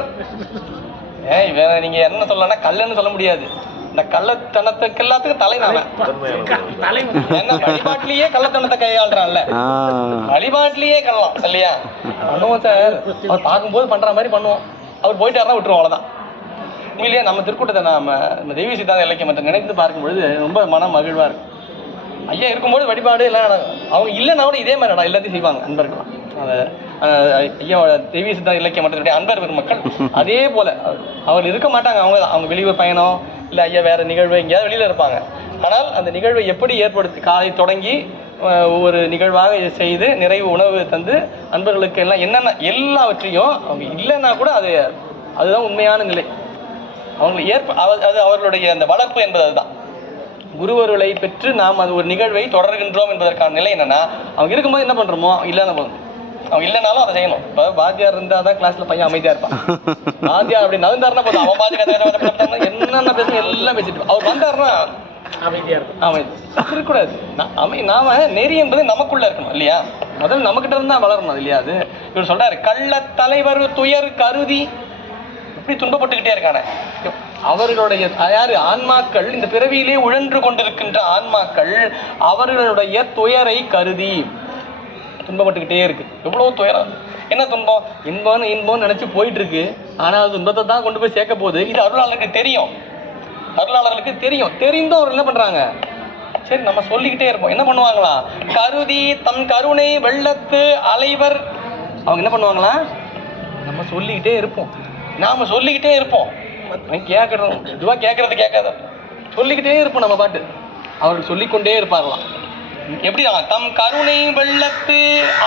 வேற நீங்க என்ன சொல்லலாம், கள்ளன்னு சொல்ல முடியாது. இந்த கள்ளத்தனத்துக்கு எல்லாத்துக்கும் தலைவன். என்ன வழிபாட்டிலேயே கள்ளத்தனத்தை கையாளுறான்ல, வழிபாட்டிலேயே கள்ளம் இல்லையா? பண்ணுவோம் சார், அவர் பார்க்கும்போது பண்ற மாதிரி பண்ணுவோம், அவர் போயிட்டாருன்னா விட்டுருவோம், அவ்வளவுதான். உண்மையிலேயே நம்ம திருக்கூட்டத்தை நம்ம தெய்வ சித்தாந்த இலக்கியம் மற்றும் நினைத்து பார்க்கும் பொழுது ரொம்ப மனம் மகிழ்வா இருக்கும். ஐயா இருக்கும்போது வழிபாடு எல்லாம் அவங்க இல்லைன்னா கூட இதே மாதிரி எல்லாத்தையும் செய்வாங்க அன்பர்கள்லாம். ஐயா தெய்வ சித்தாந்த இலக்கியம் மற்றும் அன்பர் பெருமக்கள் அதே போல அவர் இருக்க மாட்டாங்க. அவங்க வெளியூர் பயணம் இல்லை ஐயா வேற நிகழ்வு எங்கேயாவது வெளியில இருப்பாங்க. ஆனால் அந்த நிகழ்வை எப்படி ஏற்படுத்தி காலை தொடங்கி ஒவ்வொரு நிகழ்வாக செய்து நிறைவு உணவு தந்து அன்பர்களுக்கு எல்லாம் என்னென்ன எல்லாவற்றையும் அவங்க இல்லைன்னா கூட அதுதான் உண்மையான நிலை. அவங்களுக்கு அது அவர்களுடைய அந்த வளர்ப்பு என்பது அதுதான். குருவருளை பெற்று நாம் அது ஒரு நிகழ்வை தொடர்கின்றோம் என்பதற்கான நிலை என்னன்னா, அவங்க இருக்கும்போது என்ன பண்றோமோ இல்லைன்னா போதும், அவங்க இல்லைனாலும் அதை செய்யணும். இப்போ வாத்தியார் இருந்தால் தான் கிளாஸ்ல பையன் அமைதியா இருப்பான். வாத்தியார் அப்படி நகர்ந்தாருன்னா போதும், அவன் வாத்தியார் என்னென்ன பேசணும் எல்லாம் பேசிட்டு, அவர் வந்தாருன்னா அமைதியா இருக்கும். அமைதி இருக்கக்கூடாது. நாம நெறி என்பது நமக்குள்ள இருக்கணும் இல்லையா? முதல்ல நமக்கிட்ட இருந்தா வளரணும் இல்லையா? அது இவர் சொல்றாரு கள்ள தலைவர் துயர் கருதி. இப்படி துன்பப்பட்டுக்கிட்டே இருக்கானே அவர்களுடைய யாரு? ஆன்மாக்கள், இந்த பிறவியிலே உழன்று கொண்டிருக்கின்ற ஆன்மாக்கள் அவர்களுடைய துயரை கருதி துன்பப்பட்டுக்கிட்டே இருக்கு. எவ்வளவு துயரம், என்ன துன்பம்? இன்பம்னு நினைச்சு போயிட்டு இருக்கு. ஆனா அது துன்பத்தை தான் கொண்டு போய் சேர்க்க போகுது. இது அருளாளருக்கு தெரியும், அருளாளர்களுக்கு தெரியும். தெரிந்தும் அவர் என்ன பண்றாங்க? சரி நம்ம சொல்லிக்கிட்டே இருப்போம். என்ன பண்ணுவாங்களா? கருதி தம் கருணை வெள்ளத்து அலைவர். அவங்க என்ன பண்ணுவாங்களா? நம்ம சொல்லிக்கிட்டே இருப்போம், நாம சொல்லிக்கிட்டே இருப்போம். கேட்கறது இதுவா கேட்கறது கேட்காத சொல்லிக்கிட்டே இருப்போம் நம்ம பாட்டு. அவர்கள் சொல்லிக்கொண்டே இருப்பார்களாம். எப்படி தம் கருணை வெள்ளத்து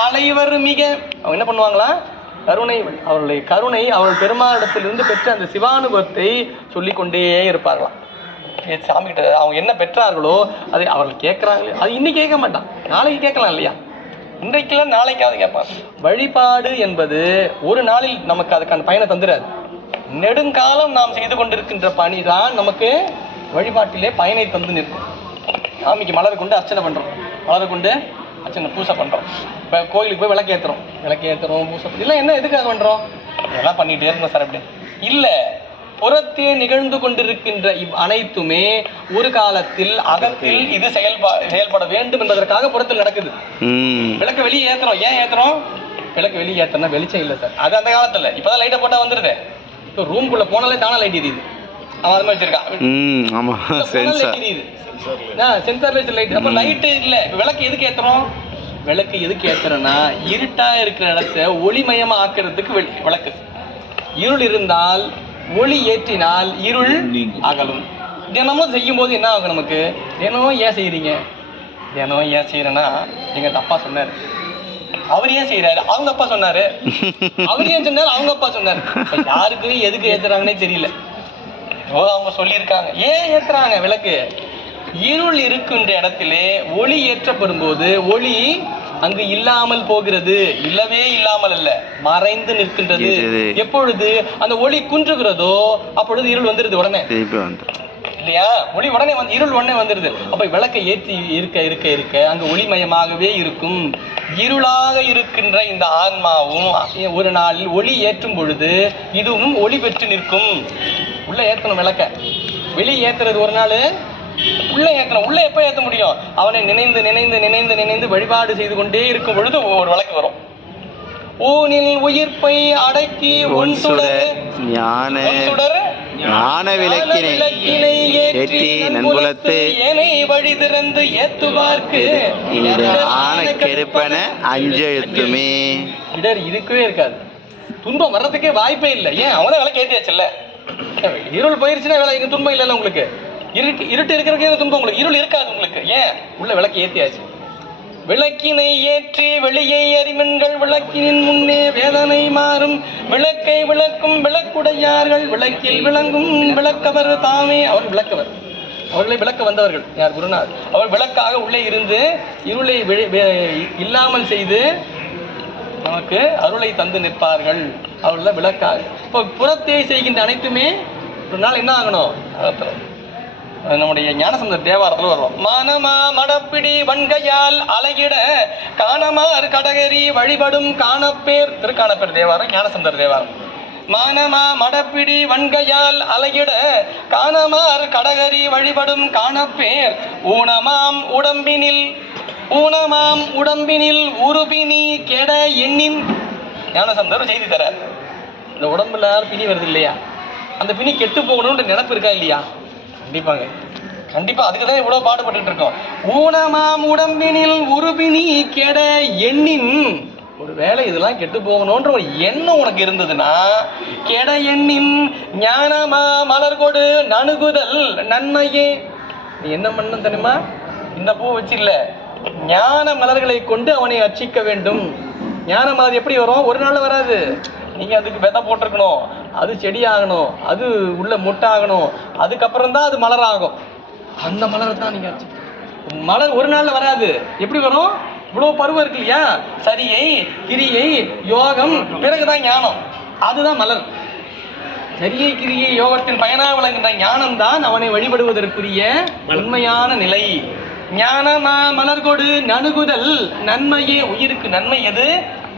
அலைவர் மிக அவங்க என்ன பண்ணுவாங்களா, கருணை அவர்களுடைய கருணை அவர்கள் பெருமாளிடத்திலிருந்து பெற்ற அந்த சிவானுபவத்தை சொல்லிக்கொண்டே இருப்பார்களாம். சாமி கிட்ட அவங்க என்ன பெற்றார்களோ அதை அவர்கள் கேட்குறாங்களே, அது இன்னைக்கு கேட்க மாட்டான், நாளைக்கு கேட்கலாம் இல்லையா, இன்றைக்குல நாளைக்காவது கேட்பான். வழிபாடு என்பது ஒரு நாளில் நமக்கு அதுக்கான பயனை தந்துடாது. நெடுங்காலம் நாம் செய்து கொண்டிருக்கின்ற பணி தான் நமக்கு வழிபாட்டிலே பயனை தந்து நிற்கும். சாமிக்கு மலர் கொண்டு அர்ச்சனை பண்ணுறோம், மலர் கொண்டு அர்ச்சனை பூசை பண்ணுறோம், இப்போ கோயிலுக்கு போய் விளக்கேற்றுறோம் பூசை இதெல்லாம் என்ன எதுக்காக பண்ணுறோம், இதெல்லாம் பண்ணிகிட்டே இருக்கணும் சார் அப்படி இல்லை. புறத்தே நிகழ்ந்து கொண்டிருக்கின்ற அனைத்துமே ஒரு காலத்தில் அகத்தில் இது செயல்பட வேண்டும் என்பதற்காக புறத்தில் நடக்குது. விளக்கு வெளியே ஏத்துறோம், ஏன் ஏத்துறோம், விளக்கு வெளியே ஏத்தனா வெளிச்சம் இல்லை சார், அது அந்த காலத்துல. இப்பதான் லைட்டை போட்டா வந்துருது, இப்போ ரூம்குள்ள போனாலே தானே லைட் எரியுது, அவன் அது மாதிரி வச்சிருக்கான் சென்சார் லைட். அப்ப லைட்டு இல்லை, விளக்கு எதுக்கு ஏத்துறோம், விளக்கு எதுக்கு ஏத்துறோம்னா இருட்டா இருக்கிற இடத்த ஒளிமயமா ஆக்குறதுக்கு விளக்கு. இருள் இருந்தால் ஒளி ஏற்றினால் இருள் அகலும். தினமும் செய்யும் போது என்ன ஆகும் நமக்கு, தினம் ஏன் செய்யறீங்க, தினம் ஏன் செய்யறேன்னா எங்க அப்பா சொன்னாரு, அவர் ஏன் செய்யறாரு, அவங்க அப்பா சொன்னாரு, அவர் ஏன் சொன்னாரு, அவங்க அப்பா சொன்னாரு. யாருக்கு எதுக்கு ஏத்துறாங்கன்னே தெரியல, அவங்க சொல்லியிருக்காங்க. ஏன் ஏத்துறாங்க விளக்கு, இருள் இருக்கின்ற இடத்திலே ஒளி ஏற்றப்படும் போது ஒளி அங்கு இல்லாமல் போகிறது, இல்லவே இல்லாமல் அல்ல, மறைந்து நிற்கின்றது. எப்பொழுது அந்த ஒளி குன்றுகிறதோ அப்பொழுது இருள் வந்துருது உடனே இல்லையா, ஒளி உடனே வந்து இருள் உடனே வந்துருது. அப்ப விளக்கை ஏற்றி இருக்க இருக்க இருக்க அங்கு ஒளிமயமாகவே இருக்கும். இருளாக இருக்கின்ற இந்த ஆன்மாவும் ஒரு நாளில் ஒளி ஏற்றும் பொழுது இதுவும் ஒளி பெற்று நிற்கும். உள்ள ஏற்றணும் விளக்க, வெளியே ஏத்துறது ஒரு நாள், உள்ள ஏற்றணும். உள்ள எப்ப ஏற்ற முடியும், அவனை நினைந்து நினைந்து நினைந்து நினைந்து வழிபாடு செய்து கொண்டே இருக்கும் பொழுது ஒரு விளக்கு வரும். ஊனில் உயிர்ப்பை அடக்கி ஒன் சுடர் ஞான விளக்கினை ஏற்றி நன்புலத்து ஏனை வழி திறந்து ஏத்துவார்க்கு கெடுப்பன அஞ்செழுத்துமே. இடர் இருக்கவே இருக்காது, துன்பம் வர்றதுக்கே வாய்ப்பே இல்லை. ஏன், அவன் விளக்கு ஏற்றியாச்சுல்ல. இருள் போயிருச்சுன்னா வேலை, இங்க துன்பம் இல்லைல்ல உங்களுக்கு. இருட்டு இருக்கிறதுக்கே துன்பம் உங்களுக்கு, இருள் இருக்காது உங்களுக்கு. ஏன், உள்ள விளக்கு ஏற்றியாச்சு. விளக்கினை ஏற்றி வெளியே அறிமென்கள் விளக்கினின் முன்னே வேதனை மாறும். விளக்கை விளக்கும் விளக்குடையார்கள் விளக்கில் விளங்கும் விளக்கவர் தாமே. அவர் விளக்கவர், அவர்களை விளக்க வந்தவர்கள் யார், குருநாதர். அவர் விளக்காக உள்ளே இருந்து இருளை இல்லாமல் செய்து நமக்கு அருளை தந்து நிற்பார்கள். அவர்கள விளக்காக. இப்போ புறத்தே செய்கின்ற அனைத்துமே ஒரு நாள் என்ன ஆகணும், நம்முடைய ஞானசம்பந்தர் தேவாரத்தில் வருவோம். மானமா மடப்பிடி வன்கையால் அலையிட காணமார் கடகரி வழிபடும் காணப்பேர். திருக்காணப்பேர் தேவாரம், ஞானசம்பந்தர் தேவாரம். மானமா மடப்பிடி வன்கையால் அலையிட காணமார் கடகரி வழிபடும் காணப்பேர் ஊனமாம் உடம்பினில் உருபினி கெட எண்ணின். ஞானசம்பந்தர் செய்தி தர, இந்த உடம்புல பிணி வருது இல்லையா, அந்த பிணி கெட்டு போகணும்ன்ற நினைப்பு இருக்கா இல்லையா, கண்டிப்பாங்க, கண்டிப்பா. அதுக்குதான் இவ்வளவு பாடுபட்டு இருக்கோம். ஊனமாம் உடம்பினில் உருபினி கெட எண்ணின். ஒருவேளை இதெல்லாம் கெட்டு போகணும்ன்ற ஒரு எண்ணம் உனக்கு இருந்ததுன்னா கெட எண்ணின் ஞானமா மலர் கொடு நணுகுதல் நன்மையே. நீ என்ன பண்ணணும் தெரியுமா, இந்த பூ வச்சு இல்ல, ஞான மலர்களை கொண்டு அவனை அர்ச்சிக்க வேண்டும். ஞான மலர் எப்படி வரும், ஒரு நாள் வராது. நீங்க அதுக்கு விதை போட்டிருக்கணும், அது செடி ஆகணும், அது உள்ள முட்டாகணும், அதுக்கப்புறம் தான் அது மலராகும். அந்த மலரை தான் நீங்க மலர் ஒரு நாள்ல வராது. எப்படி வரும், இவ்வளவு பருவம் இருக்கு இல்லையா, சரியை கிரியை யோகம், பிறகுதான் ஞானம், அதுதான் மலர். சரியை கிரியை யோகத்தின் பயனாக விளங்குகின்ற ஞானம் தான் அவனை வழிபடுவதற்குரிய உண்மையான நிலை. ஞானமா மலர் கொடு நணுகுதல் நன்மையே. உயிருக்கு நன்மை எது,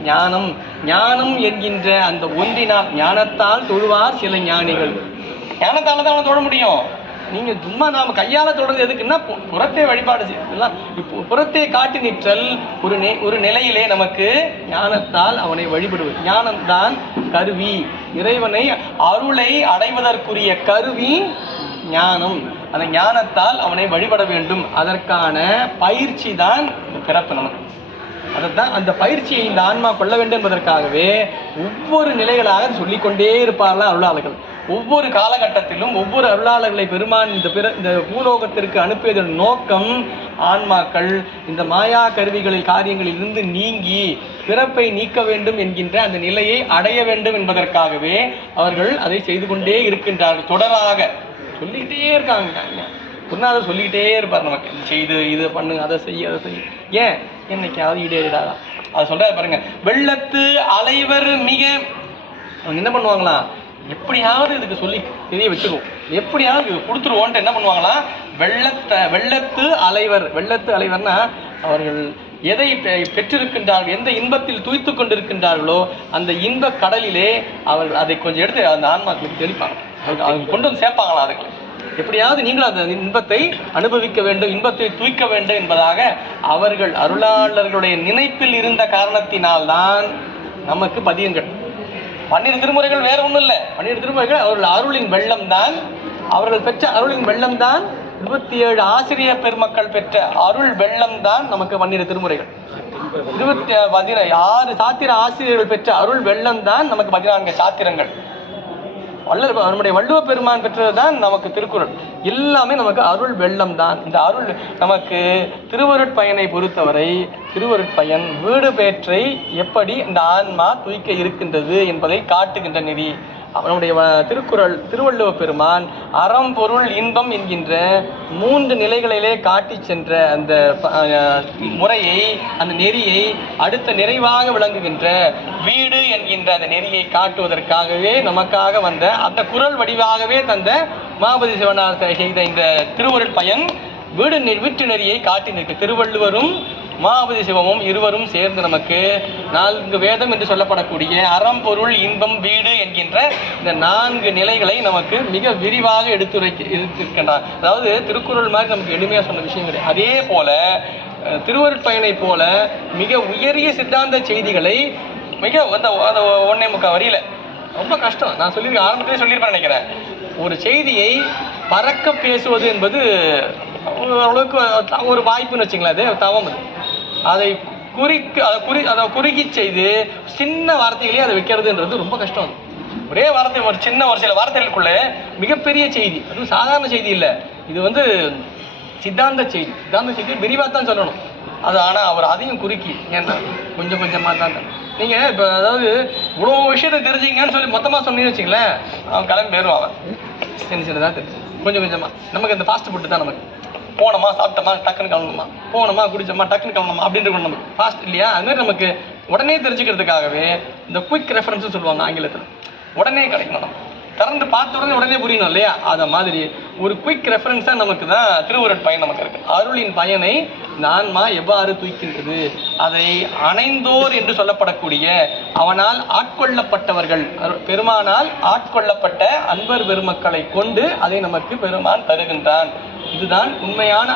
ஞானம். ஞானம் என்கின்ற அந்த ஒன்றினால் ஞானத்தால் தொழுவார் சில ஞானிகள். ஞானத்தால தான் அவனை தொழ முடியும். நீங்க சும்மா நாம கையால தொடர்ந்து எதுக்குன்னா புறத்தை வழிபாடு செய்யலாம். இப்போ புறத்தை காட்டி நிற்றல் ஒரு நிலையிலே நமக்கு ஞானத்தால் அவனை வழிபடுவது. ஞானம்தான் கருவி, இறைவனை அருளை அடைவதற்குரிய கருவி ஞானம். அந்த ஞானத்தால் அவனை வழிபட வேண்டும். அதற்கான பயிற்சி தான் பிறப்பு நமக்கு. அதைத்தான் அந்த பயிற்சியை இந்த ஆன்மா கொள்ள வேண்டும் என்பதற்காகவே ஒவ்வொரு நிலைகளாக சொல்லிக்கொண்டே இருப்பார்கள் அருளாளர்கள். ஒவ்வொரு காலகட்டத்திலும் ஒவ்வொரு அருளாளர்களை பெருமான் இந்த பூலோகத்திற்கு அனுப்பியதன் நோக்கம் ஆன்மாக்கள் இந்த மாயா கருவிகளில் காரியங்களில் இருந்து நீங்கி பிறப்பை நீக்க வேண்டும் என்கின்ற அந்த நிலையை அடைய வேண்டும் என்பதற்காகவே அவர்கள் அதை செய்து கொண்டே இருக்கின்றார்கள். தொடராக சொல்லிக்கிட்டே இருக்காங்க. குருநாதர் சொல்லிக்கிட்டே இருப்பார், நமக்கு செய்து இதை பண்ணு, அதை செய்ய, ஏன் என்னைக்காவது ஈடேறிடாதான் அதை சொல்றாரு பாருங்க. வெள்ளத்து அலைவர் மிக அவங்க என்ன பண்ணுவாங்களாம், எப்படியாவது இதுக்கு சொல்லி தெரிய வச்சிருவோம், எப்படியாவது இது கொடுத்துருவோன்ட்டு என்ன பண்ணுவாங்களாம், வெள்ளத்து அலைவர்னா அவர்கள் எதை பெற்றிருக்கின்றார்கள், எந்த இன்பத்தில் துய்த்து கொண்டிருக்கின்றார்களோ அந்த இன்ப கடலிலே அவர்கள் அதை கொஞ்சம் எடுத்து அந்த ஆன்மாக்களுக்கு தெளிப்பாங்க, அவங்க கொண்டு வந்து சேர்ப்பாங்களா. அதுக்கு எப்படியாவது நீங்களும் அந்த இன்பத்தை அனுபவிக்க வேண்டும், இன்பத்தை தூய்க்க வேண்டும் என்பதாக அவர்கள் அருளாளர்களுடைய நினைப்பில் இருந்த காரணத்தினால்தான் நமக்கு பதியங்கள். 12 திருமுறைகள் வேற ஒன்றும் இல்லை. 12 திருமுறைகள் அவர்கள் அருளின் வெள்ளம் தான், அவர்கள் பெற்ற அருளின் வெள்ளம் தான். 27 ஆசிரியர் பெருமக்கள் பெற்ற அருள் வெள்ளம் தான் நமக்கு 12 திருமுறைகள். 16 சாத்திர ஆசிரியர்கள் பெற்ற அருள் வெள்ளம் தான் நமக்கு 14 சாத்திரங்கள். நம்முடைய வள்ளுவ பெருமான் பெற்றது தான் நமக்கு திருக்குறள். எல்லாமே நமக்கு அருள் வெள்ளம் தான். இந்த அருள் நமக்கு திருவருட்பயனை பொறுத்தவரை திருவருட்பயன் வீடு பேற்றை எப்படி இந்த ஆன்மா தூய்க்க இருக்கின்றது என்பதை காட்டுகின்ற நெறி. நம்முடைய திருவள்ளுவ பெருமான் அறம் பொருள் இன்பம் என்கின்ற 3 நிலைகளிலே காட்டி சென்ற அந்த முறையை, அந்த நெறியை அடுத்த நிறைவாக விளங்குகின்ற வீடு என்கின்ற அந்த நெறியை காட்டுவதற்காகவே நமக்காக வந்த அந்த குறள் வடிவாகவே தந்த மாபதி சிவனார் செய்த இந்த திருவருட்பயன் வீட்டு நெறியை காட்டி நிற்க. திருவள்ளுவரும் மாபதி சிவமும் இருவரும் சேர்ந்து நமக்கு 4 வேதம் என்று சொல்லப்படக்கூடிய அறம் பொருள் இன்பம் வீடு என்கின்ற இந்த 4 நிலைகளை நமக்கு மிக விரிவாக எடுத்திருக்கின்றார். அதாவது திருக்குறள் மாதிரி நமக்கு எளிமையாக சொன்ன விஷயம் கிடையாது. அதே போல திருவருட்பயனை போல மிக உயரிய சித்தாந்த செய்திகளை மிக அந்த 1.25 வரியில ரொம்ப கஷ்டம். நான் சொல்லியிருக்கேன், ஆரம்பத்திலே சொல்லியிருப்பேன் நினைக்கிறேன். ஒரு செய்தியை பறக்க பேசுவது என்பது ஓரளவுக்கு ஒரு வாய்ப்புன்னு வச்சுங்களேன், அது தவம். அதை குறுகி செய்து சின்ன வார்த்தைகளையே அதை வைக்கிறதுன்றது ரொம்ப கஷ்டம். ஒரே வார்த்தை, ஒரு சில வார்த்தைகளுக்குள்ள மிகப்பெரிய செய்தி, அதுவும் சாதாரண செய்தி இல்லை. இது சித்தாந்த செய்தி விரிவாக தான் சொல்லணும். அது ஆனால் அவர் அதையும் குறுக்கி ஏன்னா கொஞ்சமாக தான். நீங்கள் இப்போ அதாவது இவ்வளோ விஷயத்தை தெரிஞ்சிங்கன்னு சொல்லி மொத்தமாக சொன்னீங்கன்னு வச்சுங்களேன், அவன் கிளம்பி போயிடுவான். அவன் சின்னதாக தெரிஞ்சு கொஞ்சமாக நமக்கு இந்த ஃபாஸ்ட் ஃபுட்டு தான். நமக்கு போனோமா சாப்பிட்டோமா டக்குன்னு கிளம்பணுமா, போனோமா குடிச்சோமா டக்குன்னு கிளம்பணுமா அப்படின்ட்டு நமக்கு ஃபாஸ்ட் இல்லையா. அதுமாதிரி நமக்கு உடனே தெரிஞ்சுக்கிறதுக்காகவே இந்த குயிக் ரெஃபரன்ஸ்னு சொல்லுவாங்க ஆங்கிலத்தில். உடனே கிடைக்கணும், நம்ம திறந்து பார்த்த உடனே புரியணும் இல்லையா. அதை மாதிரி ஒரு குயிக் ரெஃபரன்ஸாக நமக்கு தான் திருவருட்பயன் நமக்கு இருக்குது. அருளின் பயனை இந்த ஆன்மா எவ்வாறு தூக்கின்றது, அதை அணைந்தோர் என்று சொல்லப்படக்கூடிய அவனால் ஆட்கொள்ளப்பட்டவர்கள், பெருமானால் ஆட்கொள்ளப்பட்ட அன்பர் பெருமக்களை கொண்டு அதை நமக்கு பெருமான் தருகின்றான். இதுதான் உண்மையான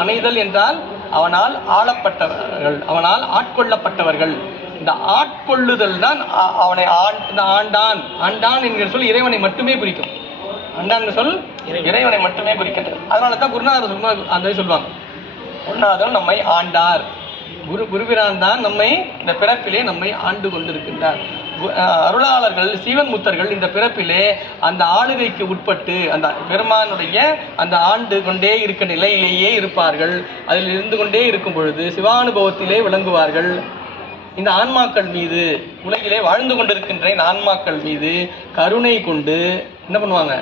அணைதல் என்றால் அவனால் ஆளப்பட்டவர்கள், அவனால் ஆட்கொள்ளப்பட்டவர்கள். இந்த ஆட்கொள்ளுதல் தான் அவனை ஆண்டான் என்கிற சொல் இறைவனை மட்டுமே குறிக்கும். ஆண்டான் சொல் இறைவனை மட்டுமே குறிக்கின்றது. அதனால தான் குருநாதர் அந்த சொல்லுவாங்க, குருநாதர் நம்மை ஆண்டார், குருபிரான் தான் நம்மை இந்த பிறப்பிலே நம்மை ஆண்டு கொண்டிருக்கின்றார். அருளாளர்கள் சீவன் முத்தர்கள் இந்த பிறப்பிலே அந்த ஆளுகைக்கு உட்பட்டு அந்த பெருமானுடைய அந்த ஆண்டு கொண்டே இருக்க நிலையிலேயே இருப்பார்கள். அதில் இருந்து கொண்டே இருக்கும் பொழுது சிவானுபவத்திலே விளங்குவார்கள். இந்த ஆன்மாக்கள் மீது, உலகிலே வாழ்ந்து கொண்டிருக்கின்ற இந்த ஆன்மாக்கள் மீது கருணை கொண்டு என்ன பண்ணுவாங்க,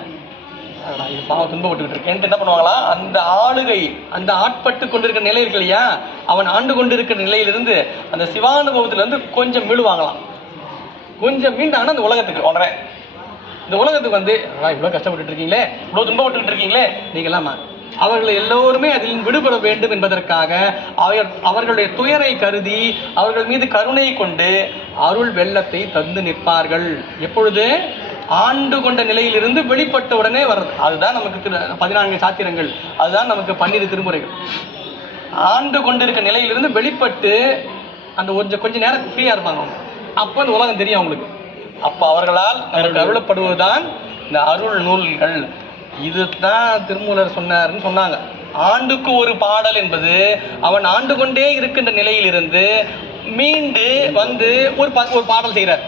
பாவம் துன்பப்பட்டு இருக்கேன்ட்டு என்ன பண்ணுவாங்களா, அந்த ஆளுகை, அந்த ஆட்பட்டு கொண்டிருக்கிற நிலை இருக்கு இல்லையா, அவன் ஆண்டு கொண்டிருக்கிற நிலையிலிருந்து அந்த சிவானுபவத்திலிருந்து கொஞ்சம் மீளுவாங்களாம். கொஞ்சம் மீண்டான அந்த உலகத்துக்கு உடனே இந்த உலகத்துக்கு இவ்வளோ கஷ்டப்பட்டு இருக்கீங்களே, இவ்வளோ துன்பப்பட்டு இருக்கீங்களே நீங்களாமா, அவர்கள் எல்லோருமே அதில் விடுபட வேண்டும் என்பதற்காக அவர்களுடைய துயரை கருதி அவர்கள் மீது கருணை கொண்டு அருள் வெள்ளத்தை தந்து நிற்பார்கள். எப்பொழுது ஆண்டு கொண்ட நிலையிலிருந்து வெளிப்பட்ட உடனே வர்றது. அதுதான் நமக்கு 14 சாத்திரங்கள், அதுதான் நமக்கு 12 திருமுறைகள். ஆண்டு கொண்டிருக்க நிலையிலிருந்து வெளிப்பட்டு அந்த கொஞ்ச நேரம் ஃப்ரீயா இருப்பாங்க. அப்போ அந்த உலகம் தெரியும் அவங்களுக்கு. அப்போ அவர்களால் நமக்கு அருளப்படுவதுதான் இந்த அருள் நூல்கள். இதுதான் திருமூலர் சொன்னார்னு சொன்னாங்க. ஆண்டுக்கு ஒரு பாடல் என்பது அவன் ஆண்டு கொண்டே இருக்கின்ற நிலையிலிருந்து மீண்டு ஒரு பாடல் செய்கிறார்.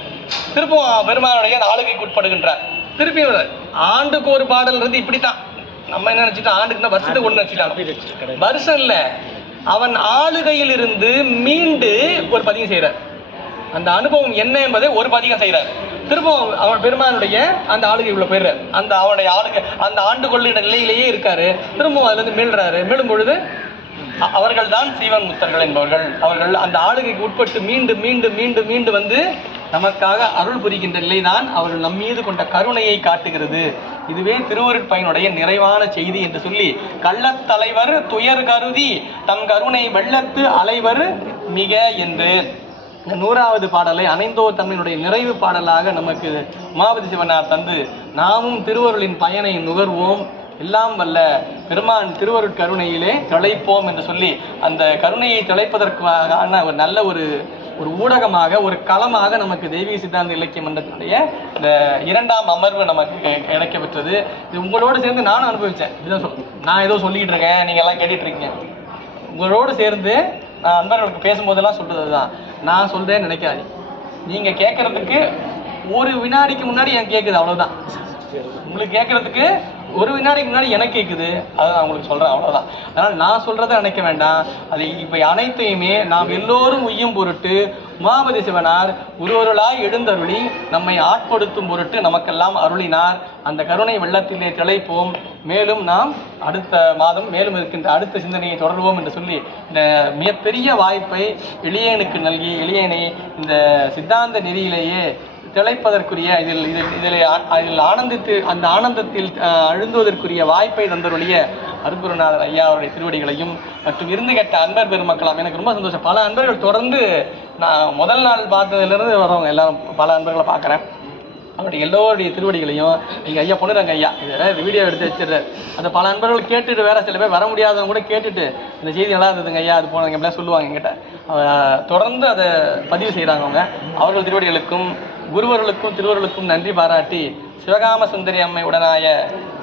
திருப்பம் பெருமானுடைய ஆளுகைக்கு உட்படுகின்றார். திருப்பி ஆண்டுக்கு ஒரு பாடல்ன்றது இப்படித்தான். நம்ம என்ன நினைச்சிட்டோம், ஆண்டுக்குன்னா வருஷத்துக்கு ஒன்று நினைச்சிட்டாங்க. வருஷம் இல்லை, அவன் ஆளுகையில் இருந்து மீண்டு ஒரு பதிகம் செய்கிறார். அந்த அனுபவம் என்ன என்பதை ஒரு பதிகம் செய்கிறார். திரும்பவும் அவன் பெருமானுடைய அந்த ஆளுகை உள்ள போயிடுறார். அந்த அவனுடைய ஆளுகை அந்த ஆண்டு கொள்ளிட நிலையிலேயே இருக்காரு. திரும்பவும் அதுலேருந்து மீள்றாரு. மீளும் பொழுது அவர்கள் தான் சீவன் முத்தர்கள் என்பவர்கள். அவர்கள் அந்த ஆளுகைக்கு உட்பட்டு மீண்டு மீண்டு மீண்டு மீண்டு வந்து நமக்காக அருள் புரிகின்ற நிலைதான் அவர்கள் நம் மீது கொண்ட கருணையை காட்டுகிறது. இதுவே திருவருட்பயனுடைய நிறைவான செய்தி என்று சொல்லி, கள்ளத்தலைவர் துயர் கருதி தம் கருணை வெள்ளத்து அலைவர் மிக என்று இந்த 100வது பாடலை அணைந்தோர் தமிழுடைய நிறைவு பாடலாக நமக்கு உமாபதி சிவனார் தந்து, நாமும் திருவருளின் பயனை நுகர்வோம், எல்லாம் வல்ல பெருமான் திருவருட்கருணையிலே திளைப்போம் என்று சொல்லி, அந்த கருணையை திளைப்பதற்கான ஒரு நல்ல ஒரு ஊடகமாக, ஒரு களமாக நமக்கு தெய்வீக சித்தாந்த இலக்கிய மன்றத்தினுடைய இந்த 2ஆம் அமர்வு நமக்கு கிடைக்க பெற்றது. இது உங்களோடு சேர்ந்து நானும் அனுபவித்தேன். இதுதான் நான் ஏதோ சொல்லிக்கிட்டு இருக்கேன், நீங்கள் எல்லாம் கேட்டுட்டு இருக்கீங்க. உங்களோடு சேர்ந்து நான் அன்பர்களுக்கு பேசும்போதெல்லாம் சொல்கிறது தான். நான் சொல்கிறேன்னு நினைக்காது, நீங்கள் கேட்குறதுக்கு ஒரு வினாடிக்கு முன்னாடி எனக்கு கேட்குது, அவ்வளோதான். உங்களுக்கு கேட்குறதுக்கு ஒரு வினாடிக்கு முன்னாடி எனக்கு கேட்குது, அதை நான் உங்களுக்கு சொல்கிறேன், அவ்வளோதான். அதனால் நான் சொல்கிறத நினைக்க வேண்டாம். அது இப்போ அனைத்தையுமே நாம் எல்லோரும் உய்யும் பொருட்டு உமாபதி சிவனார் ஒருவருளாய் எழுந்தருளி நம்மை ஆட்படுத்தும் பொருட்டு நமக்கெல்லாம் அருளினார். அந்த கருணை வெள்ளத்திலே திளைப்போம். மேலும் நாம் அடுத்த மாதம் மேலும் இருக்கின்ற அடுத்த சிந்தனையை தொடர்வோம் என்று சொல்லி, இந்த மிகப்பெரிய வாய்ப்பை எளியனுக்கு நல்கி, எளியனை இந்த சித்தாந்த நெறியிலேயே திளைப்பதற்குரிய இதில் ஆனந்தித்து அந்த ஆனந்தத்தில் அழுந்துவதற்குரிய வாய்ப்பை தந்தருடைய அருட்குருநாதர் ஐயா அவருடைய திருவடிகளையும் மற்றும் இருந்து கேட்ட அன்பர் பெருமக்களாம் எனக்கு ரொம்ப சந்தோஷம். பல அன்பர்கள் தொடர்ந்து நான் முதல் நாள் பார்த்ததுலேருந்து வரவங்க எல்லாரும் பல அன்பர்களை பார்க்குறேன். அவருடைய எல்லோருடைய திருவடிகளையும் நீங்கள் ஐயா பொண்ணுறாங்க ஐயா இதில் வீடியோ எடுத்து வச்சிடுறாரு. அந்த பல அன்பர்கள் கேட்டுட்டு வேறு சில பேர் வர முடியாதவங்க கூட கேட்டுட்டு இந்த செய்தி நல்லா இருந்ததுங்க ஐயா, அது போனவங்க எப்படிலாம் சொல்லுவாங்க என்கிட்ட. தொடர்ந்து அதை பதிவு செய்கிறாங்க அவங்க. அவர்கள் திருவடிகளுக்கும் குருவர்களுக்கும் திருவர்களுக்கும் நன்றி பாராட்டி, சிவகாம சுந்தரி அம்மை உடனாய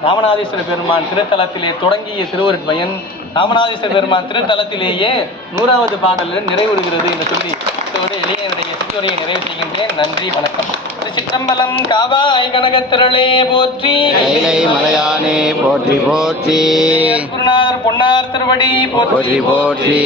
ராமநாதீஸ்வர பெருமான் திருத்தலத்திலே தொடங்கிய திருவருட்பயன் ராமநாதீஸ்வர பெருமான் திருத்தலத்திலேயே 100வது பாடலில் நிறைவுறுகிறது என்று சொல்லி எளியனுடைய சிற்றுரையை நிறைவு செய்கின்றேன். நன்றி, வணக்கம். சிற்றம்பலம் காவாய் கனகத்திரளே போற்றி, மலையானே போற்றி போற்றி, குருநாதர் பொன்னார் திருவடி போற்றி போற்றி.